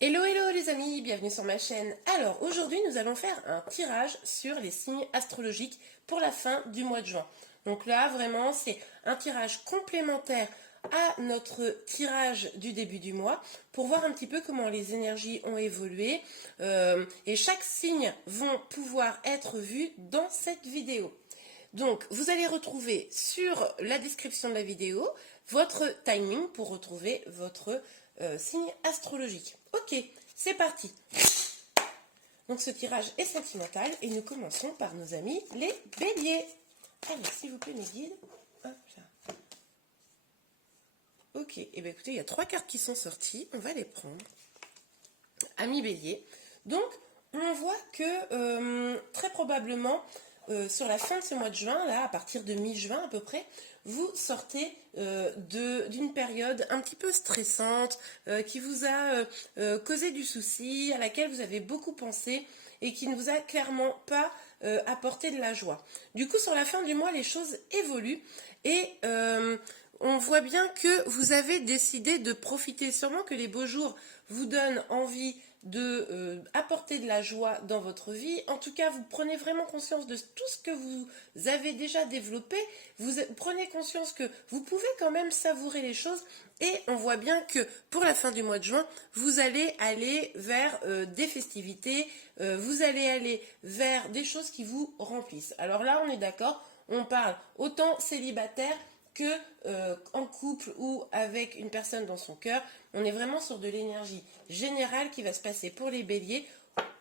Hello hello les amis, bienvenue sur ma chaîne. Alors aujourd'hui nous allons faire un tirage sur les signes astrologiques pour la fin du mois de juin. Donc là vraiment c'est un tirage complémentaire à notre tirage du début du mois pour voir un petit peu comment les énergies ont évolué et chaque signe vont pouvoir être vu dans cette vidéo. Donc vous allez retrouver sur la description de la vidéo votre timing pour retrouver votre signe astrologique. Ok, c'est parti. Donc ce tirage est sentimental et nous commençons par nos amis les béliers. Alors s'il vous plaît mes guides. Hop là. Ok, et bien écoutez, il y a 3 cartes qui sont sorties, on va les prendre. Amis béliers. Donc on voit que très probablement sur la fin de ce mois de juin, là, à partir de mi-juin à peu près, vous sortez d'une période un petit peu stressante qui vous a causé du souci, à laquelle vous avez beaucoup pensé et qui ne vous a clairement pas apporté de la joie. Du coup, sur la fin du mois, les choses évoluent et on voit bien que vous avez décidé de profiter. Sûrement que les beaux jours vous donnent envie de apporter de la joie dans votre vie. En tout cas, vous prenez vraiment conscience de tout ce que vous avez déjà développé. Vous prenez conscience que vous pouvez quand même savourer les choses. Et on voit bien que pour la fin du mois de juin, vous allez aller vers des festivités, vous allez aller vers des choses qui vous remplissent. Alors là, on est d'accord, on parle autant célibataire que en couple ou avec une personne dans son cœur. On est vraiment sur de l'énergie générale qui va se passer pour les béliers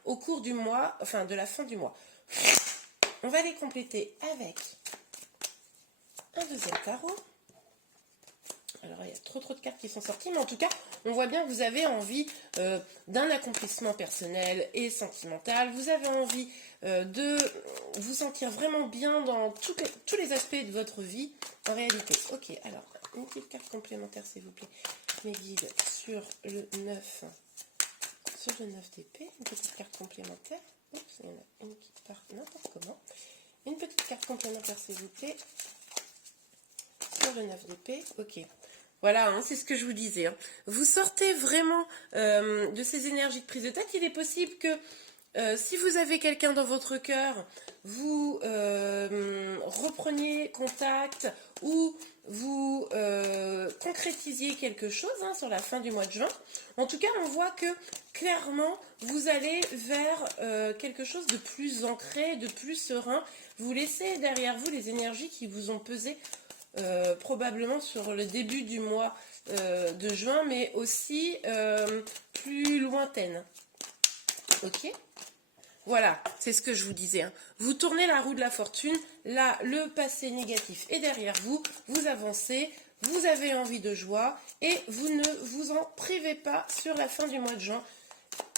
au cours du mois, enfin de la fin du mois. On va les compléter avec un deuxième tarot. Alors il y a trop de cartes qui sont sorties, mais en tout cas, on voit bien que vous avez envie d'un accomplissement personnel et sentimental. Vous avez envie de vous sentir vraiment bien dans tous les aspects de votre vie, en réalité. Ok, alors, une petite carte complémentaire, s'il vous plaît. Mes guides sur le 9 d'épée. Une petite carte complémentaire. Oups, il y en a une qui part n'importe comment. Une petite carte complémentaire, s'il vous plaît. Sur le 9 d'épée. Ok. Voilà, hein, c'est ce que je vous disais. Hein. Vous sortez vraiment de ces énergies de prise de tête. Il est possible que si vous avez quelqu'un dans votre cœur, vous repreniez contact ou vous concrétisiez quelque chose hein, sur la fin du mois de juin. En tout cas, on voit que clairement, vous allez vers quelque chose de plus ancré, de plus serein. Vous laissez derrière vous les énergies qui vous ont pesé probablement sur le début du mois de juin, mais aussi plus lointaine. Ok ? Voilà, c'est ce que je vous disais. Hein. Vous tournez la roue de la fortune, là, le passé négatif est derrière vous, vous avancez, vous avez envie de joie et vous ne vous en privez pas sur la fin du mois de juin.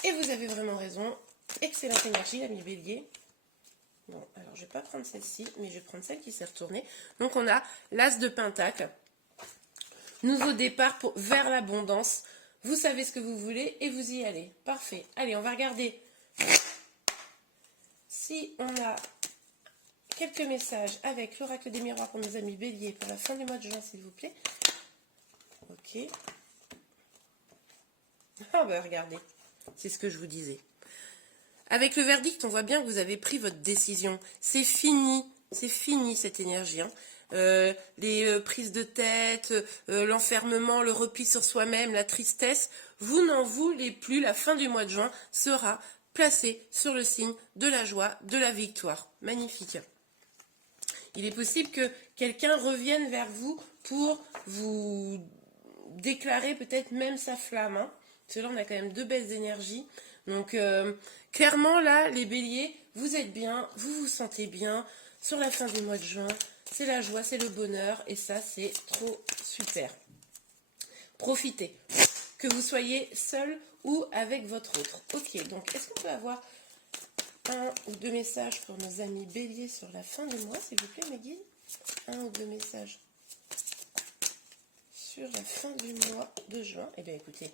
Et vous avez vraiment raison. Excellente énergie, l'ami bélier. Bon, alors je ne vais pas prendre celle-ci, mais je vais prendre celle qui s'est retournée. Donc on a l'as de pentacle. Nouveau départ vers l'abondance. Vous savez ce que vous voulez et vous y allez. Parfait. Allez, on va regarder si on a quelques messages avec l'oracle des miroirs pour nos amis béliers pour la fin du mois de juin, s'il vous plaît. Ok. Ah bah regardez, c'est ce que je vous disais. Avec le verdict, on voit bien que vous avez pris votre décision. C'est fini cette énergie. Hein. Les prises de tête, l'enfermement, le repli sur soi-même, la tristesse, vous n'en voulez plus. La fin du mois de juin sera placée sur le signe de la joie, de la victoire. Magnifique. Il est possible que quelqu'un revienne vers vous pour vous déclarer peut-être même sa flamme. Hein. Parce que là, on a quand même 2 belles énergies. Donc, clairement, là, les béliers, vous êtes bien, vous vous sentez bien. Sur la fin du mois de juin, c'est la joie, c'est le bonheur. Et ça, c'est trop super. Profitez. Que vous soyez seul ou avec votre autre. Ok, donc, est-ce qu'on peut avoir 1 ou 2 messages pour nos amis béliers sur la fin du mois, s'il vous plaît, mes guides? 1 ou 2 messages sur la fin du mois de juin. Eh bien, écoutez,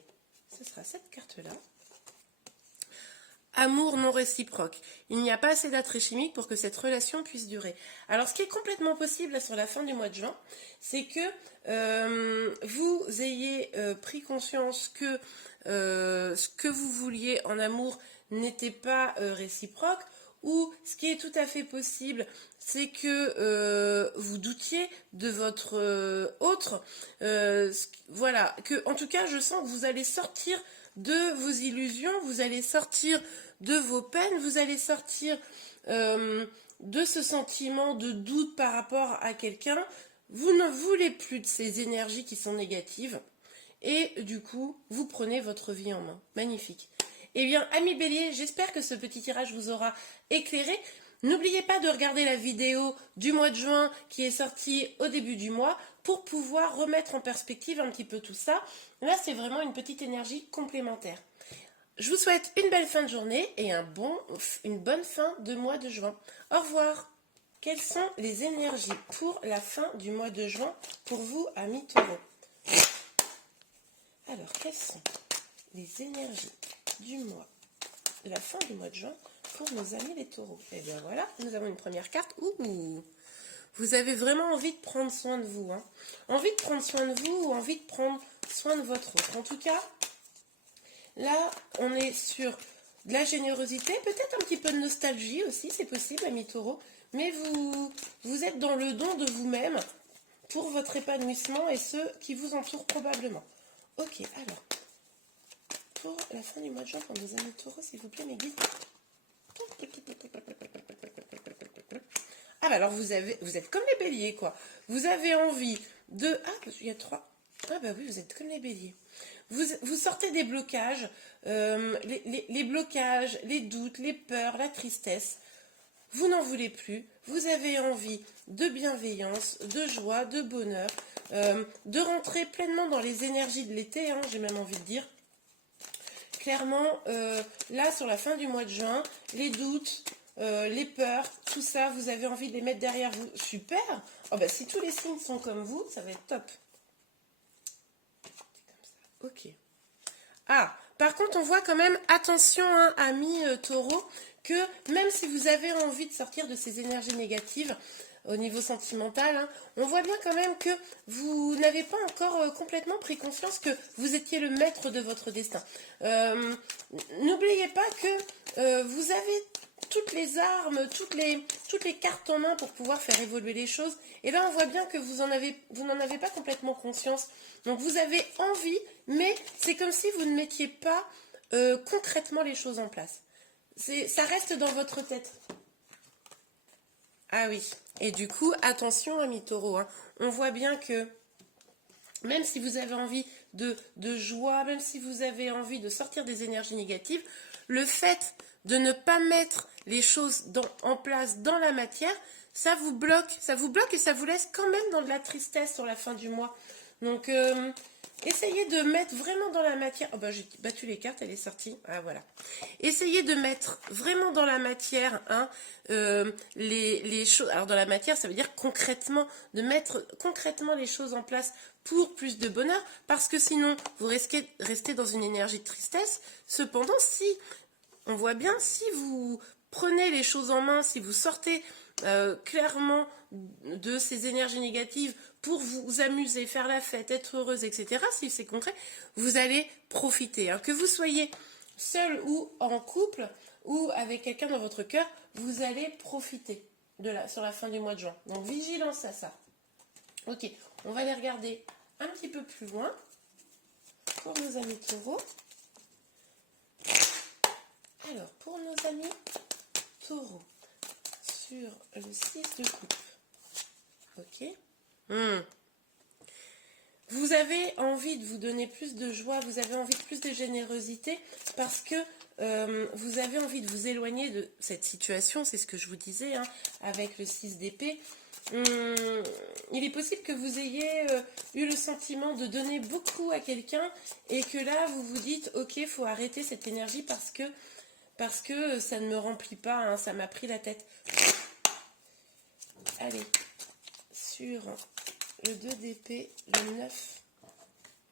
ce sera cette carte-là. amour non réciproque. Il n'y a pas assez d'attrait chimique pour que cette relation puisse durer. Alors, ce qui est complètement possible là, sur la fin du mois de juin, c'est que vous ayez pris conscience que ce que vous vouliez en amour n'était pas réciproque, ou ce qui est tout à fait possible, c'est que vous doutiez de votre autre. Voilà, que en tout cas, je sens que vous allez sortir de vos illusions, vous allez sortir de vos peines, vous allez sortir de ce sentiment de doute par rapport à quelqu'un. Vous ne voulez plus de ces énergies qui sont négatives et du coup, vous prenez votre vie en main. Magnifique. Eh bien, amis Bélier, j'espère que ce petit tirage vous aura éclairé. N'oubliez pas de regarder la vidéo du mois de juin qui est sortie au début du mois pour pouvoir remettre en perspective un petit peu tout ça. Là, c'est vraiment une petite énergie complémentaire. Je vous souhaite une belle fin de journée et une bonne fin de mois de juin. Au revoir. Quelles sont les énergies pour la fin du mois de juin pour vous, amis Taureaux? Alors, quelles sont les énergies du mois, de la fin du mois de juin pour nos amis les Taureaux? Et bien voilà, nous avons une première carte. Ouh, vous avez vraiment envie de prendre soin de vous, hein. Envie de prendre soin de vous ou envie de prendre soin de votre autre. En tout cas, là, on est sur de la générosité, peut-être un petit peu de nostalgie aussi, c'est possible, amis Taureaux, mais vous êtes dans le don de vous-même pour votre épanouissement et ceux qui vous entourent probablement. Ok, alors, pour la fin du mois de juin, pour nos amis Taureaux, s'il vous plaît, mes guides. Ah bah alors vous êtes comme les béliers, quoi. Vous avez envie de... Ah, il y a 3. Ah bah oui, vous êtes comme les béliers. Vous sortez des blocages, les blocages, les doutes, les peurs, la tristesse. Vous n'en voulez plus. Vous avez envie de bienveillance, de joie, de bonheur, de rentrer pleinement dans les énergies de l'été, hein, j'ai même envie de dire. Clairement, là, sur la fin du mois de juin, les doutes, les peurs, tout ça, vous avez envie de les mettre derrière vous. Super. Oh bah, si tous les signes sont comme vous, ça va être top. Ok. Ah, par contre, on voit quand même, attention, hein, amis taureaux, que même si vous avez envie de sortir de ces énergies négatives au niveau sentimental, hein, on voit bien quand même que vous n'avez pas encore complètement pris conscience que vous étiez le maître de votre destin. N'oubliez pas que vous avez toutes les armes, toutes les cartes en main pour pouvoir faire évoluer les choses. Et là, on voit bien que vous n'en avez pas complètement conscience. Donc, vous avez envie, mais c'est comme si vous ne mettiez pas concrètement les choses en place. Ça reste dans votre tête. Ah oui. Et du coup, attention, amis taureaux, hein, on voit bien que même si vous avez envie de joie, même si vous avez envie de sortir des énergies négatives, le fait de ne pas mettre les choses en place dans la matière, ça vous bloque et ça vous laisse quand même dans de la tristesse sur la fin du mois. Donc, essayez de mettre vraiment dans la matière... Oh bah, j'ai battu les cartes, elle est sortie. Ah, voilà. Essayez de mettre vraiment dans la matière, hein, les choses... Alors, dans la matière, ça veut dire concrètement, de mettre concrètement les choses en place pour plus de bonheur, parce que sinon, vous restez dans une énergie de tristesse. Cependant, on voit bien, si vous prenez les choses en main, si vous sortez clairement de ces énergies négatives pour vous amuser, faire la fête, être heureuse, etc., si c'est concret, vous allez profiter. Hein. Que vous soyez seul ou en couple ou avec quelqu'un dans votre cœur, vous allez profiter sur la fin du mois de juin. Donc, vigilance à ça. Ok, on va aller regarder un petit peu plus loin pour nos amis taureaux. Alors, pour nos amis taureaux, sur le 6 de coupe, ok. Vous avez envie de vous donner plus de joie, vous avez envie de plus de générosité, parce que vous avez envie de vous éloigner de cette situation, c'est ce que je vous disais, hein, avec le 6 d'épée. Il est possible que vous ayez eu le sentiment de donner beaucoup à quelqu'un, et que là, vous vous dites, ok, il faut arrêter cette énergie parce que ça ne me remplit pas, hein, ça m'a pris la tête. Allez, sur le 2 d'épée, le 9,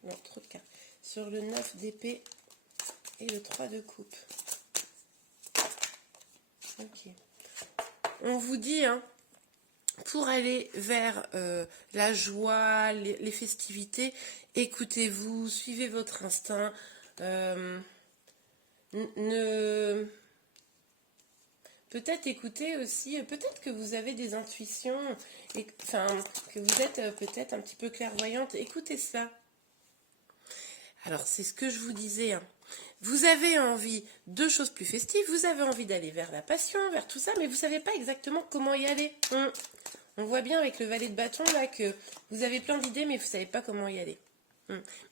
non, trop de cartes, sur le 9 d'épée et le 3 de coupe. Ok. On vous dit, hein, pour aller vers la joie, les festivités, écoutez-vous, suivez votre instinct. Ne... Peut-être écoutez aussi, peut-être que vous avez des intuitions, enfin, que vous êtes peut-être un petit peu clairvoyante. Écoutez ça. Alors, c'est ce que je vous disais, hein. Vous avez envie de choses plus festives, vous avez envie d'aller vers la passion, vers tout ça, mais vous ne savez pas exactement comment y aller. On voit bien avec le valet de bâton là que vous avez plein d'idées, mais vous ne savez pas comment y aller.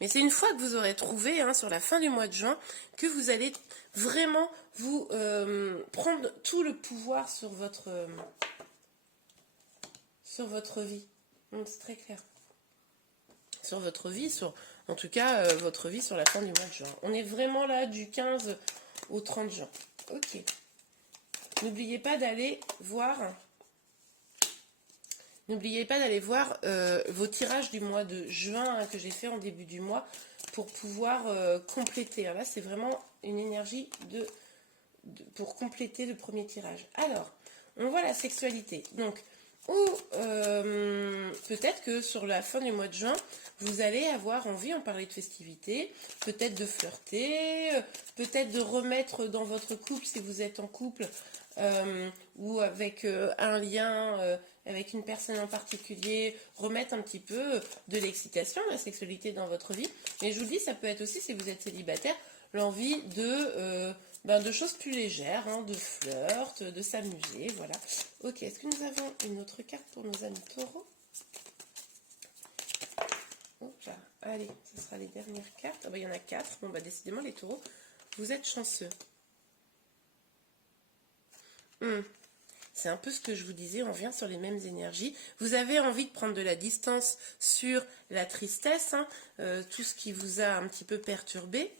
Mais c'est une fois que vous aurez trouvé, hein, sur la fin du mois de juin, que vous allez vraiment vous prendre tout le pouvoir sur votre vie. C'est très clair. Sur votre vie, en tout cas votre vie sur la fin du mois de juin. On est vraiment là du 15 au 30 juin. Ok. N'oubliez pas d'aller voir... N'oubliez pas d'aller voir vos tirages du mois de juin, hein, que j'ai fait en début du mois pour pouvoir compléter. Alors là, c'est vraiment une énergie pour compléter le premier tirage. Alors, on voit la sexualité. Donc, peut-être que sur la fin du mois de juin, vous allez avoir envie, on parlait de festivité, peut-être de flirter, peut-être de remettre dans votre couple, si vous êtes en couple, ou avec un lien avec une personne en particulier, remettre un petit peu de l'excitation, la sexualité dans votre vie. Mais je vous le dis, ça peut être aussi, si vous êtes célibataire, l'envie de choses plus légères, hein, de flirt, de s'amuser, voilà. Ok, est-ce que nous avons une autre carte pour nos amis taureaux? Là. Allez, ce sera les dernières cartes. Ah bah, il y en a 4. Bon, bah, décidément, les taureaux, vous êtes chanceux. C'est un peu ce que je vous disais, on vient sur les mêmes énergies. Vous avez envie de prendre de la distance sur la tristesse, hein, tout ce qui vous a un petit peu perturbé.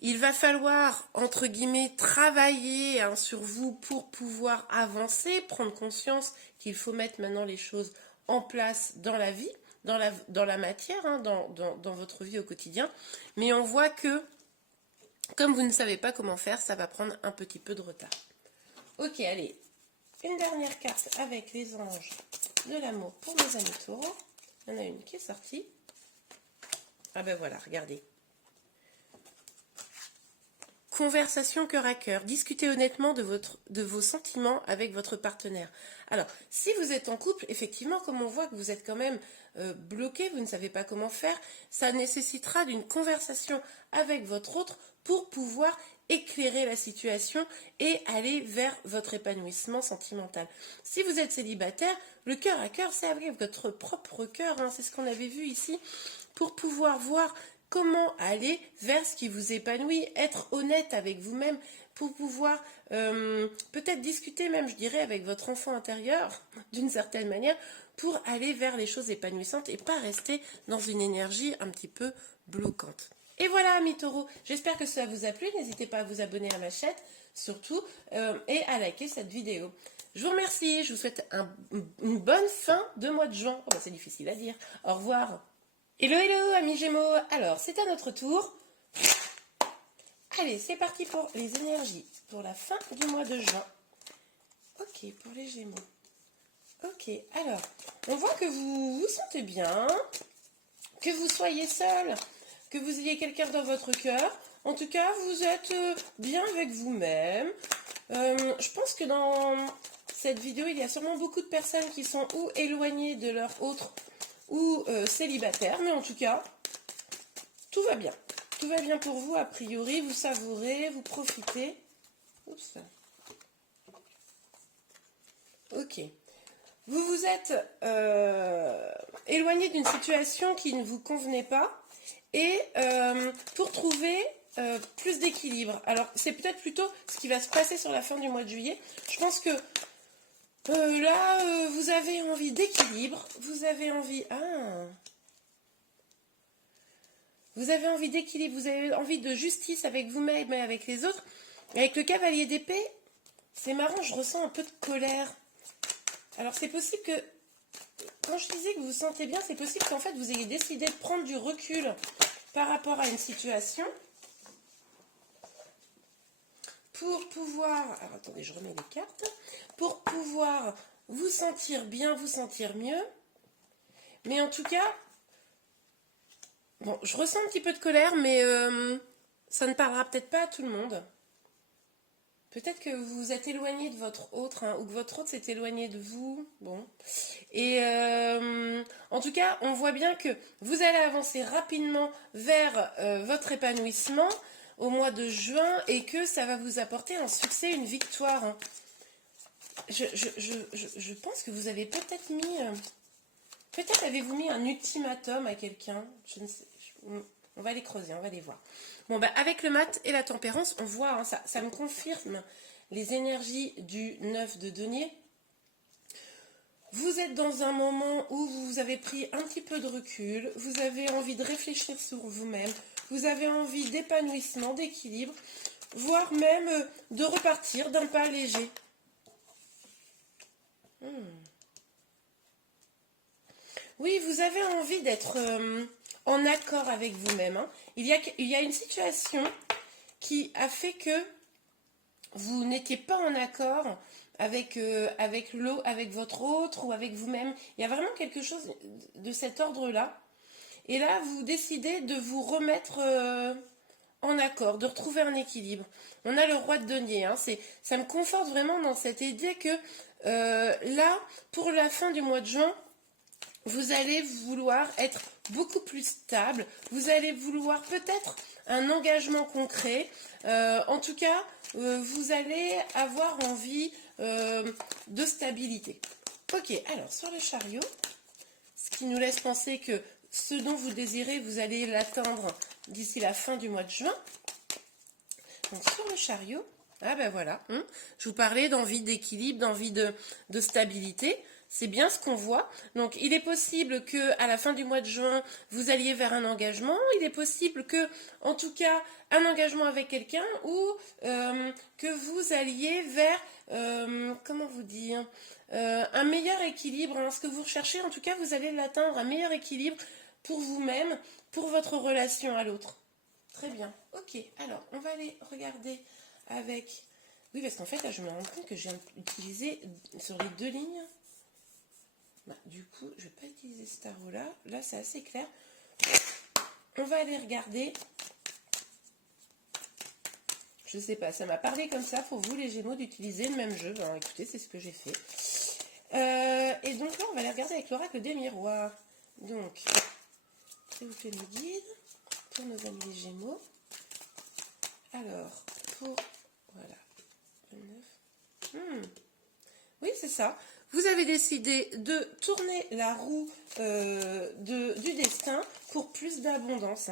Il va falloir, entre guillemets, travailler, hein, sur vous pour pouvoir avancer, prendre conscience qu'il faut mettre maintenant les choses en place dans la vie, dans la matière, hein, dans votre vie au quotidien. Mais on voit que, comme vous ne savez pas comment faire, ça va prendre un petit peu de retard. Ok, allez, une dernière carte avec les anges de l'amour pour mes amis taureaux. Il y en a une qui est sortie. Ah ben voilà, regardez. Conversation cœur à cœur. Discutez honnêtement de vos sentiments avec votre partenaire. Alors, si vous êtes en couple, effectivement, comme on voit que vous êtes quand même bloqué, vous ne savez pas comment faire, ça nécessitera d'une conversation avec votre autre pour pouvoir éclairer la situation et aller vers votre épanouissement sentimental. Si vous êtes célibataire, le cœur à cœur, c'est avec votre propre cœur, hein, c'est ce qu'on avait vu ici, pour pouvoir voir comment aller vers ce qui vous épanouit, être honnête avec vous-même pour pouvoir peut-être discuter même, je dirais, avec votre enfant intérieur, d'une certaine manière, pour aller vers les choses épanouissantes et pas rester dans une énergie un petit peu bloquante. Et voilà, amis taureaux, j'espère que cela vous a plu. N'hésitez pas à vous abonner à ma chaîne, surtout, et à liker cette vidéo. Je vous remercie, je vous souhaite une bonne fin de mois de juin. Oh, ben, c'est difficile à dire. Au revoir. Hello, hello, amis Gémeaux. Alors, c'est à notre tour. Allez, c'est parti pour les énergies pour la fin du mois de juin. Ok, pour les Gémeaux. Ok, alors, on voit que vous vous sentez bien, que vous soyez seul, que vous ayez quelqu'un dans votre cœur. En tout cas, vous êtes bien avec vous-même. Je pense que dans cette vidéo, il y a sûrement beaucoup de personnes qui sont ou éloignées de leur autre ou célibataires. Mais en tout cas, tout va bien. Tout va bien pour vous, a priori. Vous savourez, vous profitez. Oups. Ok. Vous vous êtes éloigné d'une situation qui ne vous convenait pas et pour trouver plus d'équilibre. Alors, c'est peut-être plutôt ce qui va se passer sur la fin du mois de juillet. Je pense que là, vous avez envie d'équilibre. Vous avez envie... Vous avez envie d'équilibre, vous avez envie de justice avec vous-même et avec les autres. Avec le cavalier d'épée, c'est marrant, je ressens un peu de colère. Alors c'est possible que, quand je disais que vous vous sentez bien, c'est possible qu'en fait vous ayez décidé de prendre du recul par rapport à une situation pour pouvoir... Alors, attendez, je remets les cartes. Pour pouvoir vous sentir bien, vous sentir mieux. Mais en tout cas, bon, je ressens un petit peu de colère, mais ça ne parlera peut-être pas à tout le monde. Peut-être que vous vous êtes éloigné de votre autre, hein, ou que votre autre s'est éloigné de vous. Bon. Et en tout cas, on voit bien que vous allez avancer rapidement vers votre épanouissement au mois de juin et que ça va vous apporter un succès, une victoire. Hein. Je pense que vous avez peut-être mis... peut-être avez-vous mis un ultimatum à quelqu'un. Je ne sais. On va les creuser, on va les voir. Bon, bah, avec le mat et la tempérance, on voit, hein, ça me confirme les énergies du 9 de denier. Vous êtes dans un moment où vous avez pris un petit peu de recul, vous avez envie de réfléchir sur vous-même, vous avez envie d'épanouissement, d'équilibre, voire même de repartir d'un pas léger. Oui, vous avez envie d'être en accord avec vous-même. Hein. Il y a une situation qui a fait que vous n'étiez pas en accord avec votre autre ou avec vous-même. Il y a vraiment quelque chose de cet ordre-là. Et là, vous décidez de vous remettre en accord, de retrouver un équilibre. On a le roi de denier. Hein. Ça me conforte vraiment dans cette idée que là, pour la fin du mois de juin, vous allez vouloir être beaucoup plus stable. Vous allez vouloir peut-être un engagement concret. En tout cas, vous allez avoir envie de stabilité. Ok, alors sur le chariot, ce qui nous laisse penser que ce dont vous désirez, vous allez l'atteindre d'ici la fin du mois de juin. Donc sur le chariot, ah ben voilà, je vous parlais d'envie d'équilibre, d'envie de stabilité. C'est bien ce qu'on voit. Donc, il est possible que à la fin du mois de juin, vous alliez vers un engagement. Il est possible que, en tout cas, un engagement avec quelqu'un ou que vous alliez vers, comment vous dire, un meilleur équilibre. Hein. Ce que vous recherchez, en tout cas, vous allez l'atteindre, un meilleur équilibre pour vous-même, pour votre relation à l'autre. Très bien. Ok. Alors, on va aller regarder avec... Oui, parce qu'en fait, là, je me rends compte que je viens d'utiliser sur les deux lignes... Bah, du coup, je ne vais pas utiliser ce tarot-là. Là, c'est assez clair. On va aller regarder. Je ne sais pas, ça m'a parlé comme ça pour vous, les Gémeaux, d'utiliser le même jeu. Ben, écoutez, c'est ce que j'ai fait. Et donc là, on va aller regarder avec l'oracle des miroirs. Donc, s'il vous plaît, mes guides, pour nos amis les Gémeaux. Alors, pour... Voilà. Le 9. Oui, c'est ça. Vous avez décidé de tourner la roue du destin pour plus d'abondance.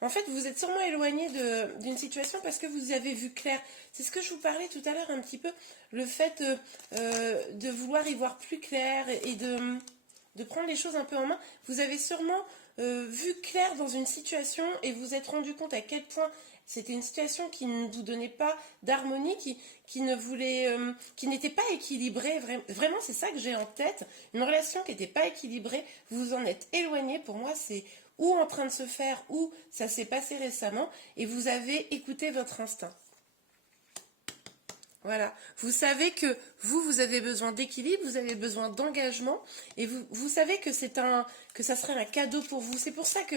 En fait, vous êtes sûrement éloigné d'une situation parce que vous avez vu clair. C'est ce que je vous parlais tout à l'heure un petit peu, le fait de vouloir y voir plus clair et de prendre les choses un peu en main. Vous avez sûrement vu clair dans une situation et vous êtes rendu compte à quel point c'était une situation qui ne vous donnait pas d'harmonie, qui n'était pas équilibrée. Vraiment, c'est ça que j'ai en tête. Une relation qui n'était pas équilibrée, vous vous en êtes éloigné. Pour moi, c'est ou en train de se faire, ou ça s'est passé récemment, et vous avez écouté votre instinct. Voilà, vous savez que vous avez besoin d'équilibre, vous avez besoin d'engagement, et vous savez que que ça serait un cadeau pour vous. C'est pour ça que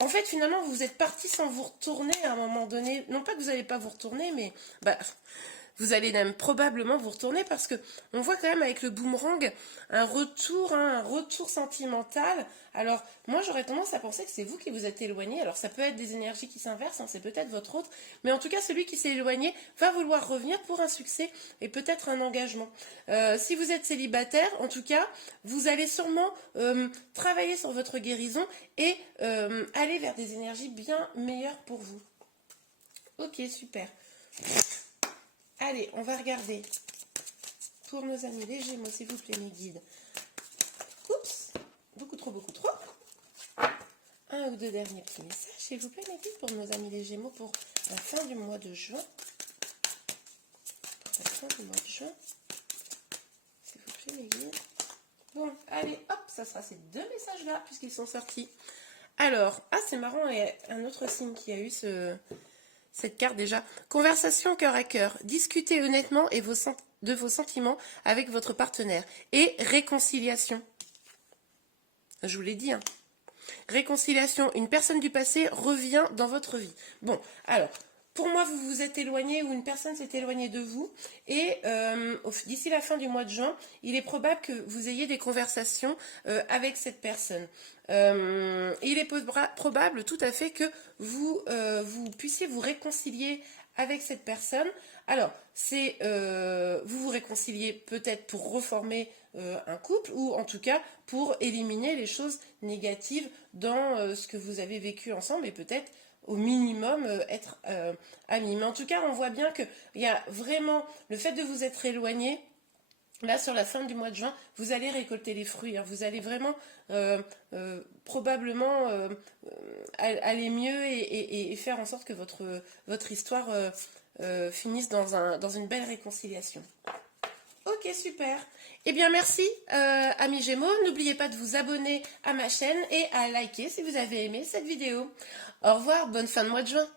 en fait, finalement, vous êtes parti sans vous retourner à un moment donné. Non pas que vous n'allez pas vous retourner, mais vous allez même probablement vous retourner parce que on voit quand même avec le boomerang un retour sentimental. Alors, moi, j'aurais tendance à penser que c'est vous qui vous êtes éloigné. Alors, ça peut être des énergies qui s'inversent, hein, c'est peut-être votre autre. Mais en tout cas, celui qui s'est éloigné va vouloir revenir pour un succès et peut-être un engagement. Si vous êtes célibataire, en tout cas, vous allez sûrement travailler sur votre guérison et aller vers des énergies bien meilleures pour vous. Ok, super. Allez, on va regarder pour nos amis les Gémeaux, s'il vous plaît, mes guides. Oups, beaucoup trop. Un ou deux derniers petits messages, s'il vous plaît, mes guides, pour nos amis les Gémeaux, pour la fin du mois de juin. Pour la fin du mois de juin, s'il vous plaît, mes guides. Bon, allez, hop, ça sera ces deux messages-là, puisqu'ils sont sortis. Alors, c'est marrant, il y a un autre signe qui a eu cette carte déjà. Conversation cœur à cœur. Discutez honnêtement de vos sentiments avec votre partenaire. Et réconciliation. Je vous l'ai dit, hein. Réconciliation. Une personne du passé revient dans votre vie. Bon, alors, pour moi, vous vous êtes éloigné ou une personne s'est éloignée de vous. Et d'ici la fin du mois de juin, il est probable que vous ayez des conversations avec cette personne. Il est probable tout à fait que vous puissiez vous réconcilier avec cette personne. Alors, vous vous réconciliez peut-être pour reformer un couple ou en tout cas pour éliminer les choses négatives dans ce que vous avez vécu ensemble et peut-être au minimum être amis. Mais en tout cas, on voit bien qu'il y a vraiment le fait de vous être éloigné. Là, sur la fin du mois de juin, vous allez récolter les fruits. Hein. Vous allez vraiment probablement aller mieux et faire en sorte que votre histoire finisse dans une belle réconciliation. Ok, super. Eh bien, merci, amis Gémeaux. N'oubliez pas de vous abonner à ma chaîne et à liker si vous avez aimé cette vidéo. Au revoir, bonne fin de mois de juin.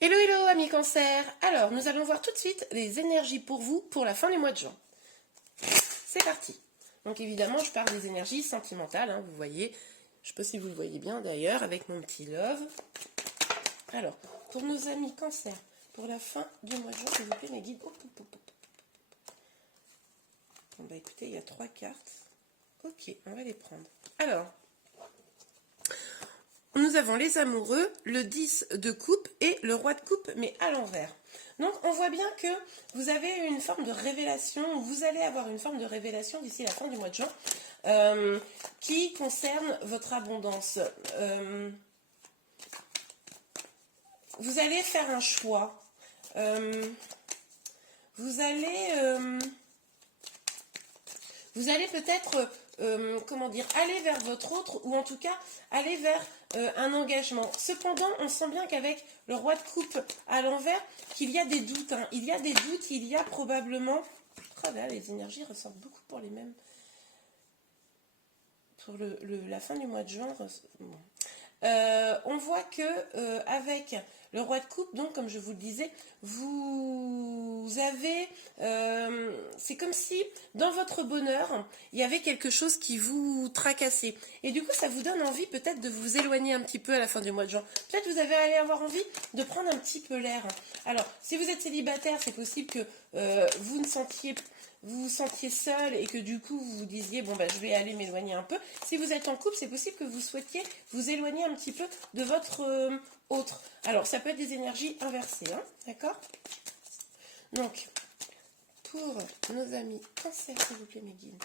Hello, hello, amis Cancer. Alors, nous allons voir tout de suite les énergies pour vous pour la fin du mois de juin. C'est parti. Donc, évidemment, je parle des énergies sentimentales. Hein, vous voyez, je ne sais pas si vous le voyez bien d'ailleurs, avec mon petit love. Alors, pour nos amis Cancer, pour la fin du mois de juin, s'il vous plaît, mes guides. Bon, bah écoutez, il y a 3 cartes. Ok, on va les prendre. Alors, nous avons les amoureux, le 10 de coupe et le roi de coupe, mais à l'envers. Donc, on voit bien que vous avez une forme de révélation, vous allez avoir une forme de révélation d'ici la fin du mois de juin, qui concerne votre abondance. Vous allez faire un choix. Vous allez peut-être, aller vers votre autre, ou en tout cas, aller vers un engagement. Cependant, on sent bien qu'avec le roi de coupe à l'envers, qu'il y a des doutes. Hein. Il y a des doutes, il y a probablement... Oh là, les énergies ressortent beaucoup pour les mêmes. Pour la fin du mois de juin... Bon. On voit que avec le roi de coupe, donc comme je vous le disais, vous avez, c'est comme si dans votre bonheur, il y avait quelque chose qui vous tracassait. Et du coup, ça vous donne envie peut-être de vous éloigner un petit peu à la fin du mois de juin. Peut-être vous allez avoir envie de prendre un petit peu l'air. Alors, si vous êtes célibataire, c'est possible que vous vous sentiez seul et que du coup vous vous disiez bon bah je vais aller m'éloigner un peu. Si vous êtes en couple, c'est possible que vous souhaitiez vous éloigner un petit peu de votre autre. Alors ça peut être des énergies inversées, hein, d'accord? Donc pour nos amis Cancer, s'il vous plaît mes guides.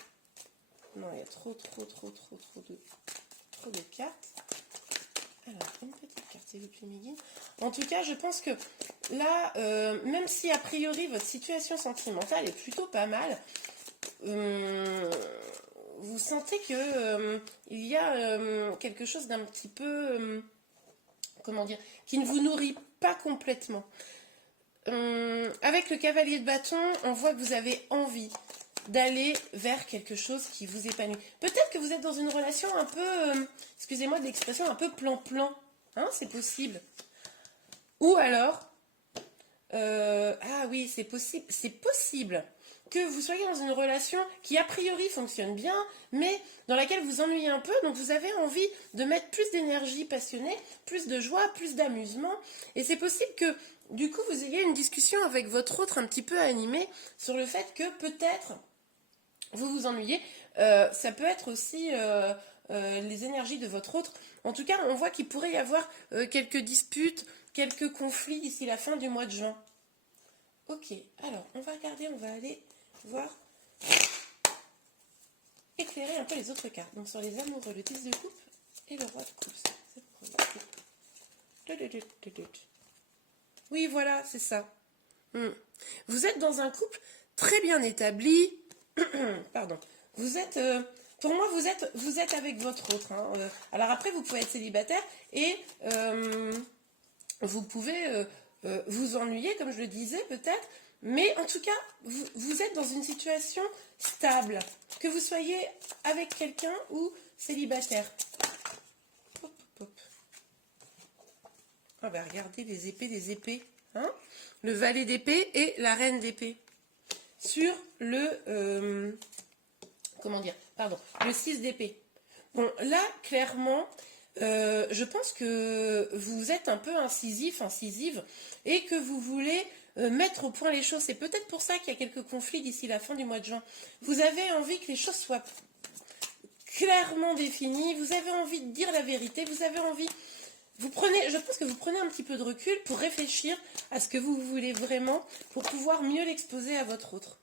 Non, il y a trop de cartes. Alors, une petite carte, s'il vous plaît, mes guides. En tout cas, je pense que là, même si a priori votre situation sentimentale est plutôt pas mal, vous sentez que il y a quelque chose d'un petit peu, comment dire, qui ne vous nourrit pas complètement. Avec le cavalier de bâton, on voit que vous avez envie d'aller vers quelque chose qui vous épanouit. Peut-être que vous êtes dans une relation un peu, excusez-moi de l'expression, un peu plan-plan. Hein, c'est possible. Ou alors, ah oui, c'est possible que vous soyez dans une relation qui a priori fonctionne bien, mais dans laquelle vous ennuyez un peu, donc vous avez envie de mettre plus d'énergie passionnée, plus de joie, plus d'amusement, et c'est possible que du coup vous ayez une discussion avec votre autre un petit peu animée sur le fait que peut-être vous vous ennuyez. Ça peut être aussi les énergies de votre autre. En tout cas, on voit qu'il pourrait y avoir quelques disputes, quelques conflits d'ici la fin du mois de juin. Ok, alors on va regarder, on va aller voir, éclairer un peu les autres cartes. Donc sur les amoureux, le 10 de coupe et le roi de coupe. Oui, voilà, c'est ça. Vous êtes dans un couple très bien établi. Pardon. Vous êtes, pour moi, vous êtes avec votre autre. Hein. Alors après, vous pouvez être célibataire et vous pouvez vous ennuyer, comme je le disais peut-être. Mais en tout cas, vous êtes dans une situation stable. Que vous soyez avec quelqu'un ou célibataire. Hop, hop. Ah bah regardez les épées, hein, le valet d'épée et la reine d'épée. Sur le, comment dire, pardon, le 6 d'épée. Bon, là, clairement, je pense que vous êtes un peu incisive, et que vous voulez mettre au point les choses. C'est peut-être pour ça qu'il y a quelques conflits d'ici la fin du mois de juin. Vous avez envie que les choses soient clairement définies, vous avez envie de dire la vérité, vous avez envie... je pense que vous prenez un petit peu de recul pour réfléchir à ce que vous voulez vraiment, pour pouvoir mieux l'exposer à votre autre.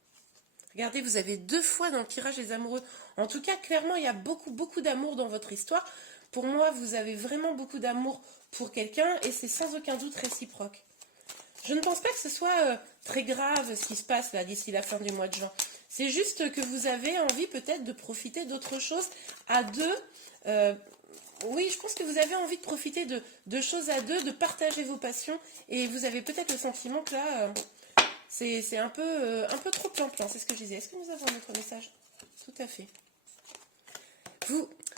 Regardez, vous avez 2 fois dans le tirage les amoureux. En tout cas, clairement, il y a beaucoup d'amour dans votre histoire. Pour moi, vous avez vraiment beaucoup d'amour pour quelqu'un et c'est sans aucun doute réciproque. Je ne pense pas que ce soit très grave ce qui se passe là d'ici la fin du mois de juin. C'est juste que vous avez envie peut-être de profiter d'autre chose à deux. Oui, je pense que vous avez envie de profiter de choses à deux, de partager vos passions. Et vous avez peut-être le sentiment que là, c'est un peu trop plan-plan. C'est ce que je disais. Est-ce que nous avons un autre message? Tout à fait.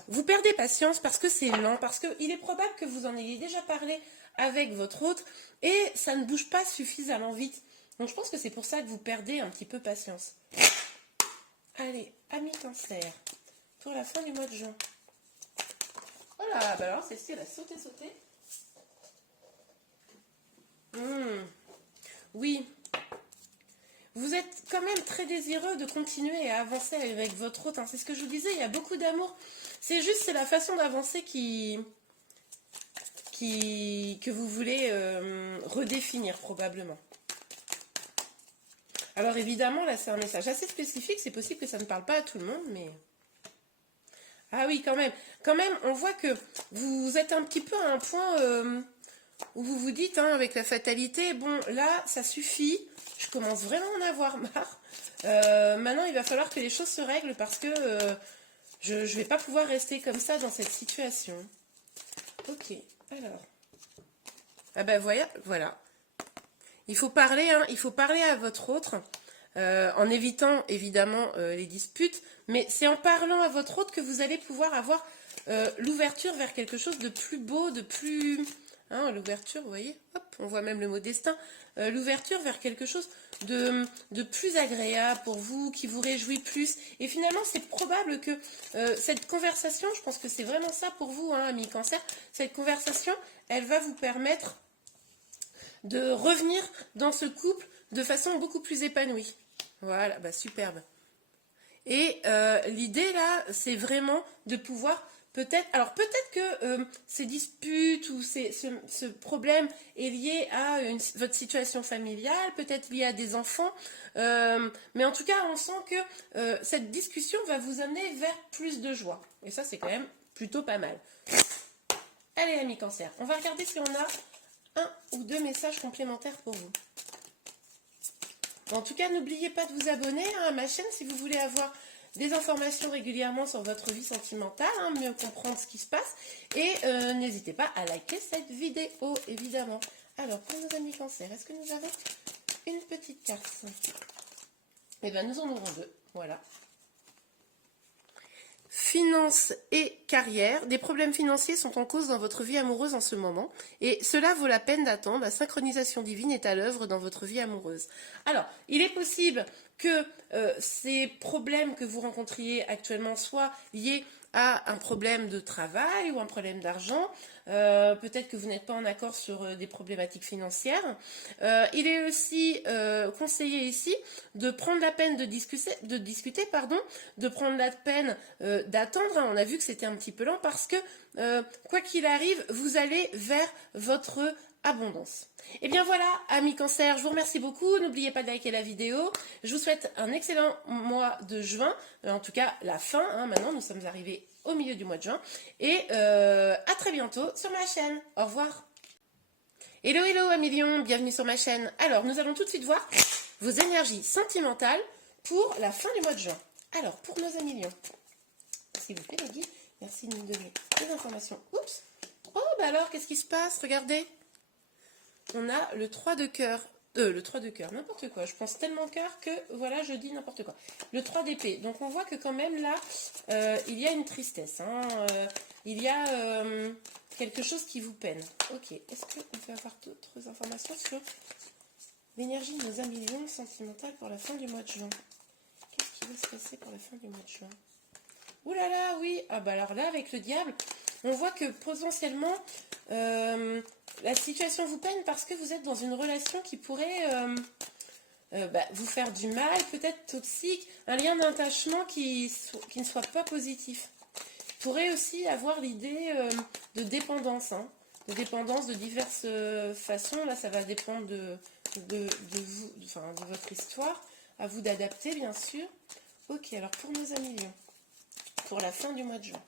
Vous perdez patience parce que c'est lent, parce qu'il est probable que vous en ayez déjà parlé avec votre autre et ça ne bouge pas suffisamment vite. Donc je pense que c'est pour ça que vous perdez un petit peu patience. Allez, amis cancer, pour la fin du mois de juin. Voilà, bah alors celle-ci elle a sauté. Oui, vous êtes quand même très désireux de continuer à avancer avec votre autre. Hein. C'est ce que je vous disais, il y a beaucoup d'amour. C'est la façon d'avancer que vous voulez redéfinir probablement. Alors évidemment, là c'est un message assez spécifique, c'est possible que ça ne parle pas à tout le monde, mais... Ah oui, quand même, on voit que vous êtes un petit peu à un point où vous vous dites, hein, avec la fatalité, bon là, ça suffit, je commence vraiment à en avoir marre. Maintenant, il va falloir que les choses se règlent parce que je ne vais pas pouvoir rester comme ça dans cette situation. Ok, alors... Ah ben voilà. Il faut parler, hein, il faut parler à votre autre, en évitant évidemment les disputes, mais c'est en parlant à votre autre que vous allez pouvoir avoir l'ouverture vers quelque chose de plus beau, de plus... Hein, l'ouverture, vous voyez, hop, on voit même le mot destin, l'ouverture vers quelque chose de plus agréable pour vous, qui vous réjouit plus. Et finalement, c'est probable que cette conversation, je pense que c'est vraiment ça pour vous, hein, amis cancer, cette conversation, elle va vous permettre de revenir dans ce couple de façon beaucoup plus épanouie. Voilà, bah superbe. Et l'idée là, c'est vraiment de pouvoir peut-être... Alors peut-être que ces disputes ou ce problème est lié à votre situation familiale, peut-être lié à des enfants, mais en tout cas, on sent que cette discussion va vous amener vers plus de joie. Et ça, c'est quand même plutôt pas mal. Allez, amis cancer, on va regarder si on a 1 ou 2 messages complémentaires pour vous. En tout cas, n'oubliez pas de vous abonner à ma chaîne si vous voulez avoir des informations régulièrement sur votre vie sentimentale, hein, mieux comprendre ce qui se passe. Et n'hésitez pas à liker cette vidéo, évidemment. Alors, pour nos amis cancer, est-ce que nous avons une petite carte? Eh bien, nous en aurons 2. Voilà. Finances et carrière. Des problèmes financiers sont en cause dans votre vie amoureuse en ce moment et cela vaut la peine d'attendre. La synchronisation divine est à l'œuvre dans votre vie amoureuse. Alors, il est possible que ces problèmes que vous rencontriez actuellement soient liés à un problème de travail ou un problème d'argent. Peut-être que vous n'êtes pas en accord sur des problématiques financières. Il est aussi conseillé ici de prendre la peine de discuter, de prendre la peine d'attendre. On a vu que c'était un petit peu lent parce que, quoi qu'il arrive, vous allez vers votre abondance. Et bien voilà, amis cancer, je vous remercie beaucoup. N'oubliez pas de liker la vidéo. Je vous souhaite un excellent mois de juin, en tout cas la fin, hein, maintenant nous sommes arrivés au milieu du mois de juin. Et à très bientôt sur ma chaîne. Au revoir. Hello, amis lions, bienvenue sur ma chaîne. Alors, nous allons tout de suite voir vos énergies sentimentales pour la fin du mois de juin. Alors, pour nos amis lions, s'il vous plaît, les guides, merci de nous donner des informations. Oups. Oh, bah alors, qu'est-ce qui se passe? Regardez. On a le 3 de cœur. Le 3 de cœur, n'importe quoi. Je pense tellement cœur que, voilà, je dis n'importe quoi. Le 3 d'épée. Donc, on voit que quand même, là, il y a une tristesse. Hein, il y a quelque chose qui vous peine. Ok. Est-ce qu'on peut avoir d'autres informations sur l'énergie de nos âmes lions sentimentales pour la fin du mois de juin? Qu'est-ce qui va se passer pour la fin du mois de juin? Ouh là là, oui. Ah bah alors là, avec le diable, on voit que potentiellement, la situation vous peine parce que vous êtes dans une relation qui pourrait vous faire du mal, peut-être toxique, un lien d'attachement qui ne soit pas positif. Vous pourrez aussi avoir l'idée de dépendance, hein, de dépendance de diverses façons. Là, ça va dépendre de vous, de votre histoire. À vous d'adapter, bien sûr. Ok, alors pour nos amis lions, pour la fin du mois de juin.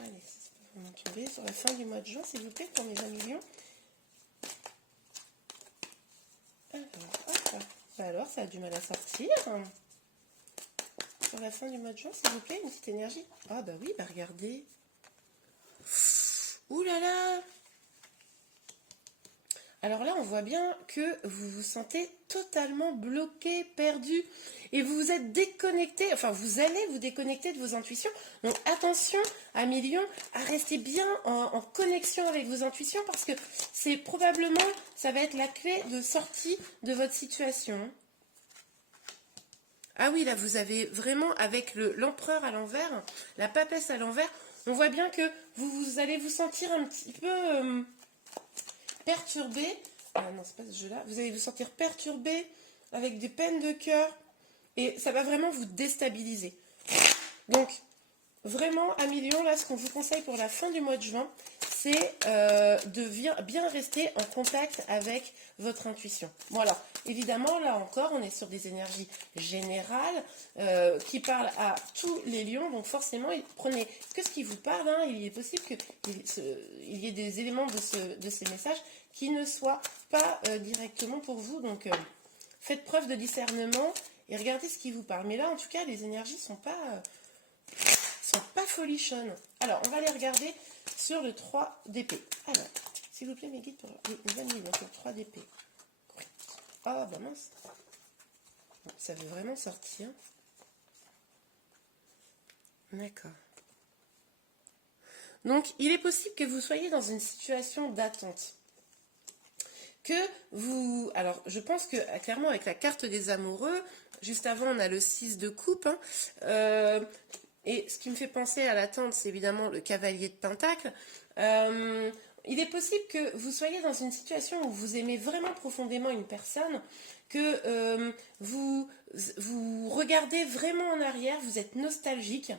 Allez, ça peut vraiment tomber sur la fin du mois de juin, s'il vous plaît, pour mes amis lions. Alors, hop là. Bah alors, ça a du mal à sortir. Sur la fin du mois de juin, s'il vous plaît, une petite énergie. Ah bah oui, bah regardez. Ouh là là. Alors là, on voit bien que vous vous sentez totalement bloqué, perdu, et vous vous êtes déconnecté, enfin vous allez vous déconnecter de vos intuitions. Donc attention, amis lions, à rester bien en connexion avec vos intuitions, parce que c'est probablement, ça va être la clé de sortie de votre situation. Ah oui, là vous avez vraiment, avec l'empereur à l'envers, la papesse à l'envers, on voit bien que vous allez vous sentir un petit peu perturbé. Ah non, c'est pas ce jeu-là. Vous allez vous sentir perturbé, avec des peines de cœur, et ça va vraiment vous déstabiliser. Donc, vraiment, amis lions, là, ce qu'on vous conseille pour la fin du mois de juin, c'est de bien rester en contact avec votre intuition. Bon, alors, évidemment, là encore, on est sur des énergies générales qui parlent à tous les lions. Donc, forcément, prenez que ce qui vous parle. Hein. Il est possible qu'il y ait des éléments de ces messages qui ne soient pas directement pour vous. Donc, faites preuve de discernement et regardez ce qui vous parle. Mais là, en tout cas, les énergies ne sont pas folichonnes. Alors, on va les regarder sur le 3 d'épée. Alors, s'il vous plaît, mes guides pour les amis, donc le 3 d'épée. Ah, bah mince. Bon, ça veut vraiment sortir. D'accord. Donc, il est possible que vous soyez dans une situation d'attente. Que vous... Alors, je pense que, clairement, avec la carte des amoureux, juste avant, on a le 6 de coupe, hein, et ce qui me fait penser à l'attente, c'est évidemment le cavalier de Pentacle. Il est possible que vous soyez dans une situation où vous aimez vraiment profondément une personne, que vous regardez vraiment en arrière, vous êtes nostalgique,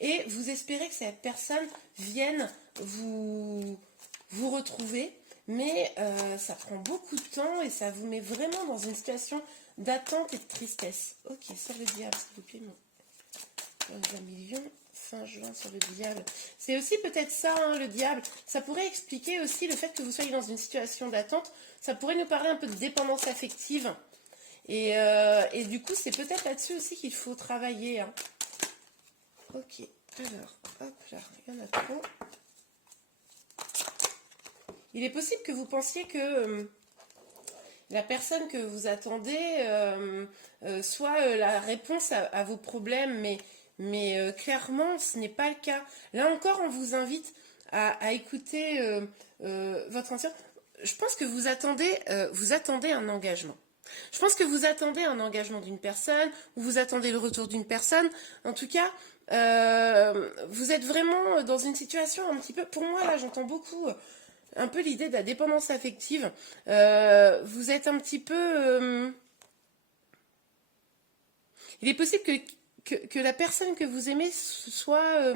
et vous espérez que cette personne vienne vous retrouver, mais ça prend beaucoup de temps et ça vous met vraiment dans une situation d'attente et de tristesse. Ok, sur le diable, s'il vous plaît, non. Les amis lions, fin juin sur le diable. C'est aussi peut-être ça, hein, le diable. Ça pourrait expliquer aussi le fait que vous soyez dans une situation d'attente. Ça pourrait nous parler un peu de dépendance affective. Et du coup, c'est peut-être là-dessus aussi qu'il faut travailler. Hein. Ok, alors, hop là, il y en a trop. Il est possible que vous pensiez que la personne que vous attendez soit la réponse à vos problèmes, mais clairement, ce n'est pas le cas. Là encore, on vous invite à écouter votre ancien. Je pense que vous attendez un engagement. Je pense que vous attendez un engagement d'une personne, ou vous attendez le retour d'une personne. En tout cas, vous êtes vraiment dans une situation un petit peu... Pour moi, là, j'entends beaucoup... un peu l'idée de la dépendance affective. Vous êtes un petit peu... Il est possible que la personne que vous aimez soit...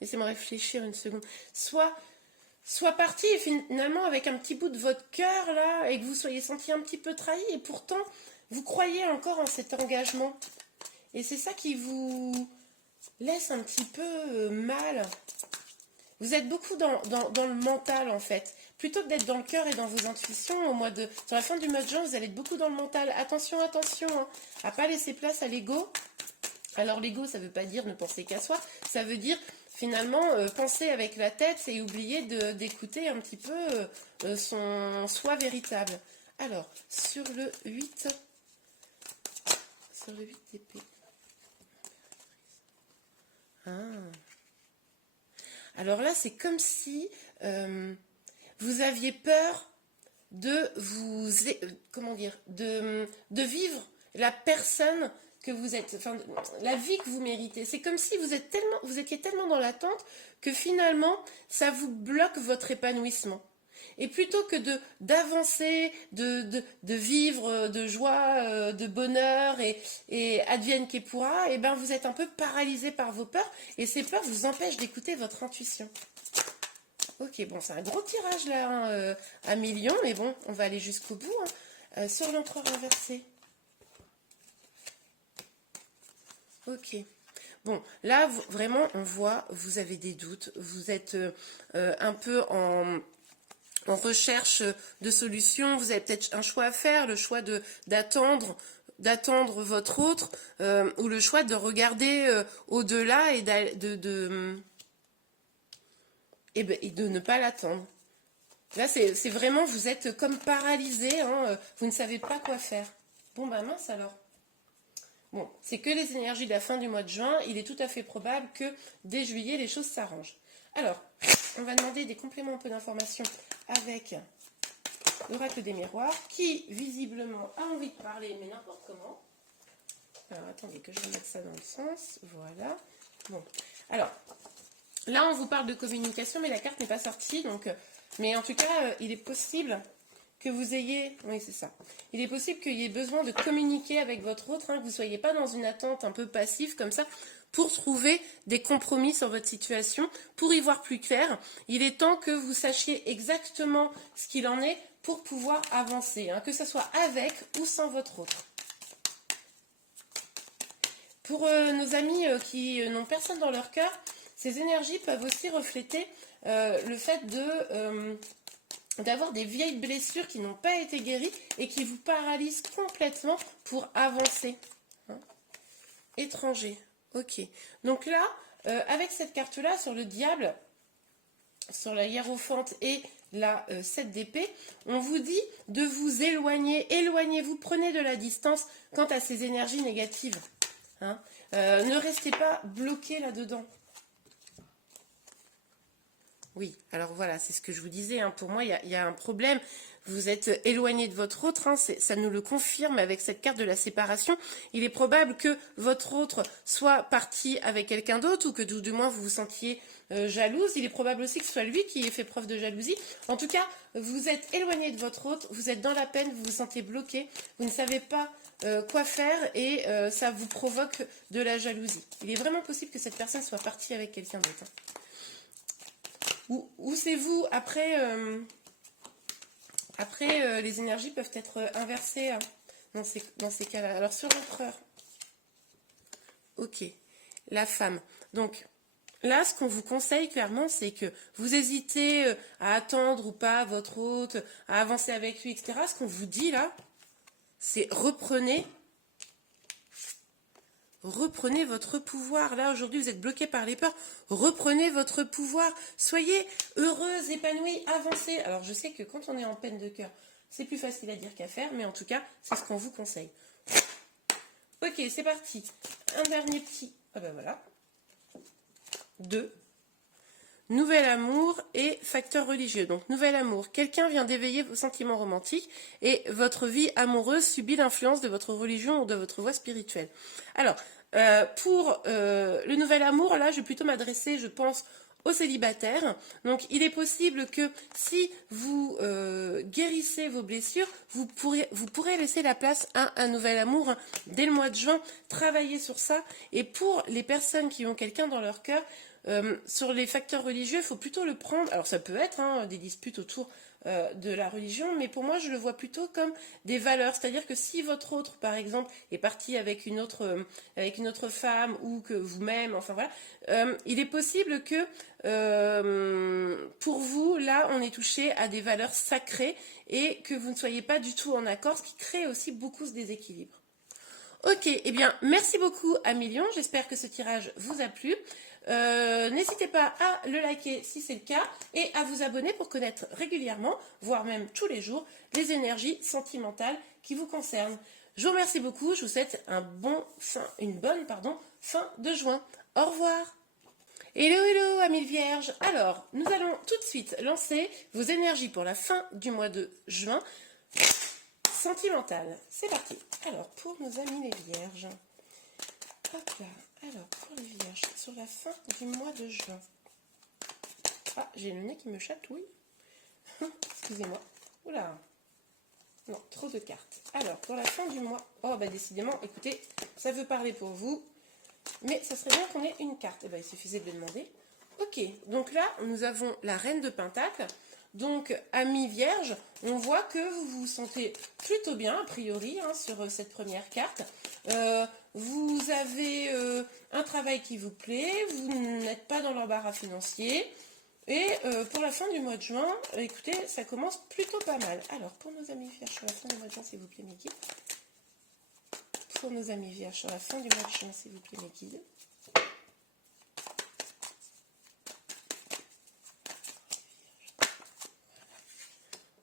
laissez-moi réfléchir une seconde. Soit partie et finalement avec un petit bout de votre cœur, là, et que vous soyez senti un petit peu trahi, et pourtant, vous croyez encore en cet engagement. Et c'est ça qui vous laisse un petit peu mal. Vous êtes beaucoup dans le mental, en fait. Plutôt que d'être dans le cœur et dans vos intuitions, sur la fin du mois de juin, vous allez être beaucoup dans le mental. Attention, attention, hein, à ne pas laisser place à l'ego. Alors, l'ego, ça ne veut pas dire ne penser qu'à soi. Ça veut dire finalement penser avec la tête et oublier d'écouter un petit peu son soi véritable. Alors, sur le 8 d'épée. Ah. Alors là, c'est comme si vous aviez peur de vous, comment dire, de vivre la personne que vous êtes, enfin, la vie que vous méritez. C'est comme si vous étiez tellement dans l'attente que finalement, ça vous bloque votre épanouissement. Et plutôt que d'avancer, de vivre de joie, de bonheur et advienne que pourra, et ben vous êtes un peu paralysé par vos peurs et ces peurs vous empêchent d'écouter votre intuition. Ok, bon, c'est un gros tirage là, hein, à millions, mais bon, on va aller jusqu'au bout. Hein. Sur l'empereur inversé. Ok. Bon, là, vraiment, on voit, vous avez des doutes, vous êtes un peu en recherche de solutions, vous avez peut-être un choix à faire, le choix d'attendre votre autre, ou le choix de regarder au-delà et de ne pas l'attendre. Là, c'est vraiment, vous êtes comme paralysé, hein, vous ne savez pas quoi faire. Bon, bah mince alors. Bon, c'est que les énergies de la fin du mois de juin, il est tout à fait probable que dès juillet, les choses s'arrangent. Alors, on va demander des compléments un peu d'informations avec l'oracle des miroirs, qui visiblement a envie de parler, mais n'importe comment. Alors, attendez que je vais mettre ça dans le sens. Voilà. Bon, alors... Là, on vous parle de communication, mais la carte n'est pas sortie. Donc, mais en tout cas, il est possible que vous ayez... Oui, c'est ça. Il est possible qu'il y ait besoin de communiquer avec votre autre, hein, que vous ne soyez pas dans une attente un peu passive comme ça, pour trouver des compromis sur votre situation, pour y voir plus clair. Il est temps que vous sachiez exactement ce qu'il en est pour pouvoir avancer, hein, que ce soit avec ou sans votre autre. Pour nos amis qui n'ont personne dans leur cœur, ces énergies peuvent aussi refléter le fait d'avoir des vieilles blessures qui n'ont pas été guéries et qui vous paralysent complètement pour avancer. Hein. Étranger. Ok. Donc là, avec cette carte-là, sur le diable, sur la hiérophante et la 7 d'épée, on vous dit de vous éloigner. Éloignez-vous, prenez de la distance quant à ces énergies négatives. Hein. Ne restez pas bloqué là-dedans. Oui, alors voilà, c'est ce que je vous disais. Hein. Pour moi, il y a un problème. Vous êtes éloigné de votre autre. Hein. Ça nous le confirme avec cette carte de la séparation. Il est probable que votre autre soit parti avec quelqu'un d'autre ou que du moins vous vous sentiez jalouse. Il est probable aussi que ce soit lui qui ait fait preuve de jalousie. En tout cas, vous êtes éloigné de votre autre. Vous êtes dans la peine, vous vous sentez bloqué. Vous ne savez pas quoi faire et ça vous provoque de la jalousie. Il est vraiment possible que cette personne soit partie avec quelqu'un d'autre. Hein. Ou c'est vous, après, les énergies peuvent être inversées hein, dans ces cas-là. Alors, sur l'empereur, ok, la femme. Donc, là, ce qu'on vous conseille clairement, c'est que vous hésitez à attendre ou pas votre hôte, à avancer avec lui, etc. Ce qu'on vous dit là, c'est reprenez votre pouvoir. Là, aujourd'hui, vous êtes bloqué par les peurs. Reprenez votre pouvoir. Soyez heureuse, épanouie, avancez. Alors, je sais que quand on est en peine de cœur, c'est plus facile à dire qu'à faire, mais en tout cas, c'est ce qu'on vous conseille. Ok, c'est parti. Un dernier petit... Ah ben voilà. 2. Nouvel amour et facteur religieux. Donc, nouvel amour. Quelqu'un vient d'éveiller vos sentiments romantiques et votre vie amoureuse subit l'influence de votre religion ou de votre voie spirituelle. Alors, pour le nouvel amour, là, je vais plutôt m'adresser, je pense, aux célibataires. Donc, il est possible que si vous guérissez vos blessures, vous pourrez laisser la place à un nouvel amour hein, dès le mois de juin. Travailler sur ça. Et pour les personnes qui ont quelqu'un dans leur cœur, sur les facteurs religieux, il faut plutôt le prendre. Alors, ça peut être hein, des disputes autour de la religion, mais pour moi, je le vois plutôt comme des valeurs. C'est-à-dire que si votre autre, par exemple, est parti avec une autre femme ou que vous-même, enfin voilà, il est possible que pour vous, là, on est touché à des valeurs sacrées et que vous ne soyez pas du tout en accord, ce qui crée aussi beaucoup ce déséquilibre. Ok, eh bien, merci beaucoup à Million. J'espère que ce tirage vous a plu. N'hésitez pas à le liker si c'est le cas et à vous abonner pour connaître régulièrement, voire même tous les jours, les énergies sentimentales qui vous concernent. Je vous remercie beaucoup, je vous souhaite une bonne fin de juin. Au revoir. Hello, hello, amis vierges. Alors, nous allons tout de suite lancer vos énergies pour la fin du mois de juin sentimentale. C'est parti. Alors, pour nos amis les vierges. Hop là. Alors, pour les vierges, sur la fin du mois de juin. Ah, j'ai le nez qui me chatouille. Excusez-moi. Oula. Non, trop de cartes. Alors, pour la fin du mois... Oh, bah décidément, écoutez, ça veut parler pour vous. Mais ça serait bien qu'on ait une carte. Eh ben, il suffisait de le demander. Ok, donc là, nous avons la reine de Pentacle. Donc, amis vierges, on voit que vous vous sentez plutôt bien, a priori, hein, sur cette première carte. Vous avez un travail qui vous plaît, vous n'êtes pas dans l'embarras financier. Et pour la fin du mois de juin, écoutez, ça commence plutôt pas mal. Alors, pour nos amis vierges, sur la fin du mois de juin, s'il vous plaît, mes guides. Pour nos amis vierges, sur la fin du mois de juin, s'il vous plaît, mes guides.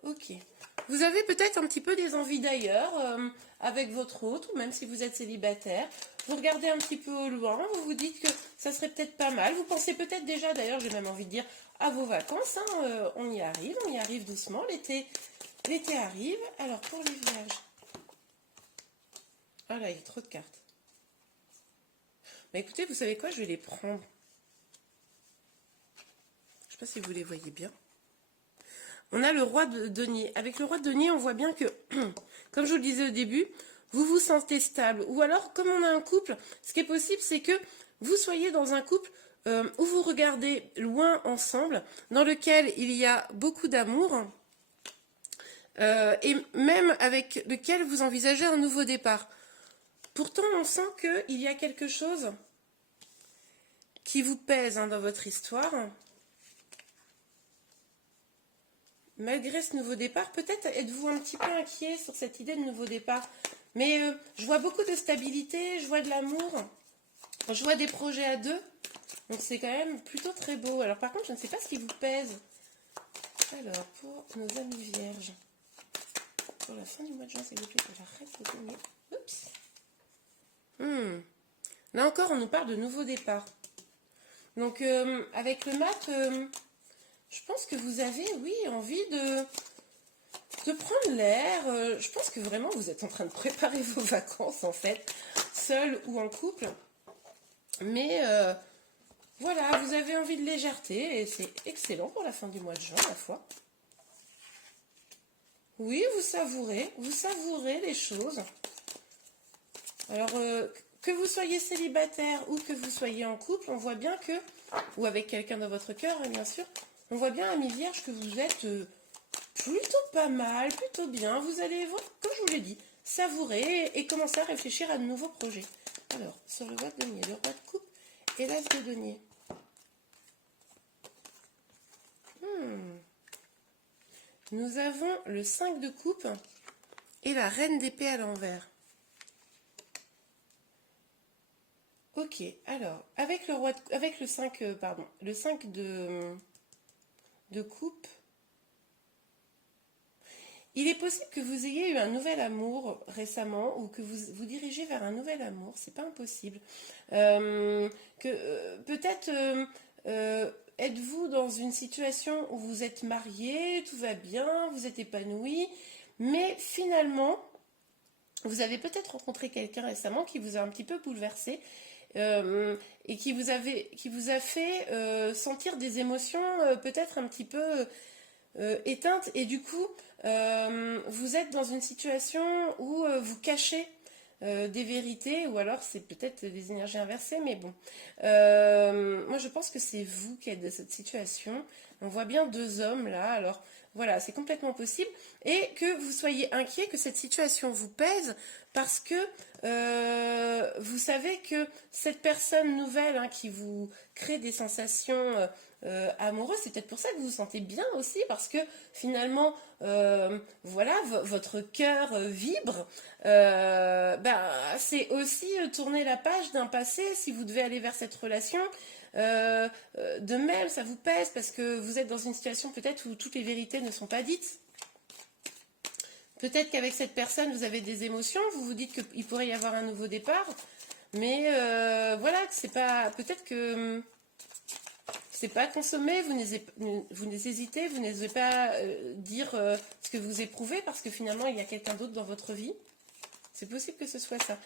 Ok. Vous avez peut-être un petit peu des envies d'ailleurs avec votre hôte, ou même si vous êtes célibataire. Vous regardez un petit peu au loin, vous vous dites que ça serait peut-être pas mal. Vous pensez peut-être déjà, d'ailleurs, j'ai même envie de dire, à vos vacances. Hein, on y arrive doucement. L'été arrive. Alors, pour les vierges. Ah là, il y a trop de cartes. Bah écoutez, vous savez quoi, je vais les prendre. Je ne sais pas si vous les voyez bien. On a le roi de denier. Avec le roi de denier, on voit bien que, comme je vous le disais au début, vous vous sentez stable. Ou alors, comme on a un couple, ce qui est possible, c'est que vous soyez dans un couple où vous regardez loin ensemble, dans lequel il y a beaucoup d'amour, et même avec lequel vous envisagez un nouveau départ. Pourtant, on sent qu'il y a quelque chose qui vous pèse dans votre histoire. Malgré ce nouveau départ, peut-être êtes-vous un petit peu inquiet sur cette idée de nouveau départ. Mais je vois beaucoup de stabilité, je vois de l'amour, je vois des projets à deux. Donc c'est quand même plutôt très beau. Alors par contre, je ne sais pas ce qui vous pèse. Alors, pour nos amis vierges, pour la fin du mois de juin, s'il vous plaît, j'arrête de donner. Oups. Là encore, on nous parle de nouveau départ. Donc avec le mat... je pense que vous avez, oui, envie de prendre l'air. Je pense que vraiment, vous êtes en train de préparer vos vacances, en fait, seul ou en couple. Mais voilà, vous avez envie de légèreté et c'est excellent pour la fin du mois de juin, à la fois. Oui, vous savourez les choses. Alors, que vous soyez célibataire ou que vous soyez en couple, on voit bien que, ou avec quelqu'un dans votre cœur, bien sûr, on voit bien, amis vierges, que vous êtes plutôt pas mal, plutôt bien. Vous allez, comme je vous l'ai dit, savourer et commencer à réfléchir à de nouveaux projets. Alors, sur le roi de denier, le roi de coupe et l'as de denier. Nous avons le 5 de coupe et la reine d'épée à l'envers. Ok, alors, avec le roi avec le 5, le 5 de coupe, il est possible que vous ayez eu un nouvel amour récemment ou que vous vous dirigez vers un nouvel amour, c'est pas impossible. Peut-être êtes-vous dans une situation où vous êtes marié, tout va bien, vous êtes épanoui, mais finalement, vous avez peut-être rencontré quelqu'un récemment qui vous a un petit peu bouleversé et qui vous a fait sentir des émotions peut-être un petit peu éteintes et du coup vous êtes dans une situation où vous cachez des vérités ou alors c'est peut-être des énergies inversées mais bon moi je pense que c'est vous qui êtes dans cette situation. On voit bien deux hommes là, alors voilà, c'est complètement possible et que vous soyez inquiet que cette situation vous pèse parce que vous savez que cette personne nouvelle hein, qui vous crée des sensations amoureuses, c'est peut-être pour ça que vous vous sentez bien aussi parce que finalement voilà, votre cœur vibre. C'est aussi tourner la page d'un passé si vous devez aller vers cette relation. De même, ça vous pèse parce que vous êtes dans une situation peut-être où toutes les vérités ne sont pas dites. Peut-être qu'avec cette personne, vous avez des émotions, vous vous dites qu'il pourrait y avoir un nouveau départ, mais voilà, que c'est pas. Peut-être que c'est pas consommé, vous n'hésitez, vous n'osez pas dire ce que vous éprouvez parce que finalement il y a quelqu'un d'autre dans votre vie. C'est possible que ce soit ça.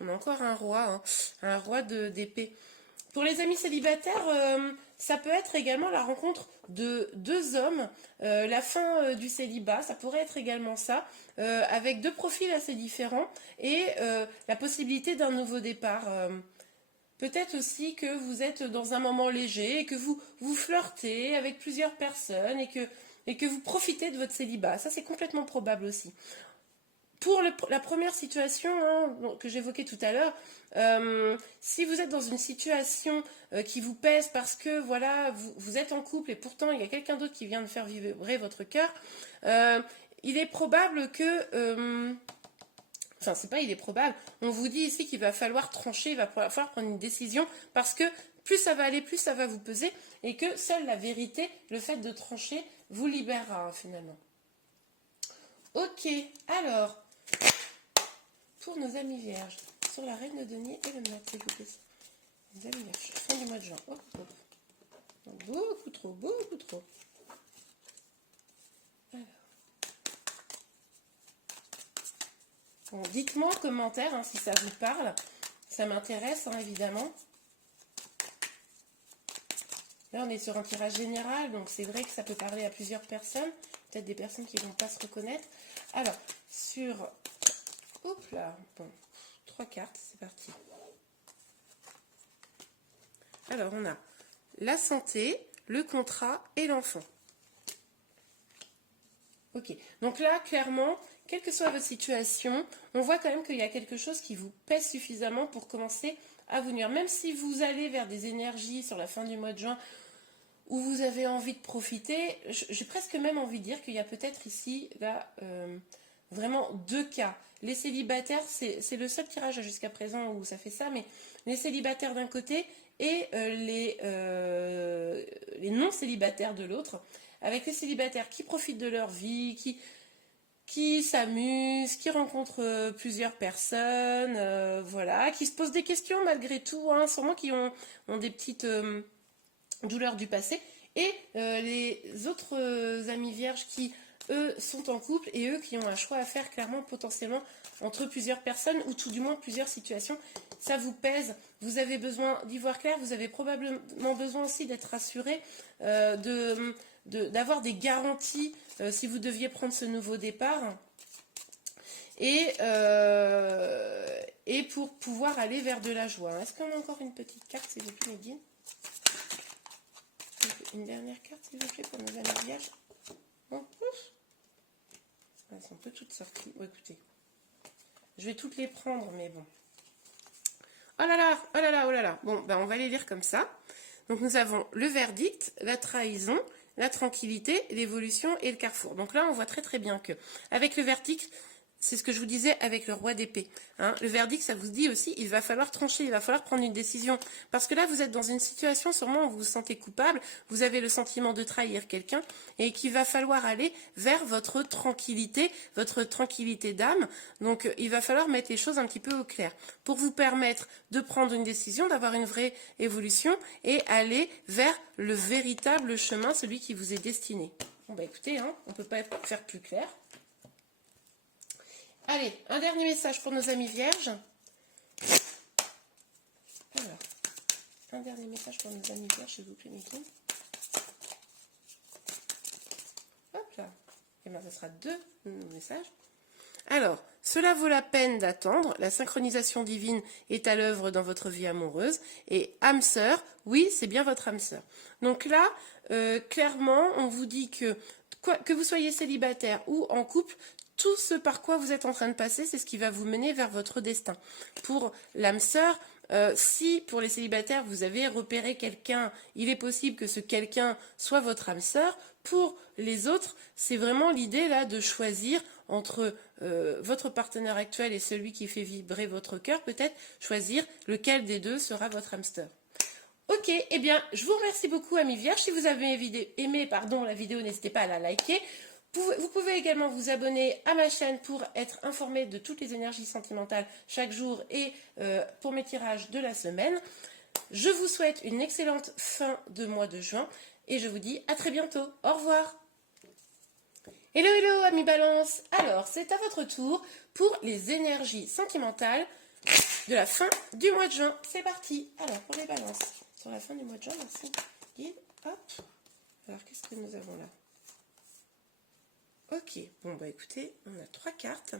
On a encore un roi, hein, un roi d'épée. Pour les amis célibataires, ça peut être également la rencontre de deux hommes, la fin du célibat, ça pourrait être également ça, avec deux profils assez différents et la possibilité d'un nouveau départ. Peut-être aussi que vous êtes dans un moment léger et que vous flirtez avec plusieurs personnes et que vous profitez de votre célibat. Ça, c'est complètement probable aussi. Pour la première situation que j'évoquais tout à l'heure, si vous êtes dans une situation qui vous pèse parce que voilà, vous êtes en couple et pourtant il y a quelqu'un d'autre qui vient de faire vibrer votre cœur, il est probable que... Enfin, c'est pas il est probable. On vous dit ici qu'il va falloir trancher, il va falloir prendre une décision parce que plus ça va aller, plus ça va vous peser et que seule la vérité, le fait de trancher, vous libérera finalement. Ok, alors, pour nos amis vierges, sur la reine de denier et le mat, s'il vous plaît. Les amis vierges, fin du mois de juin. Oh, oh. Beaucoup trop, beaucoup trop. Bon, dites-moi en commentaire si ça vous parle. Ça m'intéresse, évidemment. Là, on est sur un tirage général, donc c'est vrai que ça peut parler à plusieurs personnes. Peut-être des personnes qui ne vont pas se reconnaître. Alors, sur... Oups là, bon, 3 cartes, c'est parti. Alors, on a la santé, le contrat et l'enfant. Ok, donc là, clairement, quelle que soit votre situation, on voit quand même qu'il y a quelque chose qui vous pèse suffisamment pour commencer à vous nuire. Même si vous allez vers des énergies sur la fin du mois de juin où vous avez envie de profiter, j'ai presque même envie de dire qu'il y a peut-être ici, là, vraiment 2 cas. Les célibataires, c'est le seul tirage jusqu'à présent où ça fait ça, mais les célibataires d'un côté et les non-célibataires de l'autre, avec les célibataires qui profitent de leur vie, qui s'amusent, qui rencontrent plusieurs personnes, voilà, qui se posent des questions malgré tout, sûrement qui ont des petites douleurs du passé, et les autres amis vierges qui, eux, sont en couple, et eux qui ont un choix à faire clairement, potentiellement, entre plusieurs personnes, ou tout du moins plusieurs situations. Ça vous pèse, vous avez besoin d'y voir clair, vous avez probablement besoin aussi d'être rassuré, d'avoir des garanties si vous deviez prendre ce nouveau départ. Et pour pouvoir aller vers de la joie. Est-ce qu'on a encore une petite carte, s'il vous plaît, Nadine? Une dernière carte, s'il vous plaît, pour nos amis vierges. Oh, elles sont un peu toutes sorties. Oh, écoutez, je vais toutes les prendre, mais bon. Oh là là, oh là là, oh là là. Bon, ben on va les lire comme ça. Donc nous avons le verdict, la trahison, la tranquillité, l'évolution et le carrefour. Donc là, on voit très très bien que avec le verdict, c'est ce que je vous disais avec le roi d'épée. Le verdict, ça vous dit aussi, il va falloir trancher, il va falloir prendre une décision. Parce que là, vous êtes dans une situation sûrement où vous vous sentez coupable, vous avez le sentiment de trahir quelqu'un, et qu'il va falloir aller vers votre tranquillité d'âme. Donc, il va falloir mettre les choses un petit peu au clair pour vous permettre de prendre une décision, d'avoir une vraie évolution et aller vers le véritable chemin, celui qui vous est destiné. Bon, bah écoutez, on ne peut pas faire plus clair. Allez, un dernier message pour nos amis vierges. Alors, un dernier message pour nos amis vierges, s'il vous plaît, Mickey. Hop là. Et bien, ça sera 2 messages. Alors, cela vaut la peine d'attendre. La synchronisation divine est à l'œuvre dans votre vie amoureuse. Et âme sœur, oui, c'est bien votre âme sœur. Donc là, clairement, on vous dit que vous soyez célibataire ou en couple, tout ce par quoi vous êtes en train de passer, c'est ce qui va vous mener vers votre destin. Pour l'âme sœur, Si pour les célibataires, vous avez repéré quelqu'un, il est possible que ce quelqu'un soit votre âme sœur. Pour les autres, c'est vraiment l'idée là de choisir entre votre partenaire actuel et celui qui fait vibrer votre cœur, peut-être choisir lequel des deux sera votre hamster. Ok, eh bien, je vous remercie beaucoup, amis vierges. Si vous avez aimé la vidéo, n'hésitez pas à la liker. Vous pouvez également vous abonner à ma chaîne pour être informé de toutes les énergies sentimentales chaque jour et pour mes tirages de la semaine. Je vous souhaite une excellente fin de mois de juin et je vous dis à très bientôt. Au revoir. Hello, hello, amis Balance. Alors, c'est à votre tour pour les énergies sentimentales de la fin du mois de juin. C'est parti. Alors, pour les Balances, sur la fin du mois de juin, merci. Guide, hop. Alors, qu'est-ce que nous avons là? Ok, bon bah écoutez, on a 3 cartes.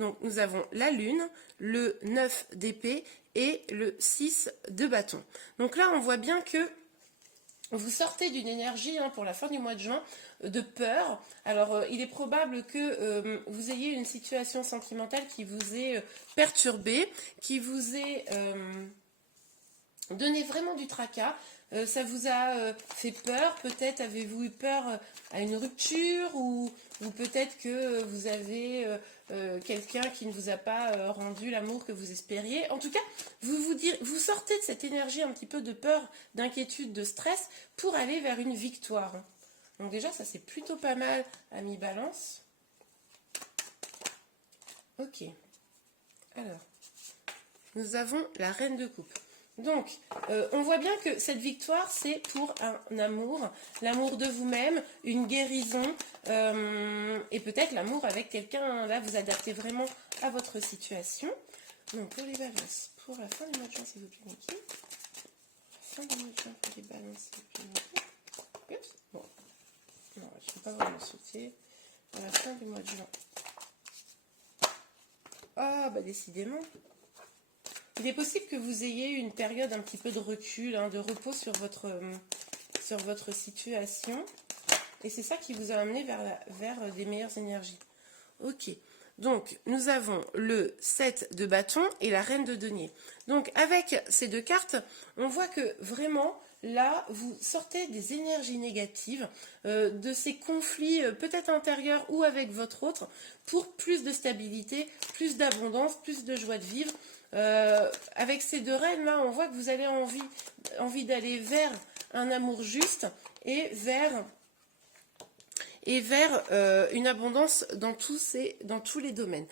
Donc nous avons la lune, le 9 d'épée et le 6 de bâton. Donc là on voit bien que vous sortez d'une énergie pour la fin du mois de juin de peur. Alors il est probable que vous ayez une situation sentimentale qui vous ait perturbé, qui vous ait donné vraiment du tracas. Ça vous a fait peur, peut-être avez-vous eu peur à une rupture ou peut-être que vous avez quelqu'un qui ne vous a pas rendu l'amour que vous espériez. En tout cas, vous sortez de cette énergie un petit peu de peur, d'inquiétude, de stress pour aller vers une victoire. Donc déjà, ça c'est plutôt pas mal, amis Balance. Ok. Alors, nous avons la reine de coupe. Donc, on voit bien que cette victoire, c'est pour un amour, l'amour de vous-même, une guérison, et peut-être l'amour avec quelqu'un. Là, vous adaptez vraiment à votre situation. Donc, pour les Balances, pour la fin du mois de juin, s'il vous plaît, Niki. Fin du mois de juin pour les Balances, s'il vous plaît, Niki. Oups, bon. Non, je ne peux pas vraiment sauter. Pour la fin du mois de juin. Ah, bah décidément. Il est possible que vous ayez une période un petit peu de recul, de repos sur votre situation. Et c'est ça qui vous a amené vers des meilleures énergies. Ok. Donc, nous avons le 7 de bâton et la reine de denier. Donc, avec ces deux cartes, on voit que vraiment, là, vous sortez des énergies négatives, de ces conflits peut-être intérieurs ou avec votre autre, pour plus de stabilité, plus d'abondance, plus de joie de vivre. Avec ces deux reines là, on voit que vous avez envie d'aller vers un amour juste et vers une abondance dans tous les domaines.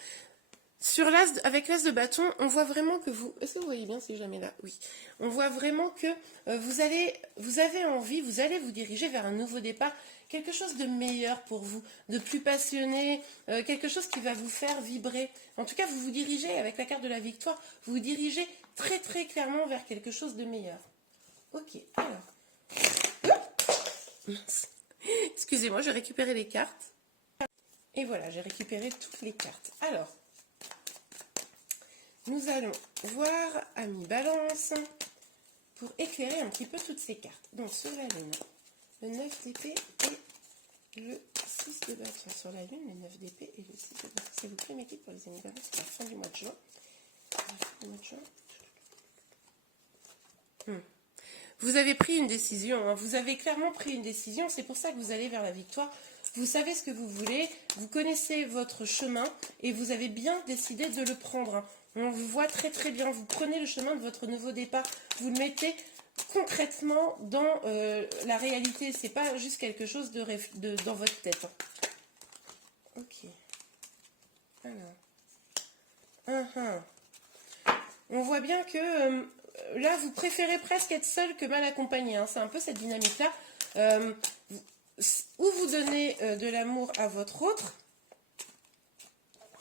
Avec l'as de bâton, on voit vraiment que vous... Est-ce que vous voyez bien si jamais là? Oui. On voit vraiment que vous avez envie, vous allez vous diriger vers un nouveau départ, quelque chose de meilleur pour vous, de plus passionné, quelque chose qui va vous faire vibrer. En tout cas, vous vous dirigez, avec la carte de la victoire, vous vous dirigez très très clairement vers quelque chose de meilleur. Ok, alors... Mince. Excusez-moi, je vais récupérer les cartes. Et voilà, j'ai récupéré toutes les cartes. Alors... Nous allons voir, amis Balance, pour éclairer un petit peu toutes ces cartes. Donc, sur la lune, le 9 d'épée et le 6 de bâton. Sur la lune, le 9 d'épée et le 6 de bâton. S'il vous plaît, mes guides pour les amis Balance, c'est la fin du mois de juin. Vous avez pris une décision, vous avez clairement pris une décision, c'est pour ça que vous allez vers la victoire. Vous savez ce que vous voulez, vous connaissez votre chemin et vous avez bien décidé de le prendre. On vous voit très très bien, vous prenez le chemin de votre nouveau départ, vous le mettez concrètement dans la réalité, c'est pas juste quelque chose dans votre tête. Ok. Alors. On voit bien que là, vous préférez presque être seul que mal accompagné. C'est un peu cette dynamique-là. Ou vous donnez de l'amour à votre autre.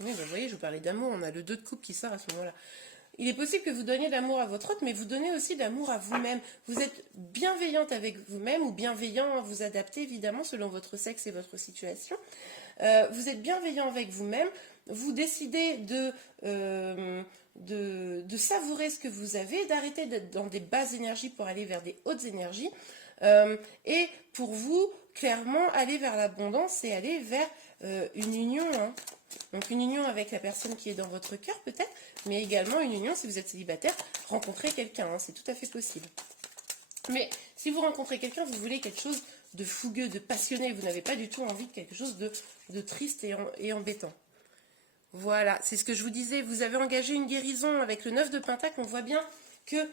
Oui, vous voyez, je vous parlais d'amour, on a le 2 de coupe qui sort à ce moment-là. Il est possible que vous donniez de l'amour à votre autre, mais vous donnez aussi de l'amour à vous-même. Vous êtes bienveillante avec vous-même, ou bienveillant, vous adaptez évidemment selon votre sexe et votre situation. Vous êtes bienveillant avec vous-même, vous décidez de savourer ce que vous avez, d'arrêter d'être dans des basses énergies pour aller vers des hautes énergies. Et pour vous, clairement, aller vers l'abondance et aller vers une union. Donc une union avec la personne qui est dans votre cœur peut-être, mais également une union si vous êtes célibataire, rencontrer quelqu'un, hein, c'est tout à fait possible. Mais si vous rencontrez quelqu'un, vous voulez quelque chose de fougueux, de passionné, vous n'avez pas du tout envie de quelque chose de triste et embêtant. Voilà, c'est ce que je vous disais, vous avez engagé une guérison avec le 9 de Pentacle, on voit bien que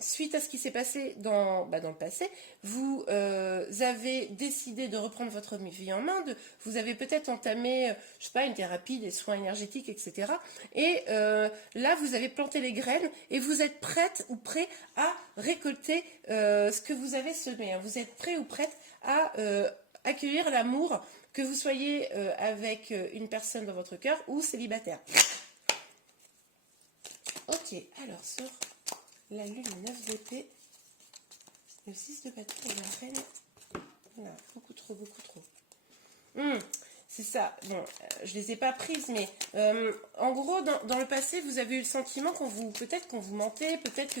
suite à ce qui s'est passé dans le passé, vous avez décidé de reprendre votre vie en main, vous avez peut-être entamé, je sais pas, une thérapie, des soins énergétiques, etc. Et là, vous avez planté les graines et vous êtes prête ou prêt à récolter ce que vous avez semé. Vous êtes prêt ou prête à accueillir l'amour, que vous soyez avec une personne dans votre cœur ou célibataire. Ok, alors sur la lune, le 9 d'épée, le 6 de bâton et la reine. Voilà, beaucoup trop, beaucoup trop. C'est ça. Bon, je les ai pas prises, mais en gros, dans le passé, vous avez eu le sentiment peut-être qu'on vous mentait, peut-être que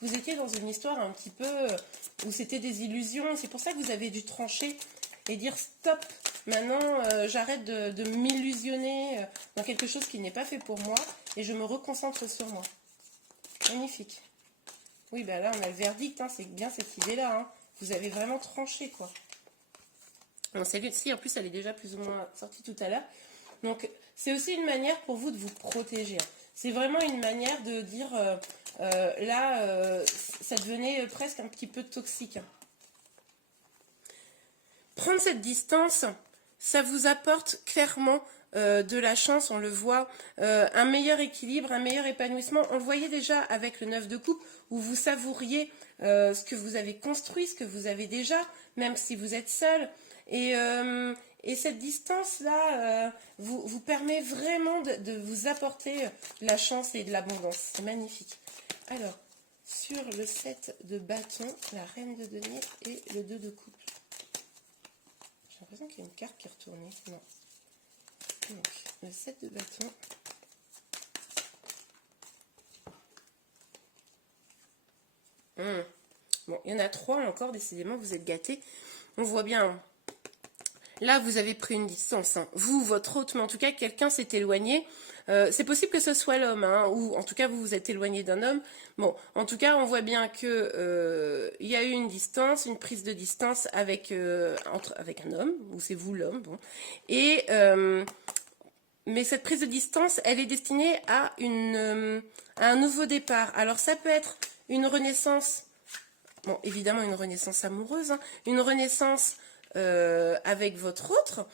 vous étiez dans une histoire un petit peu où c'était des illusions. C'est pour ça que vous avez dû trancher et dire stop. Maintenant, j'arrête de m'illusionner dans quelque chose qui n'est pas fait pour moi et je me reconcentre sur moi. Magnifique. Oui, bah là, on a le verdict, hein, c'est bien cette idée-là. Hein. Vous avez vraiment tranché, quoi. Bon, celle-ci, en plus, elle est déjà plus ou moins sortie tout à l'heure. Donc, c'est aussi une manière pour vous de vous protéger. C'est vraiment une manière de dire, là, ça devenait presque un petit peu toxique. Prendre cette distance, ça vous apporte clairement de la chance, on le voit, un meilleur équilibre, un meilleur épanouissement. On le voyait déjà avec le 9 de coupe, où vous savouriez ce que vous avez construit, ce que vous avez déjà, même si vous êtes seul. Et cette distance-là vous permet vraiment de vous apporter de la chance et de l'abondance. C'est magnifique. Alors, sur le 7 de bâton, la reine de denier et le 2 de coupe. J'ai l'impression qu'il y a une carte qui est retournée. Non. Donc, le 7 de bâton. Bon, il y en a 3 encore, décidément, vous êtes gâtés. On voit bien. Hein. Là, vous avez pris une distance. Hein. Vous, votre hôte, mais en tout cas, quelqu'un s'est éloigné. C'est possible que ce soit l'homme, hein, ou en tout cas, vous vous êtes éloigné d'un homme. Bon, en tout cas, on voit bien que il y a eu une distance, une prise de distance avec un homme, ou c'est vous l'homme. Bon. Et mais cette prise de distance, elle est destinée à un nouveau départ. Alors, ça peut être une renaissance, bon, évidemment une renaissance amoureuse, hein, une renaissance avec votre autre.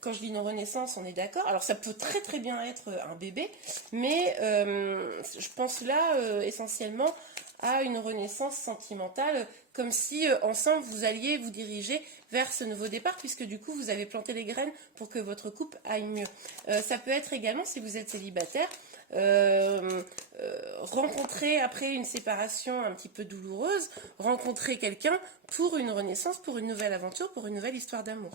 Quand je dis une renaissance, on est d'accord. Alors, ça peut très très bien être un bébé, mais je pense là essentiellement à une renaissance sentimentale, comme si ensemble vous alliez vous diriger vers ce nouveau départ, puisque du coup vous avez planté les graines pour que votre couple aille mieux. Ça peut être également, si vous êtes célibataire, rencontrer après une séparation un petit peu douloureuse, rencontrer quelqu'un pour une renaissance, pour une nouvelle aventure, pour une nouvelle histoire d'amour.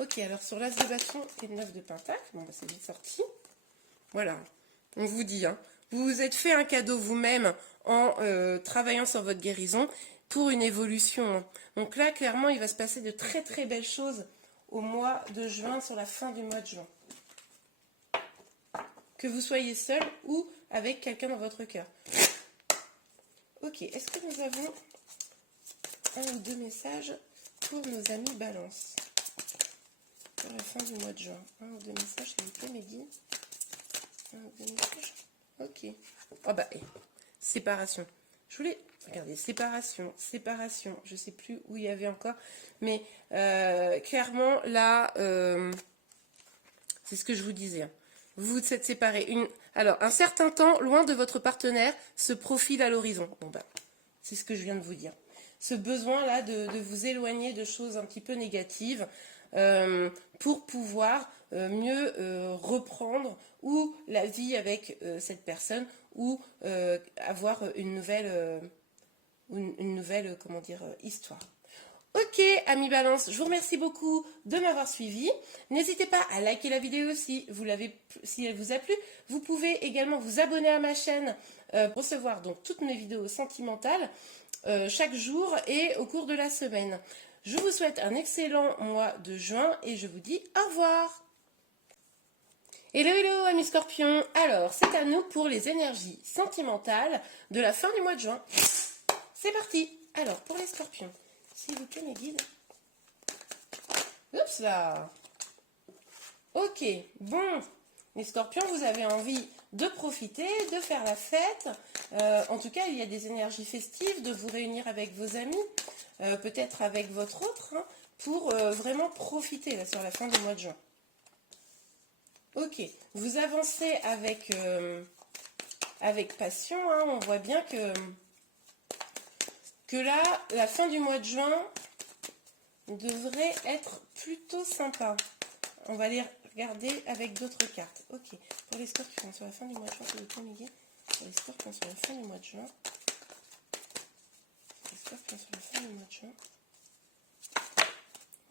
Ok, alors sur l'as de bâton et le 9 de pentacle, bon bah c'est vite sorti. Voilà, on vous dit, hein, vous vous êtes fait un cadeau vous-même en travaillant sur votre guérison pour une évolution. Donc là, clairement, il va se passer de très très belles choses au mois de juin, sur la fin du mois de juin. Que vous soyez seul ou avec quelqu'un dans votre cœur. Ok, est-ce que nous avons un ou deux messages pour nos amis Balance pour la fin du mois de juin? Un ou deux messages, s'il vous plaît, Mehdi. Un ou deux messages. Ok. Oh bah, séparation. Je voulais... Regardez, séparation. Je sais plus où il y avait encore. Mais clairement, là, c'est ce que je vous disais. Hein. Vous êtes séparés. Alors, un certain temps, loin de votre partenaire, se profile à l'horizon. Bon ben, c'est ce que je viens de vous dire. Ce besoin-là de vous éloigner de choses un petit peu négatives pour pouvoir mieux reprendre ou la vie avec cette personne ou avoir une nouvelle, comment dire, histoire. Ok, amis Balance, je vous remercie beaucoup de m'avoir suivi. N'hésitez pas à liker la vidéo si elle vous a plu. Vous pouvez également vous abonner à ma chaîne pour recevoir donc toutes mes vidéos sentimentales chaque jour et au cours de la semaine. Je vous souhaite un excellent mois de juin et je vous dis au revoir. Hello hello amis scorpions, alors c'est à nous pour les énergies sentimentales de la fin du mois de juin. C'est parti. Alors pour les scorpions, s'il vous plaît mes guides. Oups là. Ok, bon, les scorpions, vous avez envie de profiter, de faire la fête. En tout cas, il y a des énergies festives, de vous réunir avec vos amis, peut-être avec votre autre, hein, pour vraiment profiter là, sur la fin du mois de juin. Ok, vous avancez avec passion, hein, on voit bien que là, la fin du mois de juin devrait être plutôt sympa. On va les regarder avec d'autres cartes. Ok, pour les scorpions sur la fin du mois de juin, c'est le premier guide. Pour les scorpions sur la fin du mois de juin. Les scorpions sur la fin du mois de juin.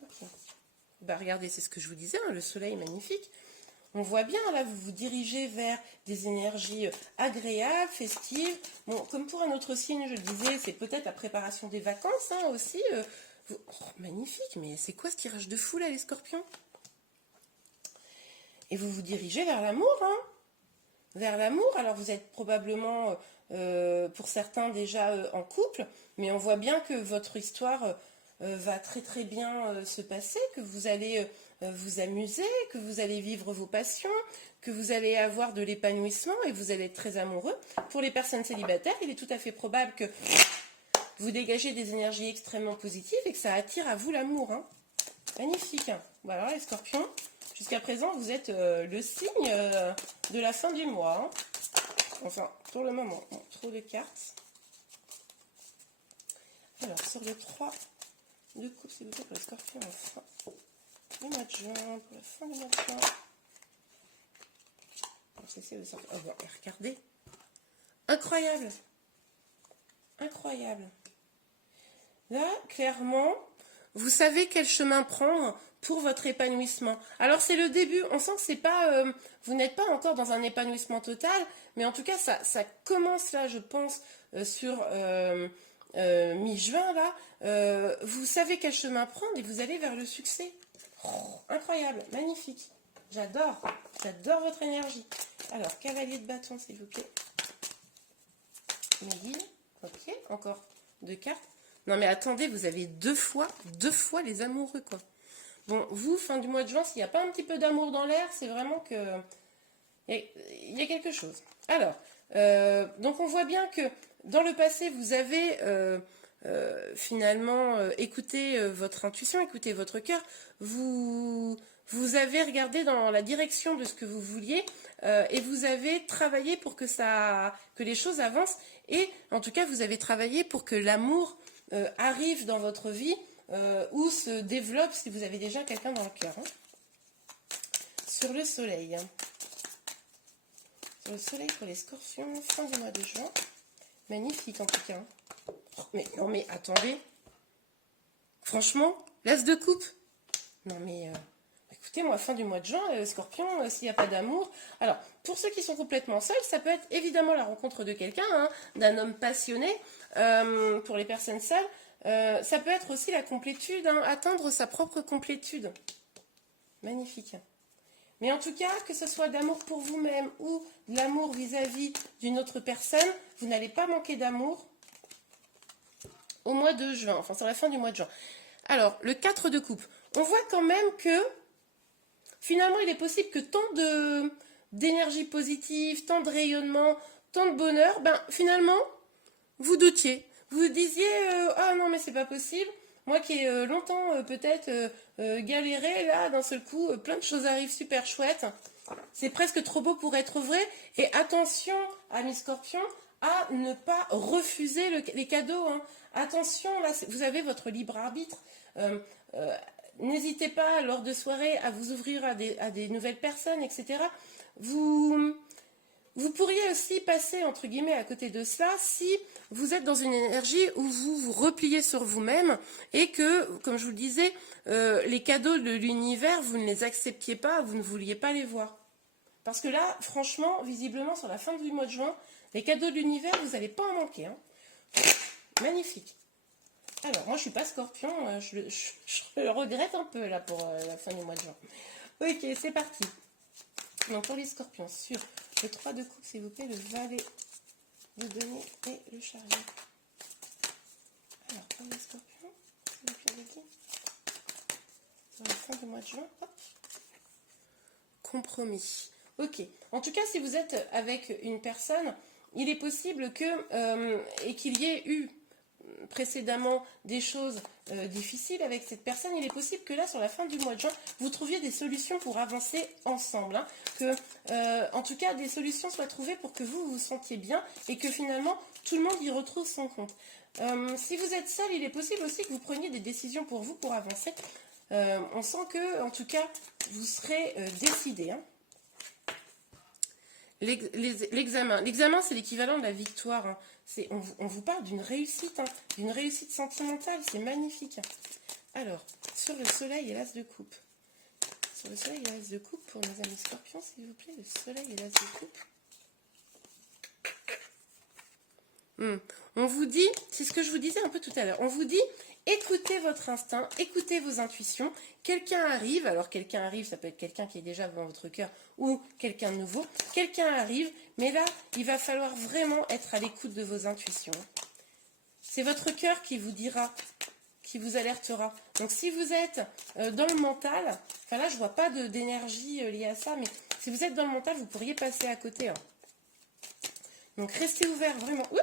Ok. Bah regardez, c'est ce que je vous disais, hein, le soleil est magnifique. On voit bien, là, vous vous dirigez vers des énergies agréables, festives. Bon, comme pour un autre signe, je le disais, c'est peut-être la préparation des vacances, hein, aussi. Oh, magnifique, mais c'est quoi ce tirage de fou, là, les scorpions? Et vous vous dirigez vers l'amour, hein? Vers l'amour. Alors, vous êtes probablement, pour certains, déjà en couple, mais on voit bien que votre histoire va très très bien se passer, que vous allez vous amuser, que vous allez vivre vos passions, que vous allez avoir de l'épanouissement et vous allez être très amoureux. Pour les personnes célibataires, il est tout à fait probable que vous dégagez des énergies extrêmement positives et que ça attire à vous l'amour, hein. Magnifique, hein. Voilà les scorpions, jusqu'à présent vous êtes le signe de la fin du mois, hein. Enfin pour le moment. Bon, trop de cartes. Alors sur le 3 de coupe, s'il vous plaît, pour les scorpions en fin du mois de juin, pour la fin du mois de juin. On va essayer de sortir. Oh, bon, regardez, incroyable, incroyable. Là, clairement, vous savez quel chemin prendre pour votre épanouissement. Alors c'est le début, on sent que c'est pas, vous n'êtes pas encore dans un épanouissement total, mais en tout cas ça commence là, je pense, sur mi-juin là. Vous savez quel chemin prendre et vous allez vers le succès. Oh, incroyable, magnifique. J'adore votre énergie. Alors, cavalier de bâton, s'il vous plaît. Mes guides. Ok, encore 2 cartes. Non mais attendez, vous avez deux fois les amoureux, quoi. Bon, vous, fin du mois de juin, s'il n'y a pas un petit peu d'amour dans l'air, c'est vraiment que... Il y a quelque chose. Alors, donc on voit bien que dans le passé, vous avez finalement écouté votre intuition, écouté votre cœur. Vous avez regardé dans la direction de ce que vous vouliez et vous avez travaillé pour que les choses avancent. Et en tout cas, vous avez travaillé pour que l'amour arrive dans votre vie ou se développe si vous avez déjà quelqu'un dans le cœur. Hein. Sur le soleil. Hein. Sur le soleil pour les scorpions, fin du mois de juin. Magnifique en tout cas. Oh, mais non mais attendez. Franchement, l'as de coupe. Non mais écoutez, moi, fin du mois de juin, scorpion, s'il n'y a pas d'amour. Alors, pour ceux qui sont complètement seuls, ça peut être évidemment la rencontre de quelqu'un, hein, d'un homme passionné. Pour les personnes seules, ça peut être aussi la complétude, hein, atteindre sa propre complétude. Magnifique. Mais en tout cas, que ce soit d'amour pour vous-même ou de l'amour vis-à-vis d'une autre personne, vous n'allez pas manquer d'amour au mois de juin, enfin sur la fin du mois de juin. Alors, le 4 de coupe. On voit quand même que finalement, il est possible que tant d'énergie positive, tant de rayonnement, tant de bonheur, ben finalement, vous doutiez. Vous disiez, ah non mais c'est pas possible. Moi qui ai longtemps peut-être galéré, là, d'un seul coup, plein de choses arrivent super chouettes. C'est presque trop beau pour être vrai. Et attention, amis scorpions, à ne pas refuser les cadeaux. Hein. Attention, là, vous avez votre libre arbitre. N'hésitez pas, lors de soirées, à vous ouvrir à des nouvelles personnes, etc. Vous pourriez aussi passer, entre guillemets, à côté de cela si vous êtes dans une énergie où vous vous repliez sur vous-même et que, comme je vous le disais, les cadeaux de l'univers, vous ne les acceptiez pas, vous ne vouliez pas les voir. Parce que là, franchement, visiblement, sur la fin du mois de juin, les cadeaux de l'univers, vous n'allez pas en manquer. Hein. Magnifique. Alors, moi, je suis pas scorpion, je le regrette un peu, là, pour la fin du mois de juin. Ok, c'est parti. Donc, pour les scorpions, sur le 3 de coupe, s'il vous plaît, le valet de denier et le chariot. Alors, pour les scorpions, s'il vous plaît, les sur la fin du mois de juin, hop. Compromis. Ok. En tout cas, si vous êtes avec une personne, il est possible que et qu'il y ait eu précédemment des choses difficiles avec cette personne, il est possible que là, sur la fin du mois de juin, vous trouviez des solutions pour avancer ensemble. Hein, que, en tout cas, des solutions soient trouvées pour que vous vous sentiez bien et que finalement, tout le monde y retrouve son compte. Si vous êtes seul, il est possible aussi que vous preniez des décisions pour vous pour avancer. On sent que, en tout cas, vous serez décidé. Hein. L'examen. L'examen, c'est l'équivalent de la victoire. Hein. On vous parle d'une réussite, hein, d'une réussite sentimentale. C'est magnifique. Alors, sur le soleil et l'as de coupe. Sur le soleil et l'as de coupe, pour mes amis scorpions, s'il vous plaît, le soleil et l'as de coupe. On vous dit, c'est ce que je vous disais un peu tout à l'heure, on vous dit, écoutez votre instinct, écoutez vos intuitions. Quelqu'un arrive, alors quelqu'un arrive, ça peut être quelqu'un qui est déjà dans votre cœur ou quelqu'un de nouveau. Quelqu'un arrive, mais là, il va falloir vraiment être à l'écoute de vos intuitions. C'est votre cœur qui vous dira, qui vous alertera. Donc si vous êtes dans le mental, enfin là, je vois pas d'énergie liée à ça, mais si vous êtes dans le mental, vous pourriez passer à côté. Hein. Donc restez ouverts, vraiment. Oups,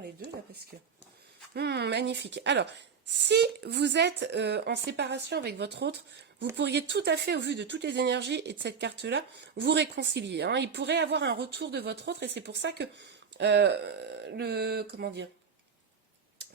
les deux là parce que magnifique. Alors si vous êtes en séparation avec votre autre, vous pourriez tout à fait, au vu de toutes les énergies et de cette carte là, vous réconcilier, hein. Il pourrait avoir un retour de votre autre et c'est pour ça que comment dire,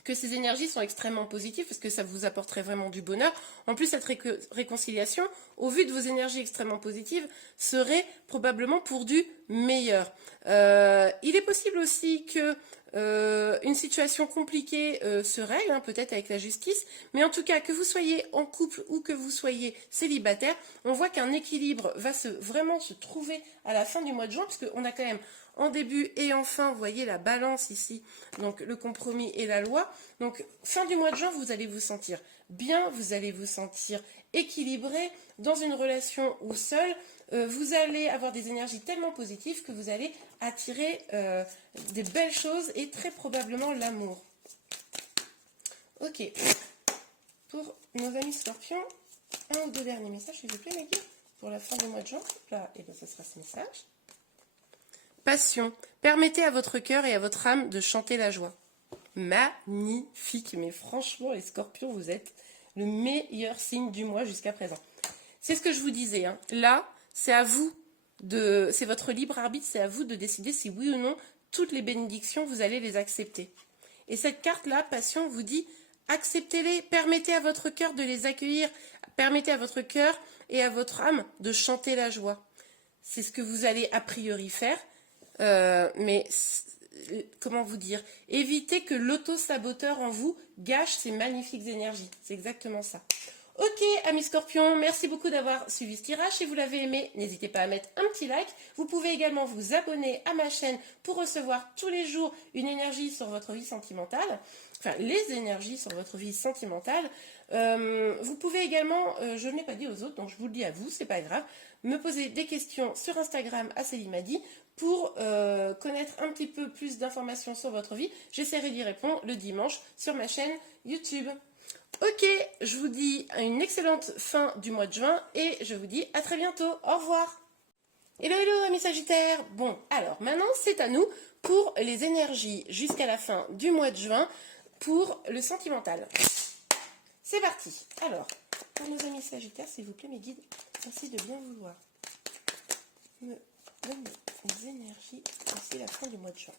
que ces énergies sont extrêmement positives parce que ça vous apporterait vraiment du bonheur. En plus, cette réconciliation, au vu de vos énergies extrêmement positives, serait probablement pour du meilleur. Il est possible aussi que une situation compliquée se règle, hein, peut-être avec la justice, mais en tout cas, que vous soyez en couple ou que vous soyez célibataire, on voit qu'un équilibre va vraiment se trouver à la fin du mois de juin, parce qu'on a quand même en début et en fin, vous voyez la balance ici, donc le compromis et la loi. Donc fin du mois de juin, vous allez vous sentir bien, vous allez vous sentir équilibré dans une relation ou seul. Vous allez avoir des énergies tellement positives que vous allez attirer des belles choses et très probablement l'amour. Ok, pour nos amis scorpions, un ou deux derniers messages s'il vous plaît Maggie, pour la fin du mois de juin. Là, et bien ce sera ce message. Passion. Permettez à votre cœur et à votre âme de chanter la joie. Magnifique. Mais franchement, les scorpions, vous êtes le meilleur signe du mois jusqu'à présent. C'est ce que je vous disais. Hein. Là, c'est à vous c'est votre libre arbitre, c'est à vous de décider si oui ou non, toutes les bénédictions, vous allez les accepter. Et cette carte-là, passion, vous dit, acceptez-les, permettez à votre cœur de les accueillir, permettez à votre cœur et à votre âme de chanter la joie. C'est ce que vous allez a priori faire. Mais comment vous dire, évitez que l'auto-saboteur en vous gâche ces magnifiques énergies. C'est exactement ça. Ok, amis scorpions, merci beaucoup d'avoir suivi ce tirage. Si vous l'avez aimé, n'hésitez pas à mettre un petit like. Vous pouvez également vous abonner à ma chaîne pour recevoir tous les jours une énergie sur votre vie sentimentale. Enfin, les énergies sur votre vie sentimentale. Vous pouvez également, je ne l'ai pas dit aux autres, donc je vous le dis à vous, c'est pas grave, me poser des questions sur Instagram à Célimadi pour connaître un petit peu plus d'informations sur votre vie. J'essaierai d'y répondre le dimanche sur ma chaîne YouTube. Ok, je vous dis une excellente fin du mois de juin et je vous dis à très bientôt. Au revoir. Hello, hello, amis Sagittaires. Bon, alors maintenant c'est à nous pour les énergies jusqu'à la fin du mois de juin pour le sentimental. C'est parti. Alors, pour nos amis Sagittaires, s'il vous plaît, mes guides, merci de bien vouloir me donner les énergies d'ici la fin du mois de juin.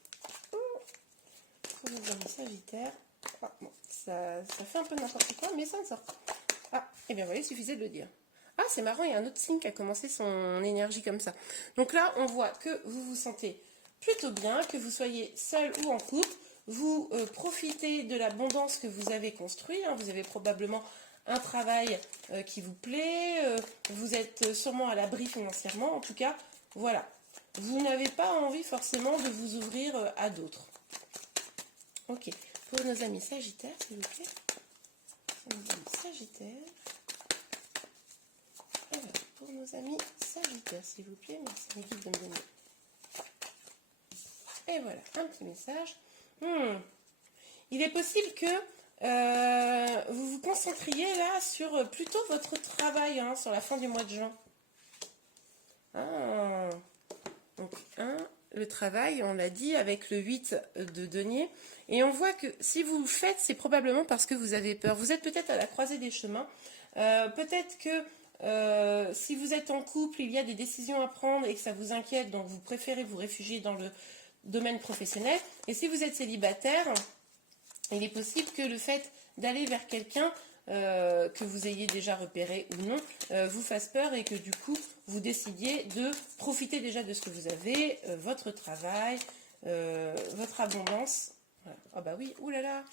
Pour nos amis Sagittaires, ah, bon, ça fait un peu n'importe quoi, mais ça ne sort pas. Ah, et bien voilà, il suffisait de le dire. Ah, c'est marrant, il y a un autre signe qui a commencé son énergie comme ça. Donc là, on voit que vous vous sentez plutôt bien, que vous soyez seul ou en couple. Vous profitez de l'abondance que vous avez construite. Hein. Vous avez probablement un travail qui vous plaît. Vous êtes sûrement à l'abri financièrement. En tout cas, voilà. Vous n'avez pas envie forcément de vous ouvrir à d'autres. Ok, pour nos amis Sagittaires, s'il vous plaît. Pour nos amis Sagittaires. Alors, pour nos amis Sagittaires, s'il vous plaît. Merci mes guides de me donner. Et voilà, un petit message. Il est possible que vous vous concentriez là sur plutôt votre travail, hein, sur la fin du mois de juin. Ah. Donc, le travail, on l'a dit, avec le 8 de denier. Et on voit que si vous le faites, c'est probablement parce que vous avez peur. Vous êtes peut-être à la croisée des chemins. Peut-être que si vous êtes en couple, il y a des décisions à prendre et que ça vous inquiète, donc vous préférez vous réfugier dans le domaine professionnel. Et si vous êtes célibataire, il est possible que le fait d'aller vers quelqu'un que vous ayez déjà repéré ou non, vous fasse peur et que du coup, vous décidiez de profiter déjà de ce que vous avez, votre travail, votre abondance. Voilà. Ah bah oui, oulala,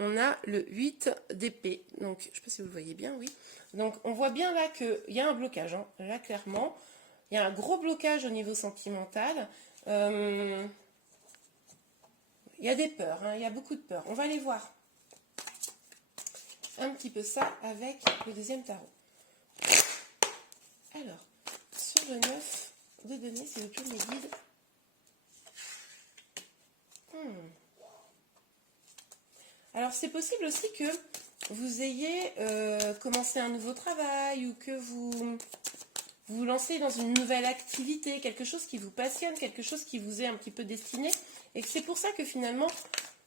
on a le 8 d'épée. Donc, je ne sais pas si vous le voyez bien, oui. Donc, on voit bien là qu'il y a un blocage. Hein. Là, clairement, il y a un gros blocage au niveau sentimental. Il y a des peurs, hein, il y a beaucoup de peurs. On va aller voir un petit peu ça avec le deuxième tarot. Alors, sur le 9 de denier, s'il vous plaît, mes guides. Alors, c'est possible aussi que vous ayez commencé un nouveau travail ou que vous vous lancez dans une nouvelle activité, quelque chose qui vous passionne, quelque chose qui vous est un petit peu destiné, et que c'est pour ça que finalement,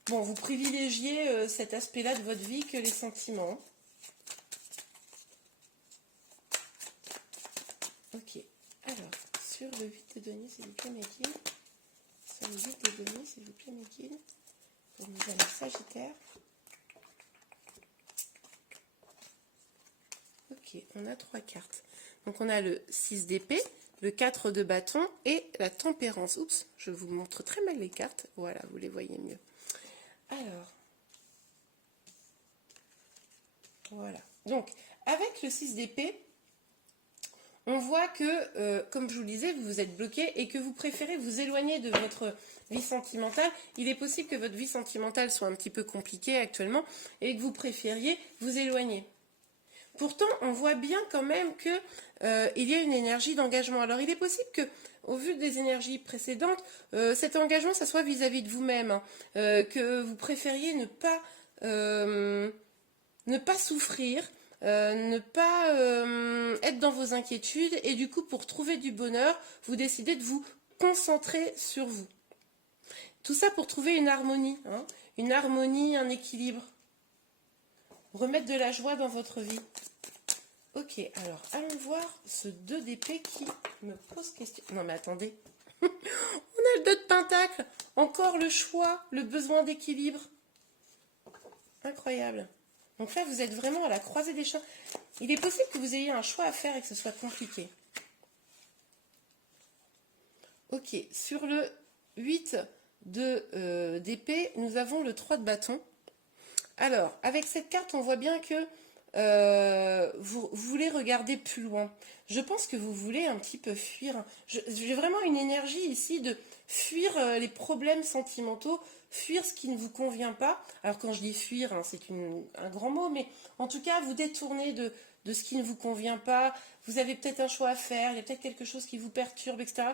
bon, vous privilégiez cet aspect-là de votre vie que les sentiments. Ok, alors, sur le 8 de denier, s'il vous plaît, mes guides. Sur le 8 de denier, s'il vous plaît, mes guides. Pour nous aller Sagittaire. Ok, on a 3 cartes. Donc on a le 6 d'épée, le 4 de bâton et la tempérance. Oups, je vous montre très mal les cartes. Voilà, vous les voyez mieux. Alors, voilà. Donc, avec le 6 d'épée, on voit que, comme je vous le disais, vous vous êtes bloqué et que vous préférez vous éloigner de votre vie sentimentale. Il est possible que votre vie sentimentale soit un petit peu compliquée actuellement et que vous préfériez vous éloigner. Pourtant, on voit bien quand même que il y a une énergie d'engagement. Alors, il est possible que, au vu des énergies précédentes, cet engagement, ça soit vis-à-vis de vous-même, hein, que vous préfériez ne pas souffrir, ne pas être dans vos inquiétudes, et du coup, pour trouver du bonheur, vous décidez de vous concentrer sur vous. Tout ça pour trouver une harmonie, hein, un équilibre. Remettre de la joie dans votre vie. Ok, alors allons voir ce 2 d'épée qui me pose question. Non mais attendez. On a le 2 de pentacle. Encore le choix, le besoin d'équilibre. Incroyable. Donc là, vous êtes vraiment à la croisée des chemins. Il est possible que vous ayez un choix à faire et que ce soit compliqué. Ok, sur le 8 d'épée, nous avons le 3 de bâton. Alors, avec cette carte, on voit bien que vous voulez regarder plus loin. Je pense que vous voulez un petit peu fuir. J'ai vraiment une énergie ici de fuir les problèmes sentimentaux, fuir ce qui ne vous convient pas. Alors quand je dis fuir, hein, c'est un grand mot, mais en tout cas, vous détournez de ce qui ne vous convient pas. Vous avez peut-être un choix à faire, il y a peut-être quelque chose qui vous perturbe, etc.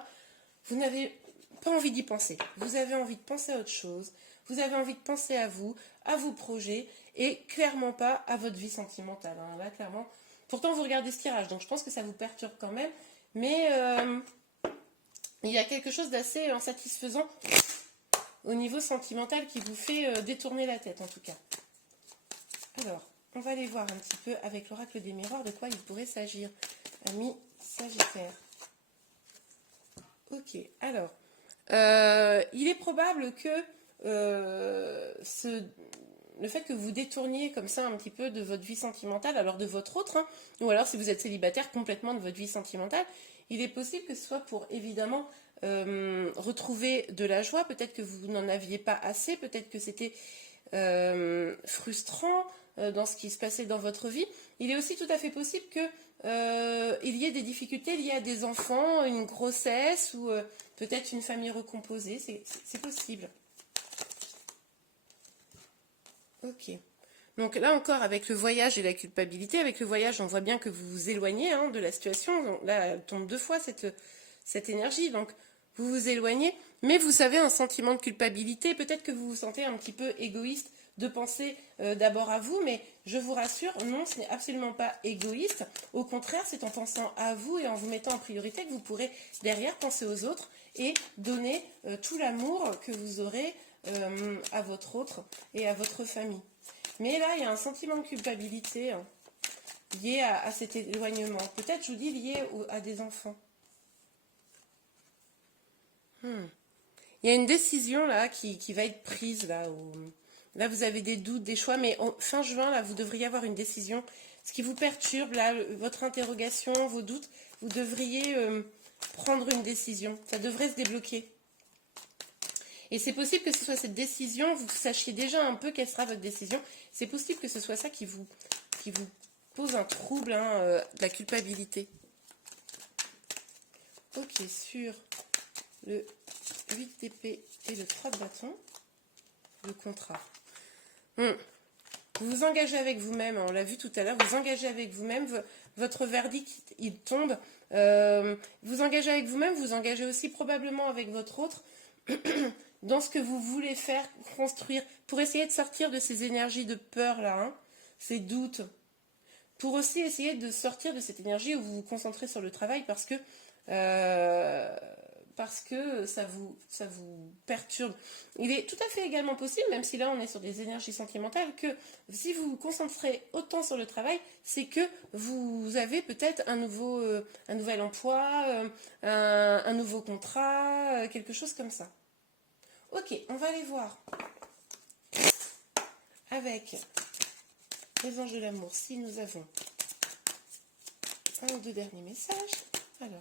Vous n'avez pas envie d'y penser. Vous avez envie de penser à autre chose. Vous avez envie de penser à vous, à vos projets, et clairement pas à votre vie sentimentale. Hein. Là, clairement. Pourtant, vous regardez ce tirage, donc je pense que ça vous perturbe quand même. Mais il y a quelque chose d'assez insatisfaisant au niveau sentimental qui vous fait détourner la tête, en tout cas. Alors, on va aller voir un petit peu avec l'oracle des miroirs de quoi il pourrait s'agir. Amis Sagittaire. Ok, alors, il est probable que le fait que vous détourniez comme ça un petit peu de votre vie sentimentale, alors de votre autre, hein, ou alors si vous êtes célibataire complètement de votre vie sentimentale, il est possible que ce soit pour évidemment retrouver de la joie, peut-être que vous n'en aviez pas assez, peut-être que c'était frustrant dans ce qui se passait dans votre vie. Il est aussi tout à fait possible que il y ait des difficultés liées à des enfants, une grossesse ou peut-être une famille recomposée, c'est possible. Ok. Donc là encore, avec le voyage et la culpabilité, avec le voyage, on voit bien que vous vous éloignez hein, de la situation. Donc, là, elle tombe deux fois cette énergie. Donc, vous vous éloignez, mais vous savez un sentiment de culpabilité. Peut-être que vous vous sentez un petit peu égoïste de penser d'abord à vous, mais je vous rassure, non, ce n'est absolument pas égoïste. Au contraire, c'est en pensant à vous et en vous mettant en priorité que vous pourrez derrière penser aux autres et donner tout l'amour que vous aurez à votre autre et à votre famille. Mais là, il y a un sentiment de culpabilité hein, lié à cet éloignement. Peut-être, je vous dis, lié à des enfants. Il y a une décision là qui va être prise. Là, vous avez des doutes, des choix, mais fin juin, là, vous devriez avoir une décision. Ce qui vous perturbe, là, votre interrogation, vos doutes, vous devriez prendre une décision. Ça devrait se débloquer. Et c'est possible que ce soit cette décision, vous sachiez déjà un peu quelle sera votre décision. C'est possible que ce soit ça qui vous pose un trouble, hein, de la culpabilité. Ok, sur le 8 d'épée et le 3 de bâton, le contrat. Vous vous engagez avec vous-même, on l'a vu tout à l'heure, vous engagez avec vous-même, votre verdict, il tombe. Vous engagez avec vous-même, vous engagez aussi probablement avec votre autre. Dans ce que vous voulez faire, construire, pour essayer de sortir de ces énergies de peur là, hein, ces doutes, pour aussi essayer de sortir de cette énergie où vous vous concentrez sur le travail parce que ça vous perturbe. Il est tout à fait également possible, même si là on est sur des énergies sentimentales, que si vous vous concentrez autant sur le travail, c'est que vous avez peut-être un nouvel emploi, un nouveau contrat, quelque chose comme ça. Ok, on va aller voir avec les anges de l'amour si nous avons un ou deux derniers messages. Alors,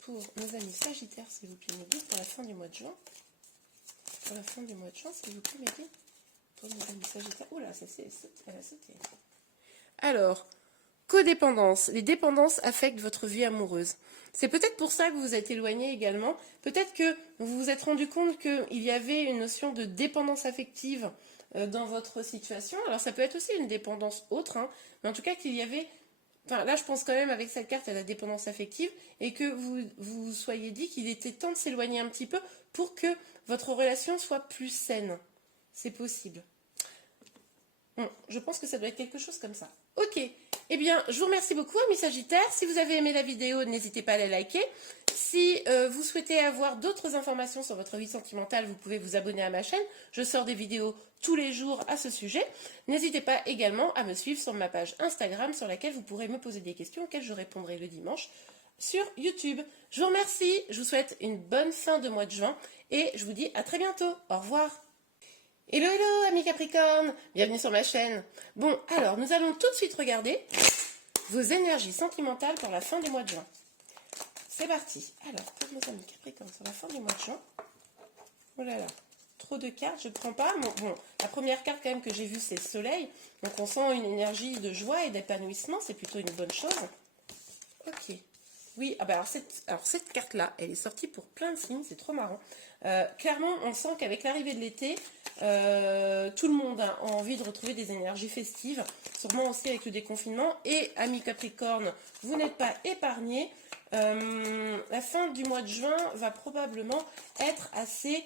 pour nos amis Sagittaires, s'il vous plaît, mes guides, pour la fin du mois de juin. Pour la fin du mois de juin, s'il vous plaît, mes guides. Pour nos amis Sagittaires. Oula, elle a sauté. Alors, codépendance. Les dépendances affectent votre vie amoureuse. C'est peut-être pour ça que vous vous êtes éloigné également. Peut-être que vous vous êtes rendu compte qu'il y avait une notion de dépendance affective dans votre situation. Alors ça peut être aussi une dépendance autre, hein, mais en tout cas qu'il y avait... Enfin là je pense quand même avec cette carte à la dépendance affective et que vous soyez dit qu'il était temps de s'éloigner un petit peu pour que votre relation soit plus saine. C'est possible. Je pense que ça doit être quelque chose comme ça. Ok, eh bien, je vous remercie beaucoup, amis Sagittaires. Si vous avez aimé la vidéo, n'hésitez pas à la liker. Si vous souhaitez avoir d'autres informations sur votre vie sentimentale, vous pouvez vous abonner à ma chaîne. Je sors des vidéos tous les jours à ce sujet. N'hésitez pas également à me suivre sur ma page Instagram sur laquelle vous pourrez me poser des questions auxquelles je répondrai le dimanche sur YouTube. Je vous remercie, je vous souhaite une bonne fin de mois de juin et je vous dis à très bientôt. Au revoir. Hello, hello, amis Capricorne, bienvenue sur ma chaîne. Bon, alors, nous allons tout de suite regarder vos énergies sentimentales pour la fin du mois de juin. C'est parti. Alors, pour nos amis Capricorne sur la fin du mois de juin. Oh là là, trop de cartes, je ne prends pas. Bon, la première carte quand même que j'ai vue, c'est le soleil. Donc, on sent une énergie de joie et d'épanouissement, c'est plutôt une bonne chose. Ok. Oui, ah bah alors cette carte-là, elle est sortie pour plein de signes, c'est trop marrant. Clairement, on sent qu'avec l'arrivée de l'été, tout le monde a envie de retrouver des énergies festives, sûrement aussi avec le déconfinement. Et, amis Capricorne, vous n'êtes pas épargnés. La fin du mois de juin va probablement être assez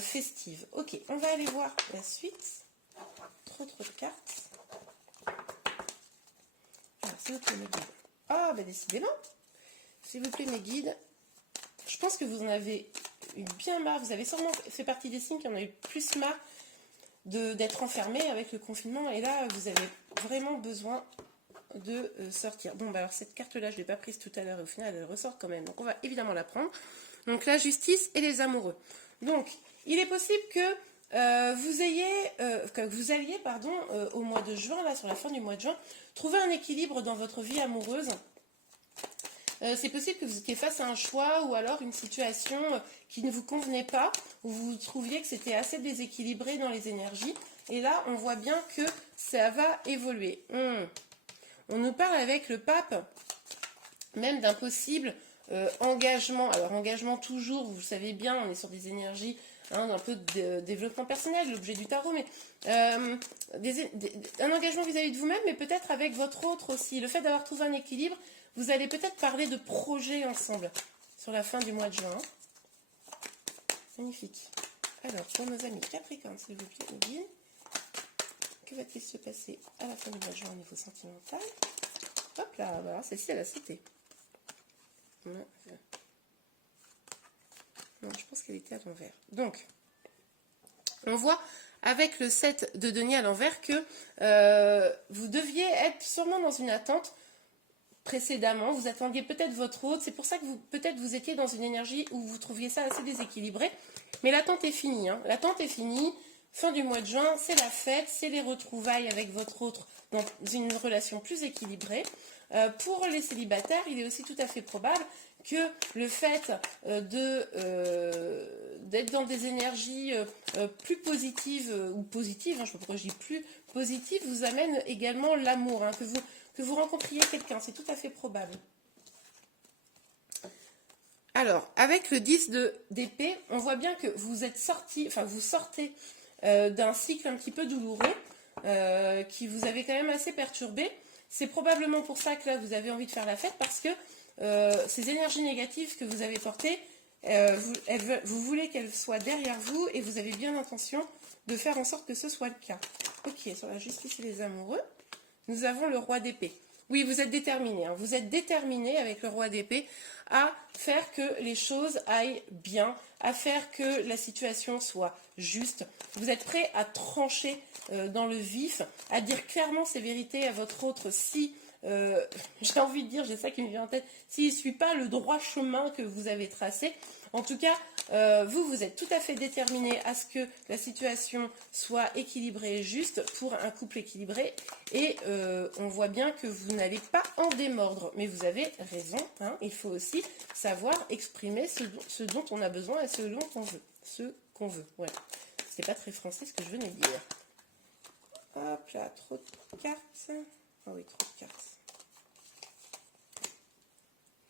festive. Ok, on va aller voir la suite. Trop de cartes. Alors, s'il vous plaît, mes guides. Ah, bah décidément. S'il vous plaît, mes guides. Je pense que vous en avez eu bien marre. Vous avez sûrement fait partie des signes qui en ont eu plus marre d'être enfermés avec le confinement. Et là, vous avez vraiment besoin de sortir. Bon, bah alors cette carte-là, je ne l'ai pas prise tout à l'heure et au final, elle ressort quand même. Donc, on va évidemment la prendre. Donc, la justice et les amoureux. Donc, il est possible que vous alliez, au mois de juin, là, sur la fin du mois de juin, trouver un équilibre dans votre vie amoureuse. C'est possible que vous étiez face à un choix ou alors une situation qui ne vous convenait pas, où vous trouviez que c'était assez déséquilibré dans les énergies. Et là, on voit bien que ça va évoluer. On nous parle avec le pape même d'un possible engagement. Alors, engagement toujours, vous le savez bien, on est sur des énergies hein, un peu de développement personnel, l'objet du tarot, mais un engagement vis-à-vis de vous-même, mais peut-être avec votre autre aussi. Le fait d'avoir trouvé un équilibre, vous allez peut-être parler de projets ensemble sur la fin du mois de juin. Magnifique. Alors, pour nos amis Capricorne, s'il vous plaît, Odile, que va-t-il se passer à la fin du mois de juin au niveau sentimental? Hop là, voilà, celle-ci, elle a sauté. Non, je pense qu'elle était à l'envers. Donc, on voit avec le 7 de denier à l'envers que vous deviez être sûrement dans une attente précédemment. Vous attendiez peut-être votre hôte. C'est pour ça que peut-être vous étiez dans une énergie où vous trouviez ça assez déséquilibré. Mais l'attente est finie. Hein. L'attente est finie. Fin du mois de juin, c'est la fête, c'est les retrouvailles avec votre autre dans une relation plus équilibrée. Pour les célibataires, il est aussi tout à fait probable que le fait d'être dans des énergies plus positives ou positives, hein, je ne sais pas pourquoi je dis plus positives, vous amène également l'amour, hein, que vous rencontriez quelqu'un, c'est tout à fait probable. Alors, avec le 10 d'épée, on voit bien que vous êtes sorti, enfin vous sortez d'un cycle un petit peu douloureux qui vous avait quand même assez perturbé. C'est probablement pour ça que là vous avez envie de faire la fête, parce que ces énergies négatives que vous avez portées, vous voulez qu'elles soient derrière vous et vous avez bien l'intention de faire en sorte que ce soit le cas. Ok, sur la justice et les amoureux, nous avons le roi d'épée. Oui, vous êtes déterminé, hein. Vous êtes déterminé avec le roi d'épée à faire que les choses aillent bien, à faire que la situation soit juste. Vous êtes prêt à trancher dans le vif, à dire clairement ces vérités à votre autre si, j'ai envie de dire, j'ai ça qui me vient en tête, s'il ne suit pas le droit chemin que vous avez tracé. En tout cas, vous êtes tout à fait déterminé à ce que la situation soit équilibrée et juste pour un couple équilibré. Et on voit bien que vous n'allez pas en démordre. Mais vous avez raison, hein, il faut aussi savoir exprimer ce dont on a besoin et ce dont on veut. Ce qu'on veut, voilà. C'était pas très français ce que je venais de dire. Hop là, trop de cartes. Ah oui, trop de cartes.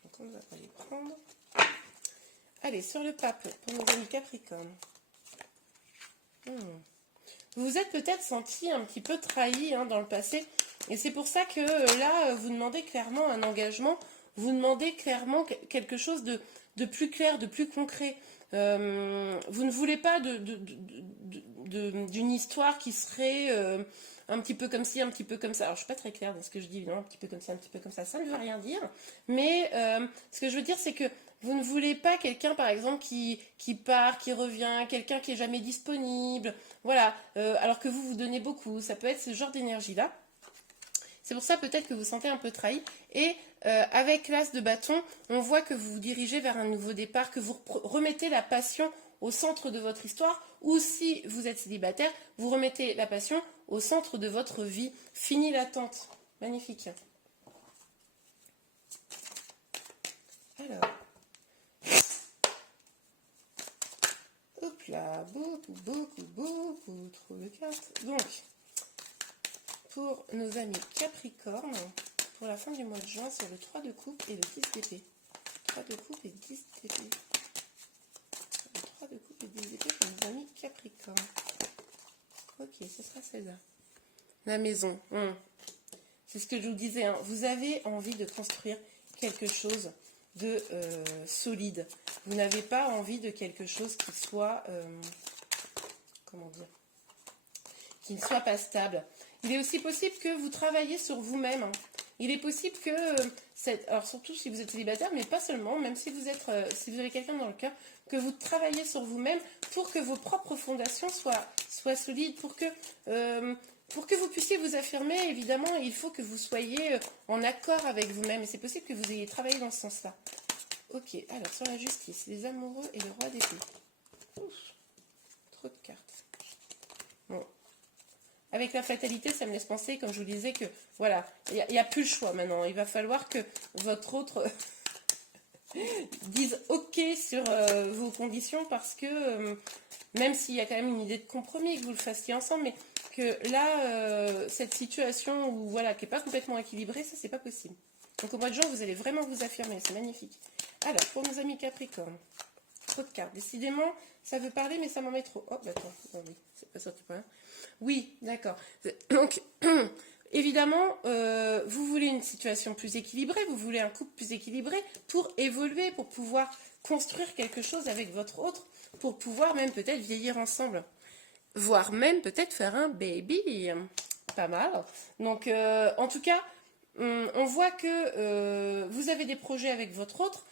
Donc on va pas les prendre. Allez, sur le pape, pour nos amis Capricorne. Vous vous êtes peut-être senti un petit peu trahi, hein, dans le passé. Et c'est pour ça que là, vous demandez clairement un engagement. Vous demandez clairement quelque chose de plus clair, de plus concret. Vous ne voulez pas d'une histoire qui serait un petit peu comme ci, un petit peu comme ça. Alors, je ne suis pas très claire dans ce que je dis, non, un petit peu comme ça, un petit peu comme ça. Ça ne veut rien dire. Mais ce que je veux dire, c'est que vous ne voulez pas quelqu'un, par exemple, qui part, qui revient, quelqu'un qui est jamais disponible. Voilà. Alors que vous donnez beaucoup. Ça peut être ce genre d'énergie-là. C'est pour ça peut-être que vous vous sentez un peu trahi. Et avec l'as de bâton, on voit que vous vous dirigez vers un nouveau départ, que vous remettez la passion au centre de votre histoire, ou si vous êtes célibataire, vous remettez la passion au centre de votre vie. Fini l'attente. Magnifique. Alors. Hop là, beaucoup trop de cartes. Donc, pour nos amis Capricorne, pour la fin du mois de juin, sur le 3 de coupe et le 10 d'épée. 3 de coupe et 10 d'épée. Le 3 de coupe et 10 d'épée pour nos amis Capricorne. Ok, ce sera celle-là. La maison. C'est ce que je vous disais, hein. Vous avez envie de construire quelque chose de solide. Vous n'avez pas envie de quelque chose qui soit, comment dire, qui ne soit pas stable. Il est aussi possible que vous travaillez sur vous-même. Hein. Il est possible que, alors surtout si vous êtes célibataire, mais pas seulement, même si vous êtes, si vous avez quelqu'un dans le cœur, que vous travaillez sur vous-même pour que vos propres fondations soient solides, pour que vous puissiez vous affirmer. Évidemment, il faut que vous soyez en accord avec vous-même, et c'est possible que vous ayez travaillé dans ce sens-là. Ok, alors sur la justice, les amoureux et le roi d'épée. Trop de cartes. Bon. Avec la fatalité, ça me laisse penser, comme je vous disais, que voilà, il n'y a plus le choix maintenant. Il va falloir que votre autre dise OK sur vos conditions, parce que même s'il y a quand même une idée de compromis, que vous le fassiez ensemble, mais que là, cette situation où voilà, qui n'est pas complètement équilibrée, ça, c'est pas possible. Donc au mois de juin, vous allez vraiment vous affirmer, c'est magnifique. Alors, pour nos amis Capricorne, trop de cartes. Décidément, ça veut parler, mais ça m'en met trop. Oh, bah attends, oh, oui, c'est pas sorti par là. Oui, d'accord. Donc, évidemment, vous voulez une situation plus équilibrée, vous voulez un couple plus équilibré pour évoluer, pour pouvoir construire quelque chose avec votre autre, pour pouvoir même peut-être vieillir ensemble. Voire même peut-être faire un baby. Pas mal. Donc, en tout cas, on voit que vous avez des projets avec votre autre.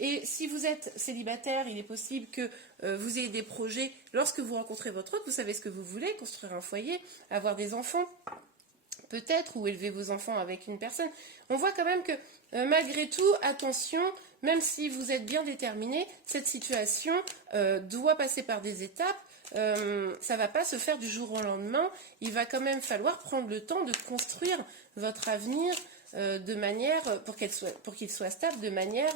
Et si vous êtes célibataire, il est possible que vous ayez des projets lorsque vous rencontrez votre autre. Vous savez ce que vous voulez, construire un foyer, avoir des enfants, peut-être, ou élever vos enfants avec une personne. On voit quand même que malgré tout, attention, même si vous êtes bien déterminé, cette situation doit passer par des étapes. Ça ne va pas se faire du jour au lendemain. Il va quand même falloir prendre le temps de construire votre avenir de manière, pour qu'il soit stable, de manière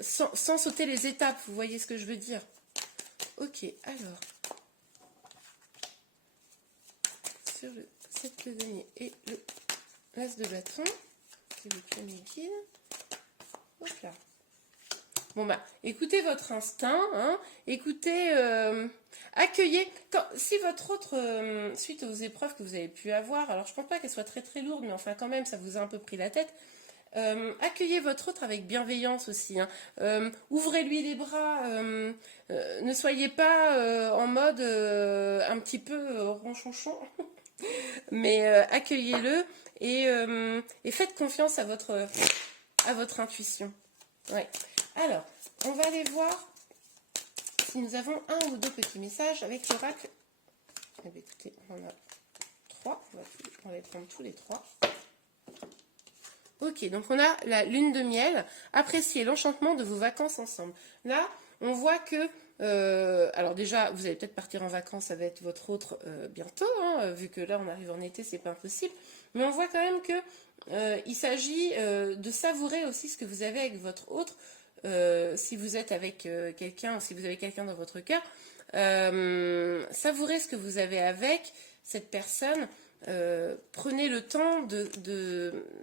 sans sauter les étapes. Vous voyez ce que je veux dire? Ok, alors, sur le 7 de denier et le as de bâton, c'est le premier guide. Hop là. Bon bah, écoutez votre instinct, hein, écoutez, accueillez. Si votre autre, suite aux épreuves que vous avez pu avoir, alors je ne pense pas qu'elles soient très très lourdes, mais enfin quand même, ça vous a un peu pris la tête. Accueillez votre autre avec bienveillance aussi. Hein. Ouvrez-lui les bras. Ne soyez pas en mode un petit peu ronchonchon, mais accueillez-le et faites confiance à votre intuition. Ouais. Alors, on va aller voir si nous avons un ou deux petits messages avec l'oracle. Eh bien, écoutez, on en a 3. On va les prendre tous les 3. Ok, donc on a la lune de miel. Appréciez l'enchantement de vos vacances ensemble. Là, on voit que... alors déjà, vous allez peut-être partir en vacances avec votre autre bientôt, hein, vu que là, on arrive en été, c'est pas impossible. Mais on voit quand même que il s'agit de savourer aussi ce que vous avez avec votre autre. Si vous êtes avec quelqu'un ou si vous avez quelqu'un dans votre cœur, savourez ce que vous avez avec cette personne. Prenez le temps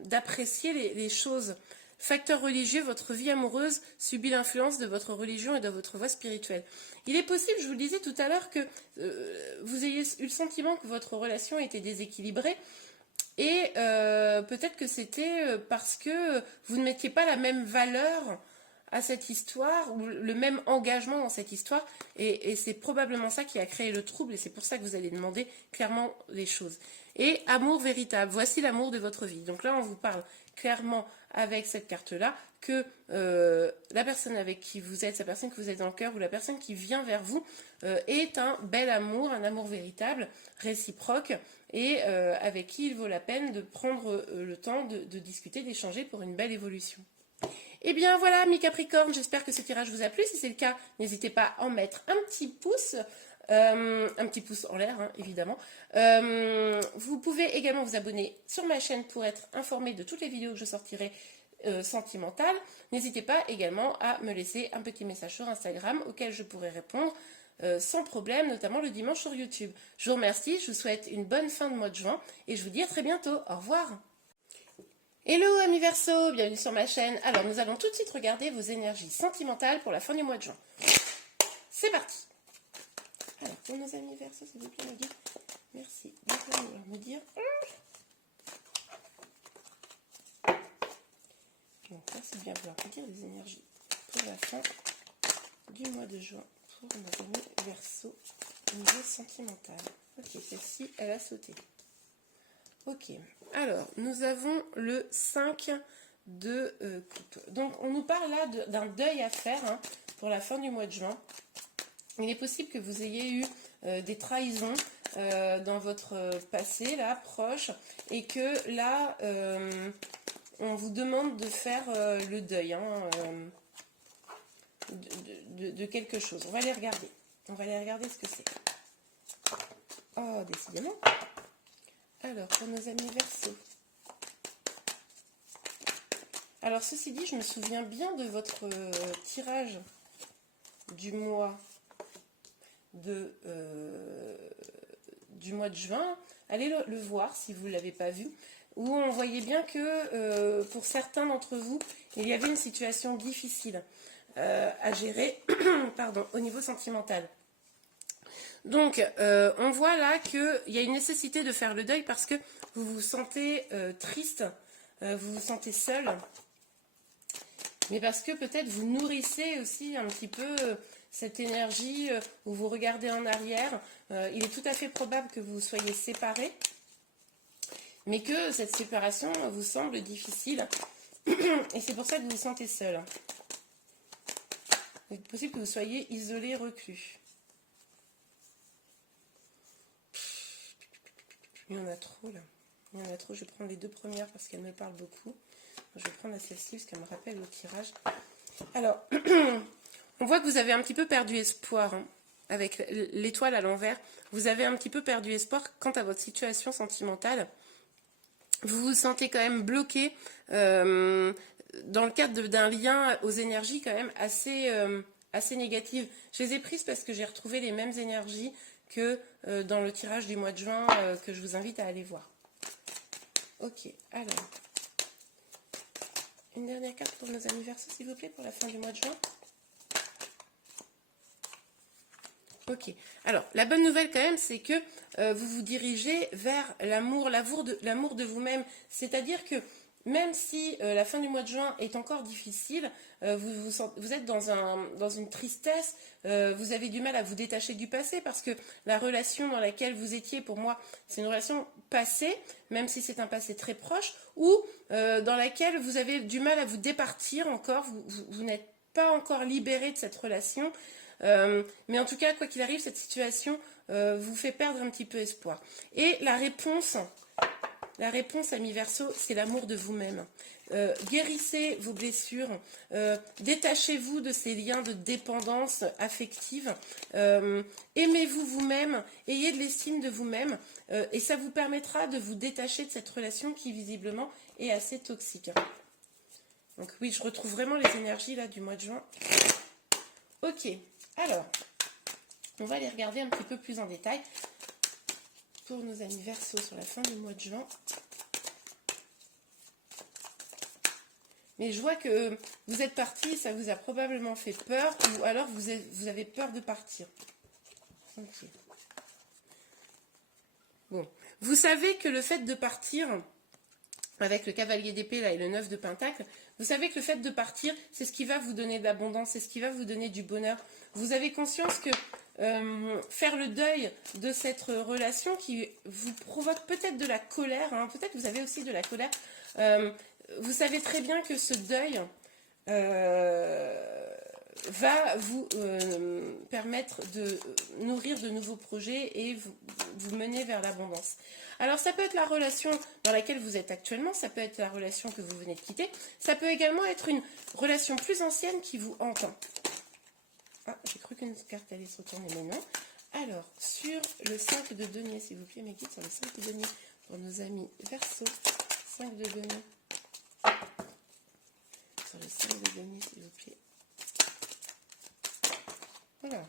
d'apprécier les choses. Facteur religieux, votre vie amoureuse subit l'influence de votre religion et de votre voie spirituelle. Il est possible, je vous le disais tout à l'heure, que vous ayez eu le sentiment que votre relation était déséquilibrée. Et peut-être que c'était parce que vous ne mettiez pas la même valeur à cette histoire, ou le même engagement dans cette histoire, et c'est probablement ça qui a créé le trouble, et c'est pour ça que vous allez demander clairement les choses. Et amour véritable, voici l'amour de votre vie. Donc là, on vous parle clairement avec cette carte-là que la personne avec qui vous êtes, la personne que vous êtes dans le cœur, ou la personne qui vient vers vous, est un bel amour, un amour véritable, réciproque, et avec qui il vaut la peine de prendre le temps de discuter, d'échanger pour une belle évolution. Et bien voilà, mes Capricornes, j'espère que ce tirage vous a plu. Si c'est le cas, n'hésitez pas à en mettre un petit pouce en l'air, hein, évidemment. Vous pouvez également vous abonner sur ma chaîne pour être informé de toutes les vidéos que je sortirai sentimentales. N'hésitez pas également à me laisser un petit message sur Instagram auquel je pourrai répondre sans problème, notamment le dimanche sur YouTube. Je vous remercie, je vous souhaite une bonne fin de mois de juin et je vous dis à très bientôt. Au revoir. Hello amis Verseau, bienvenue sur ma chaîne. Alors nous allons tout de suite regarder vos énergies sentimentales pour la fin du mois de juin. C'est parti. Alors pour nos amis Verseau, s'il vous plaît, me dire merci. D'accord, me dire. Donc merci de bien vouloir me dire les énergies pour la fin du mois de juin pour nos amis Verseau au niveau sentimental. Ok, celle-ci, elle a sauté. Ok, alors nous avons le 5 de coupe. Donc on nous parle là d'un deuil à faire hein, pour la fin du mois de juin. Il est possible que vous ayez eu des trahisons dans votre passé, là, proche, et que là, on vous demande de faire le deuil hein, de quelque chose. On va aller regarder. On va aller regarder ce que c'est. Oh, décidément. Alors, pour nos amis Verseau. Alors, ceci dit, je me souviens bien de votre tirage du mois de juin. Allez le voir si vous ne l'avez pas vu. Où on voyait bien que pour certains d'entre vous, il y avait une situation difficile. à gérer pardon, au niveau sentimental. Donc, on voit là qu'il y a une nécessité de faire le deuil parce que vous vous sentez triste, vous vous sentez seul, mais parce que peut-être vous nourrissez aussi un petit peu cette énergie où vous regardez en arrière. Il est tout à fait probable que vous soyez séparés, mais que cette séparation vous semble difficile, et c'est pour ça que vous vous sentez seul. Il est possible que vous soyez isolé, reclus. Il y en a trop là. Il y en a trop. Je vais prendre les deux premières parce qu'elles me parlent beaucoup. Je vais prendre celle-ci parce qu'elle me rappelle le tirage. Alors, on voit que vous avez un petit peu perdu espoir hein, avec l'étoile à l'envers. Vous avez un petit peu perdu espoir quant à votre situation sentimentale. Vous vous sentez quand même bloqué dans le cadre d'un lien aux énergies quand même assez négatives. Je les ai prises parce que j'ai retrouvé les mêmes énergies que dans le tirage du mois de juin que je vous invite à aller voir. Ok, alors, une dernière carte pour nos anniversaires, s'il vous plaît, pour la fin du mois de juin. Ok, alors, la bonne nouvelle quand même, c'est que vous vous dirigez vers l'amour de vous-même. C'est-à-dire que même si la fin du mois de juin est encore difficile, vous êtes dans une tristesse, vous avez du mal à vous détacher du passé parce que la relation dans laquelle vous étiez, pour moi, c'est une relation passée, même si c'est un passé très proche, ou dans laquelle vous avez du mal à vous départir encore, vous n'êtes pas encore libéré de cette relation. Mais en tout cas, quoi qu'il arrive, cette situation vous fait perdre un petit peu espoir. Et la réponse amis Verseau, c'est l'amour de vous-même. Guérissez vos blessures, détachez-vous de ces liens de dépendance affective, aimez-vous vous-même, ayez de l'estime de vous-même, et ça vous permettra de vous détacher de cette relation qui visiblement est assez toxique. Donc oui, je retrouve vraiment les énergies là du mois de juin. Ok, alors, on va les regarder un petit peu plus en détail pour nos amis Verseau sur la fin du mois de juin. Mais je vois que vous êtes parti, ça vous a probablement fait peur, ou alors vous avez peur de partir. Okay. Bon, vous savez que le fait de partir, avec le cavalier d'épée là et le 9 de pentacle, vous savez que le fait de partir, c'est ce qui va vous donner de l'abondance, c'est ce qui va vous donner du bonheur. Vous avez conscience que faire le deuil de cette relation qui vous provoque peut-être de la colère, hein, peut-être que vous avez aussi de la colère, vous savez très bien que ce deuil va vous permettre de nourrir de nouveaux projets et vous mener vers l'abondance. Alors ça peut être la relation dans laquelle vous êtes actuellement, ça peut être la relation que vous venez de quitter, ça peut également être une relation plus ancienne qui vous hante. Ah, j'ai cru qu'une carte allait se retourner, mais non. Alors, sur le 5 de denier, s'il vous plaît, mes guides, sur le 5 de denier, pour nos amis Verseau, 5 de denier. Sur le 5 de denier, s'il vous plaît. Voilà.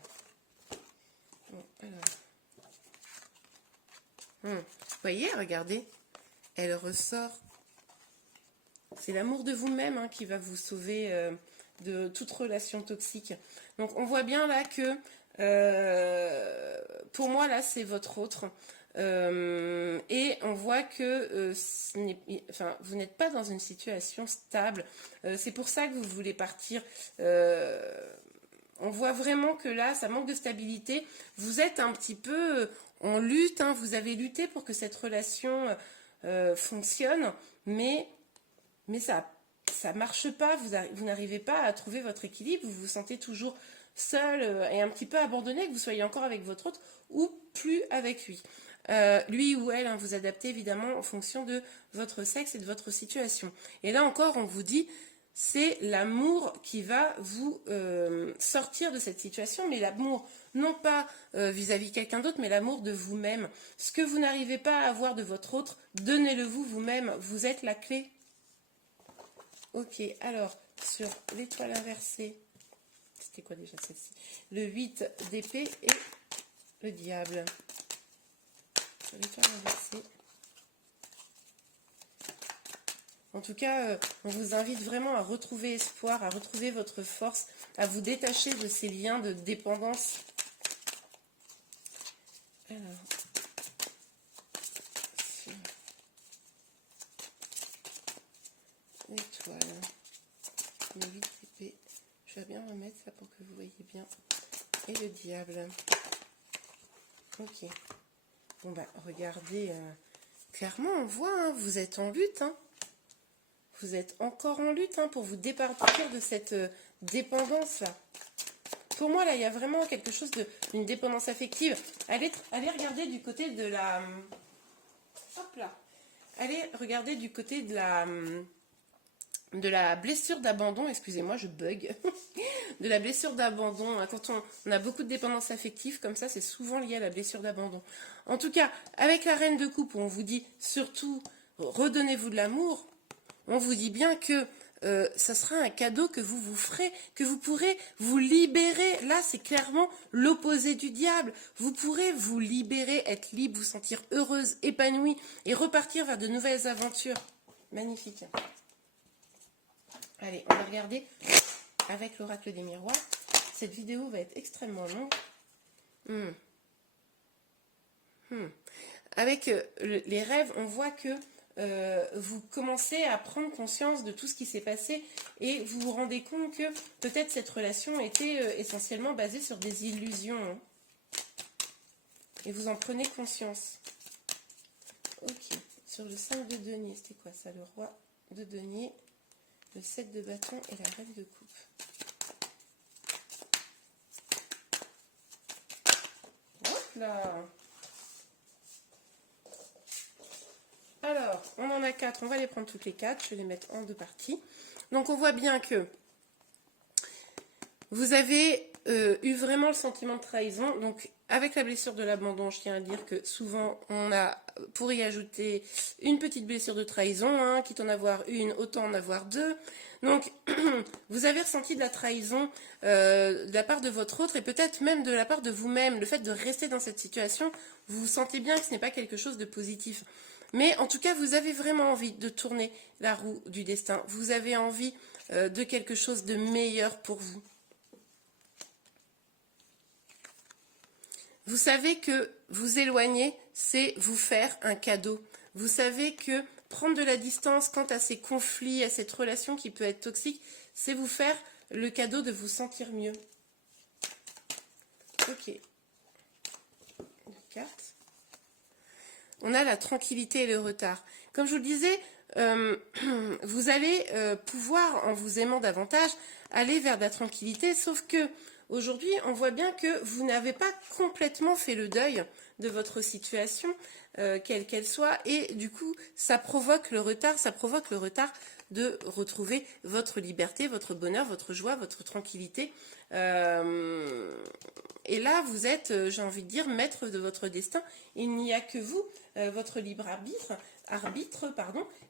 Bon, alors. Vous voyez, regardez, elle ressort. C'est l'amour de vous-même hein, qui va vous sauver de toute relation toxique. Donc, on voit bien là que, pour moi, là, c'est votre autre. Et on voit que vous n'êtes pas dans une situation stable. C'est pour ça que vous voulez partir. On voit vraiment que là, ça manque de stabilité. Vous êtes un petit peu en lutte. Hein, vous avez lutté pour que cette relation fonctionne, mais ça marche pas. Vous n'arrivez pas à trouver votre équilibre. Vous vous sentez toujours seul et un petit peu abandonné, que vous soyez encore avec votre autre ou plus avec lui. Lui ou elle, hein, vous adaptez évidemment en fonction de votre sexe et de votre situation. Et là encore, on vous dit, c'est l'amour qui va vous sortir de cette situation, mais l'amour, non pas vis-à-vis de quelqu'un d'autre, mais l'amour de vous-même. Ce que vous n'arrivez pas à avoir de votre autre, donnez-le vous-même, vous êtes la clé. Ok, alors, sur l'étoile inversée, c'était quoi déjà celle-ci? Le 8 d'épée et le diable. Sur l'étoile inversée. En tout cas, on vous invite vraiment à retrouver espoir, à retrouver votre force, à vous détacher de ces liens de dépendance. Alors, l'étoile, les 8 épées. Je vais bien remettre ça pour que vous voyez bien. Et le diable. Ok. Bon bah regardez, clairement on voit, hein, vous êtes en lutte. Hein. Vous êtes encore en lutte pour vous départir de cette dépendance-là. Pour moi, là, il y a vraiment quelque chose d'une dépendance affective. Allez regarder du côté de la... Hop là. Allez regarder du côté de la blessure d'abandon. Excusez-moi, je bug. De la blessure d'abandon. Quand on a beaucoup de dépendance affective, comme ça, c'est souvent lié à la blessure d'abandon. En tout cas, avec la reine de coupe, on vous dit surtout, redonnez-vous de l'amour. On vous dit bien que ça sera un cadeau que vous vous ferez, que vous pourrez vous libérer. Là, c'est clairement l'opposé du diable. Vous pourrez vous libérer, être libre, vous sentir heureuse, épanouie et repartir vers de nouvelles aventures. Magnifique. Allez, on va regarder avec l'oracle des miroirs. Cette vidéo va être extrêmement longue. Avec les rêves, on voit que vous commencez à prendre conscience de tout ce qui s'est passé et vous vous rendez compte que peut-être cette relation était essentiellement basée sur des illusions. Hein. Et vous en prenez conscience. Ok, sur le 5 de denier, c'était quoi ça? Le roi de denier, le 7 de bâton et la reine de coupe. Hop là! Alors, on en a 4, on va les prendre toutes les 4, je vais les mettre en 2 parties. Donc on voit bien que vous avez eu vraiment le sentiment de trahison. Donc avec la blessure de l'abandon, je tiens à dire que souvent on a, pour y ajouter une petite blessure de trahison, hein, quitte en avoir une, autant en avoir 2. Donc vous avez ressenti de la trahison de la part de votre autre et peut-être même de la part de vous-même. Le fait de rester dans cette situation, vous sentez bien que ce n'est pas quelque chose de positif. Mais en tout cas, vous avez vraiment envie de tourner la roue du destin. Vous avez envie de quelque chose de meilleur pour vous. Vous savez que vous éloigner, c'est vous faire un cadeau. Vous savez que prendre de la distance quant à ces conflits, à cette relation qui peut être toxique, c'est vous faire le cadeau de vous sentir mieux. Ok. 4. On a la tranquillité et le retard. Comme je vous le disais, vous allez pouvoir, en vous aimant davantage, aller vers de la tranquillité, sauf que aujourd'hui, on voit bien que vous n'avez pas complètement fait le deuil de votre situation, quelle qu'elle soit, et du coup, ça provoque le retard de retrouver votre liberté, votre bonheur, votre joie, votre tranquillité. Et là, vous êtes, j'ai envie de dire, maître de votre destin. Il n'y a que vous, votre libre arbitre,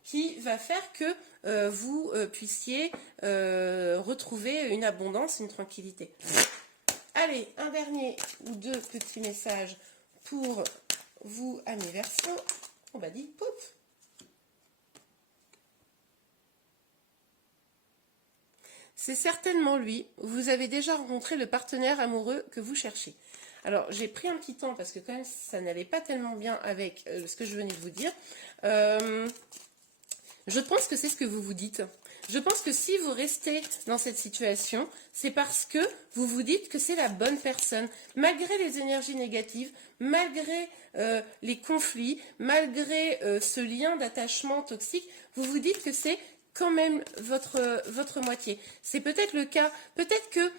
qui va faire que vous puissiez retrouver une abondance, une tranquillité. Allez, un dernier ou 2 petits messages pour vous, amis Verseaux. On va dire, pouf. C'est certainement lui. Vous avez déjà rencontré le partenaire amoureux que vous cherchez. Alors, j'ai pris un petit temps parce que quand même, ça n'allait pas tellement bien avec ce que je venais de vous dire. Je pense que c'est ce que vous vous dites. Je pense que si vous restez dans cette situation, c'est parce que vous vous dites que c'est la bonne personne. Malgré les énergies négatives, malgré les conflits, malgré ce lien d'attachement toxique, vous vous dites que c'est quand même votre moitié. C'est peut-être le cas, peut-être que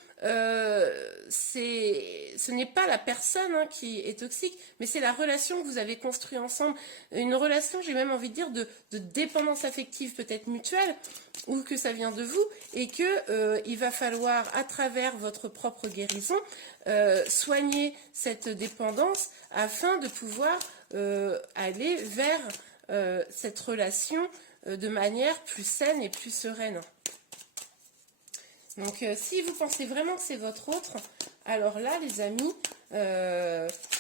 ce n'est pas la personne qui est toxique, mais c'est la relation que vous avez construite ensemble. Une relation, j'ai même envie de dire, de dépendance affective peut-être mutuelle, ou que ça vient de vous, et que il va falloir, à travers votre propre guérison, soigner cette dépendance afin de pouvoir aller vers cette relation de manière plus saine et plus sereine. Donc si vous pensez vraiment que c'est votre autre, alors là les amis,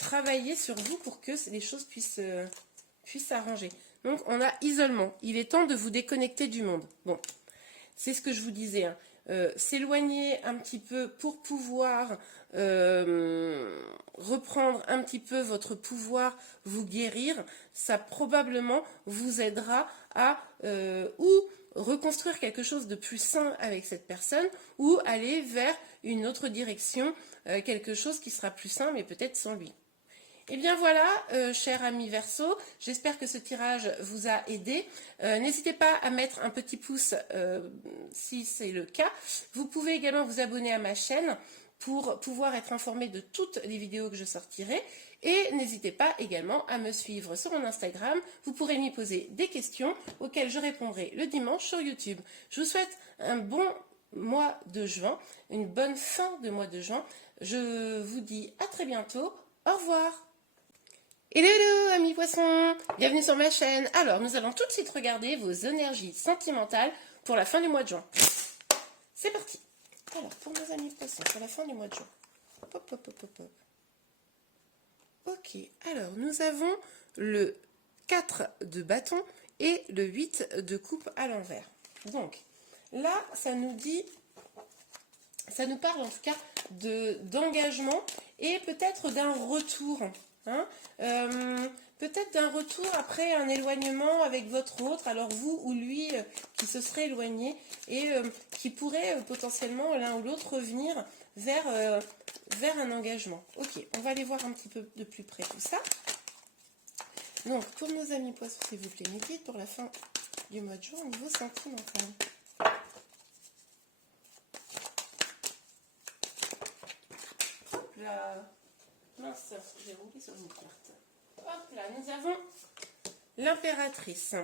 travaillez sur vous pour que les choses puissent s'arranger. Donc, on a isolement. Il est temps de vous déconnecter du monde. Bon, c'est ce que je vous disais, hein. S'éloigner un petit peu pour pouvoir reprendre un petit peu votre pouvoir, vous guérir, ça probablement vous aidera à ou reconstruire quelque chose de plus sain avec cette personne ou aller vers une autre direction, quelque chose qui sera plus sain mais peut-être sans lui. Et bien voilà, cher ami Verseau, j'espère que ce tirage vous a aidé. N'hésitez pas à mettre un petit pouce si c'est le cas. Vous pouvez également vous abonner à ma chaîne pour pouvoir être informé de toutes les vidéos que je sortirai. Et n'hésitez pas également à me suivre sur mon Instagram. Vous pourrez m'y poser des questions auxquelles je répondrai le dimanche sur YouTube. Je vous souhaite un bon mois de juin, une bonne fin de mois de juin. Je vous dis à très bientôt. Au revoir. Hello, hello amis poissons, bienvenue sur ma chaîne. Alors nous allons tout de suite regarder vos énergies sentimentales pour la fin du mois de juin. C'est parti. Alors pour nos amis poissons pour la fin du mois de juin. Hop, hop, hop, hop, hop. Ok, alors nous avons le 4 de bâton et le 8 de coupe à l'envers. Donc là ça nous dit, ça nous parle en tout cas d'engagement et peut-être d'un retour. Hein, peut-être d'un retour après un éloignement avec votre autre, alors vous ou lui qui se serait éloigné et qui pourrait potentiellement l'un ou l'autre revenir vers un engagement. Ok, on va aller voir un petit peu de plus près tout ça. Donc pour nos amis poissons, s'il vous plaît, mes guides pour la fin du mois de juin au niveau sentimental. Hop là. Mince, j'ai roulé sur une carte. Hop là, nous avons l'impératrice.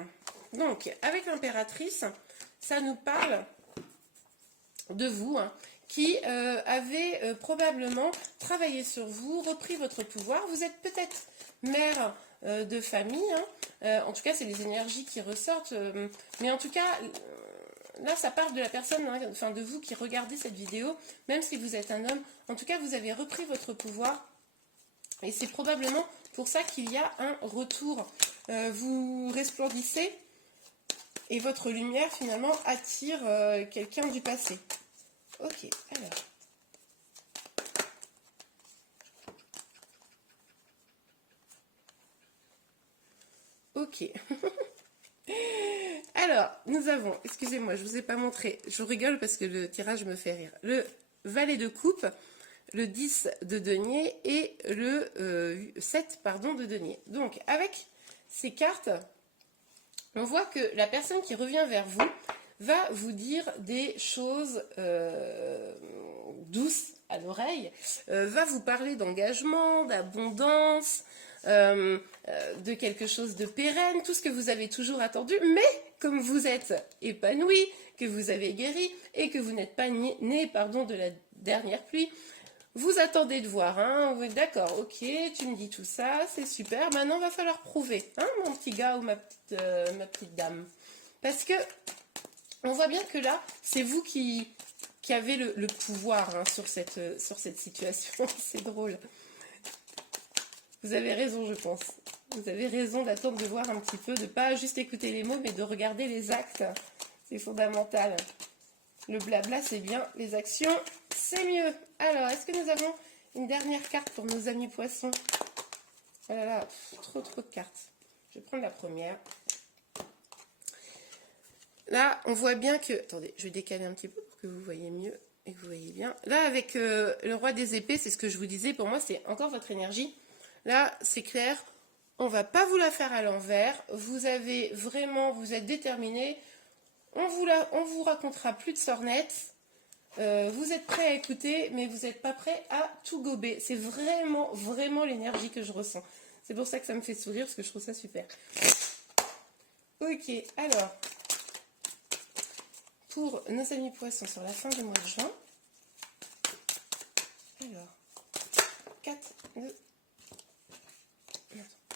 Donc, avec l'impératrice, ça nous parle de vous, hein, qui avez probablement travaillé sur vous, repris votre pouvoir. Vous êtes peut-être mère de famille, hein. En tout cas, c'est les énergies qui ressortent. Mais en tout cas, là, ça parle de la personne, hein, enfin de vous qui regardez cette vidéo, même si vous êtes un homme. En tout cas, vous avez repris votre pouvoir. Et c'est probablement pour ça qu'il y a un retour. Vous resplendissez et votre lumière finalement attire quelqu'un du passé. Ok, alors. Ok. Alors, nous avons, excusez-moi, je ne vous ai pas montré, je rigole parce que le tirage me fait rire. Le valet de coupe, le 10 de denier et le 7 pardon, de denier. Donc, avec ces cartes, on voit que la personne qui revient vers vous va vous dire des choses douces à l'oreille, va vous parler d'engagement, d'abondance, de quelque chose de pérenne, tout ce que vous avez toujours attendu, mais comme vous êtes épanoui, que vous avez guéri et que vous n'êtes pas né de la dernière pluie, vous attendez de voir, hein, vous êtes d'accord, ok, tu me dis tout ça, c'est super, maintenant il va falloir prouver, hein, mon petit gars ou ma petite dame. Parce que on voit bien que là, c'est vous qui avez le pouvoir, hein, sur cette situation, c'est drôle. Vous avez raison, je pense. Vous avez raison d'attendre de voir un petit peu, de ne pas juste écouter les mots, mais de regarder les actes. C'est fondamental. Le blabla, c'est bien. Les actions, c'est mieux. Alors, est-ce que nous avons une dernière carte pour nos amis poissons? Oh là là, trop de cartes. Je vais prendre la première. Là, on voit bien que... Attendez, je vais décaler un petit peu pour que vous voyez mieux et que vous voyez bien. Là, avec le roi des épées, c'est ce que je vous disais. Pour moi, c'est encore votre énergie. Là, c'est clair. On ne va pas vous la faire à l'envers. Vous avez vraiment... Vous êtes déterminé. On vous racontera plus de sornettes. Vous êtes prêt à écouter, mais vous n'êtes pas prêt à tout gober. C'est vraiment, vraiment l'énergie que je ressens. C'est pour ça que ça me fait sourire, parce que je trouve ça super. Ok, alors, pour nos amis poissons sur la fin du mois de juin, alors, 4, 2,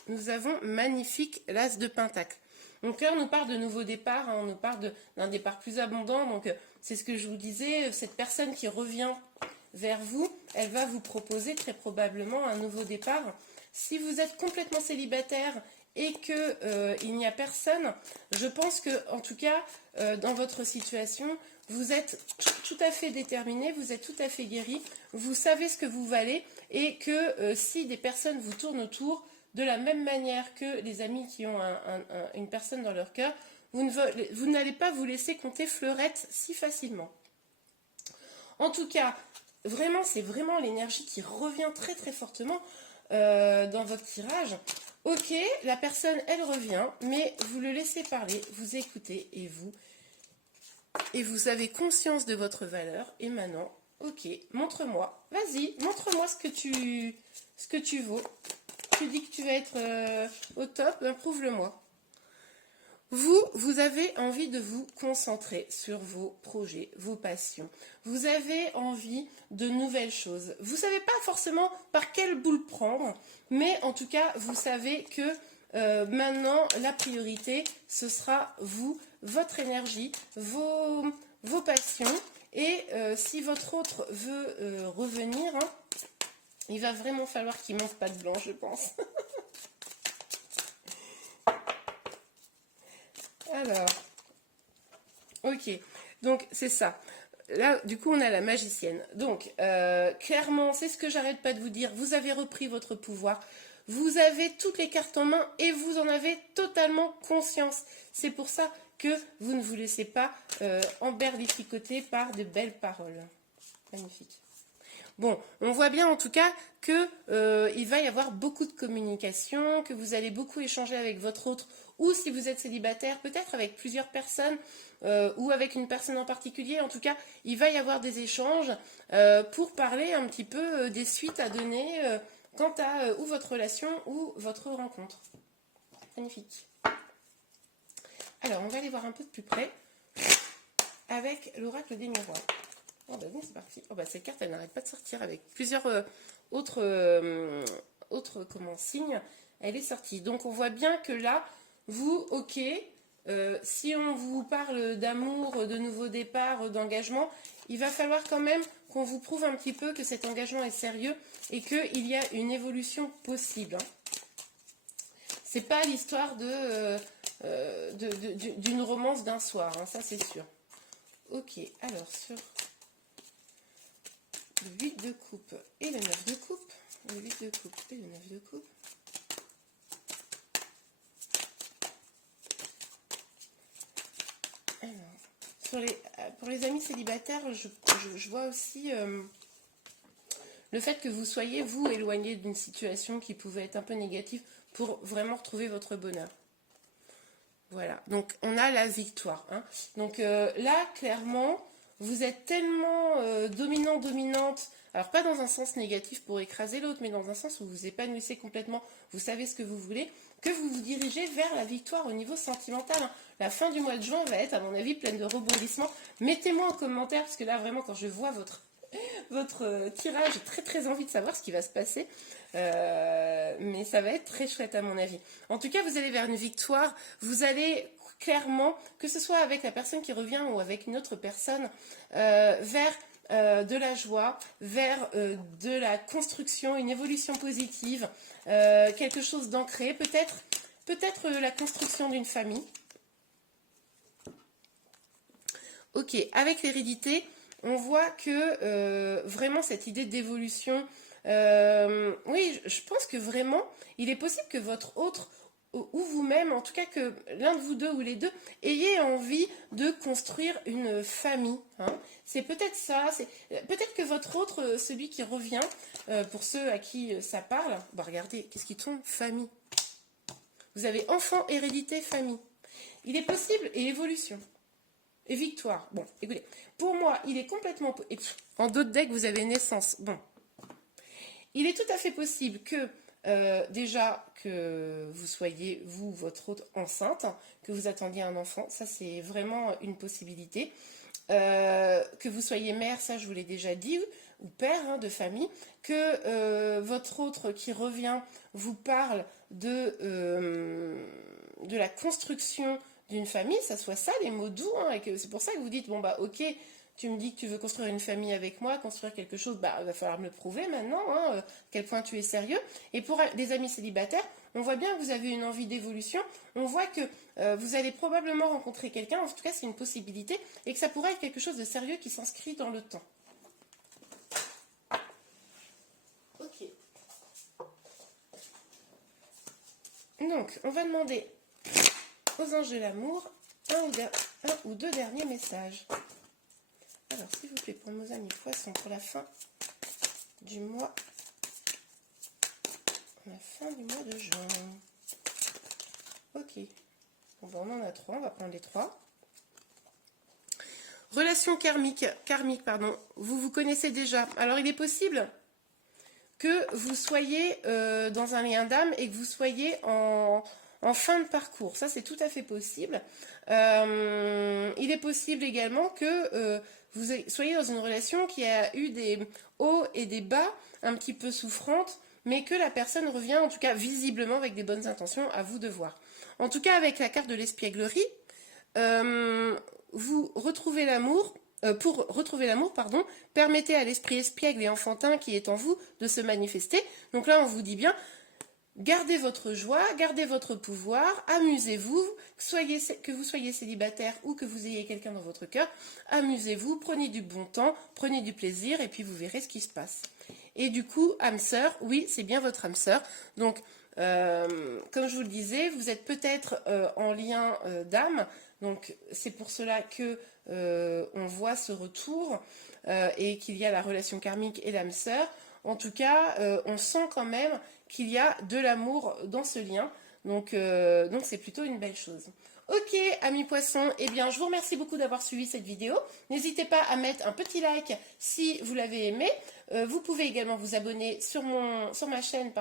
nous avons magnifique l'as de pentacle. Donc là, on nous parle de nouveau départ, hein, on nous parle d'un départ plus abondant. Donc, c'est ce que je vous disais, cette personne qui revient vers vous, elle va vous proposer très probablement un nouveau départ. Si vous êtes complètement célibataire et que il n'y a personne, je pense que, en tout cas, dans votre situation, vous êtes tout à fait déterminé, vous êtes tout à fait guéri, vous savez ce que vous valez, et que si des personnes vous tournent autour, de la même manière que les amis qui ont une personne dans leur cœur, vous n'allez pas vous laisser compter fleurette si facilement. En tout cas, vraiment, c'est vraiment l'énergie qui revient très très fortement dans votre tirage. Ok, la personne, elle revient, mais vous le laissez parler, vous écoutez et vous avez conscience de votre valeur. Et maintenant, ok, montre-moi, vas-y, montre-moi ce que tu vaux. Tu dis que tu vas être au top, ben prouve-le-moi. Vous avez envie de vous concentrer sur vos projets, vos passions. Vous avez envie de nouvelles choses. Vous ne savez pas forcément par quelle boule prendre, mais en tout cas, vous savez que maintenant, la priorité, ce sera vous, votre énergie, vos passions. Et si votre autre veut revenir, hein, il va vraiment falloir qu'il monte pas de blanc, je pense. Alors, ok, donc c'est ça. Là, du coup, on a la magicienne. Donc, clairement, c'est ce que j'arrête pas de vous dire. Vous avez repris votre pouvoir. Vous avez toutes les cartes en main et vous en avez totalement conscience. C'est pour ça que vous ne vous laissez pas emberlificoter par de belles paroles. Magnifique. Bon, on voit bien en tout cas que il va y avoir beaucoup de communication, que vous allez beaucoup échanger avec votre autre, ou si vous êtes célibataire, peut-être avec plusieurs personnes, ou avec une personne en particulier. En tout cas, il va y avoir des échanges pour parler un petit peu des suites à donner quant à ou votre relation ou votre rencontre. Magnifique. Alors, on va aller voir un peu de plus près avec l'oracle des miroirs. Oh bah bon, c'est parti. Oh bah cette carte, elle n'arrête pas de sortir avec plusieurs autres signes. Elle est sortie. Donc on voit bien que là, vous, ok, si on vous parle d'amour, de nouveau départ, d'engagement, il va falloir quand même qu'on vous prouve un petit peu que cet engagement est sérieux et qu'il y a une évolution possible. Hein. C'est pas l'histoire d'une romance d'un soir, hein, ça c'est sûr. Ok, alors sur le 8 de coupe et le 9 de coupe, le 8 de coupe et le 9 de coupe. Alors, pour les amis célibataires, je vois aussi le fait que vous soyez, vous, éloigné d'une situation qui pouvait être un peu négative pour vraiment retrouver votre bonheur. Voilà, donc on a la victoire. Hein. Donc là, clairement, vous êtes tellement dominant, dominante, alors pas dans un sens négatif pour écraser l'autre, mais dans un sens où vous vous épanouissez complètement, vous savez ce que vous voulez, que vous vous dirigez vers la victoire au niveau sentimental. Hein. La fin du mois de juin va être, à mon avis, pleine de rebondissements. Mettez-moi en commentaire, parce que là, vraiment, quand je vois votre tirage, j'ai très très envie de savoir ce qui va se passer. Mais ça va être très chouette à mon avis. En tout cas, vous allez vers une victoire. Vous allez clairement, que ce soit avec la personne qui revient ou avec une autre personne, vers de la joie, vers de la construction, une évolution positive, quelque chose d'ancré, peut-être la construction d'une famille. Ok, avec l'hérédité, on voit que vraiment cette idée d'évolution, oui, je pense que vraiment, il est possible que votre autre, ou vous-même, en tout cas que l'un de vous deux ou les deux, ayez envie de construire une famille. Hein. C'est peut-être ça, peut-être que votre autre, celui qui revient, pour ceux à qui ça parle, bah regardez, qu'est-ce qui tombe? Famille. Vous avez enfant, hérédité, famille. Il est possible, et évolution. Et victoire. Bon, écoutez, pour moi, il est complètement... En d'autres decks, vous avez naissance. Bon. Il est tout à fait possible que, déjà, que vous soyez, vous, votre autre, enceinte, que vous attendiez un enfant. Ça, c'est vraiment une possibilité. Que vous soyez mère, ça, je vous l'ai déjà dit, ou père hein, de famille. Que votre autre qui revient vous parle de la construction d'une famille, ça soit ça les mots doux, hein, et que c'est pour ça que vous dites, bon bah ok, tu me dis que tu veux construire une famille avec moi, construire quelque chose, bah, il va falloir me le prouver maintenant, hein, à quel point tu es sérieux. Et pour des amis célibataires, on voit bien que vous avez une envie d'évolution, on voit que vous allez probablement rencontrer quelqu'un, en tout cas c'est une possibilité, et que ça pourrait être quelque chose de sérieux qui s'inscrit dans le temps. Ok. Donc, on va demander aux anges de l'amour un ou deux derniers messages. Alors, s'il vous plaît, pour nos amis poissons, pour la fin du mois, de juin. Ok. Bon, ben, on en a 3, on va prendre les 3. Relation karmique, pardon. Vous connaissez déjà. Alors, il est possible que vous soyez dans un lien d'âme et que vous soyez en fin de parcours. Ça, c'est tout à fait possible. Il est possible également que vous soyez dans une relation qui a eu des hauts et des bas, un petit peu souffrantes, mais que la personne revient, en tout cas visiblement, avec des bonnes intentions, à vous de voir. En tout cas, avec la carte de l'espièglerie, vous retrouvez l'amour. Pour retrouver l'amour, permettez à l'esprit espiègle et enfantin qui est en vous de se manifester. Donc là, on vous dit bien, gardez votre joie, gardez votre pouvoir, amusez-vous, que vous soyez célibataire ou que vous ayez quelqu'un dans votre cœur, amusez-vous, prenez du bon temps, prenez du plaisir et puis vous verrez ce qui se passe. Et du coup, âme sœur, oui, c'est bien votre âme sœur. Donc, comme je vous le disais, vous êtes peut-être en lien d'âme. Donc, c'est pour cela que on voit ce retour et qu'il y a la relation karmique et l'âme sœur. En tout cas, on sent quand même qu'il y a de l'amour dans ce lien. Donc c'est plutôt une belle chose. Ok, amis poissons, eh bien, je vous remercie beaucoup d'avoir suivi cette vidéo. N'hésitez pas à mettre un petit like si vous l'avez aimé. Vous pouvez également vous abonner sur ma chaîne,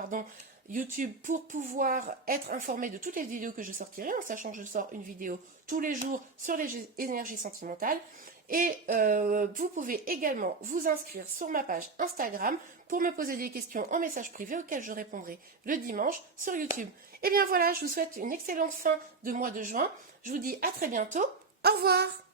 YouTube, pour pouvoir être informé de toutes les vidéos que je sortirai, en sachant que je sors une vidéo tous les jours sur les énergies sentimentales. Et vous pouvez également vous inscrire sur ma page Instagram pour me poser des questions en message privé auxquelles je répondrai le dimanche sur YouTube. Et bien voilà, je vous souhaite une excellente fin de mois de juin. Je vous dis à très bientôt. Au revoir!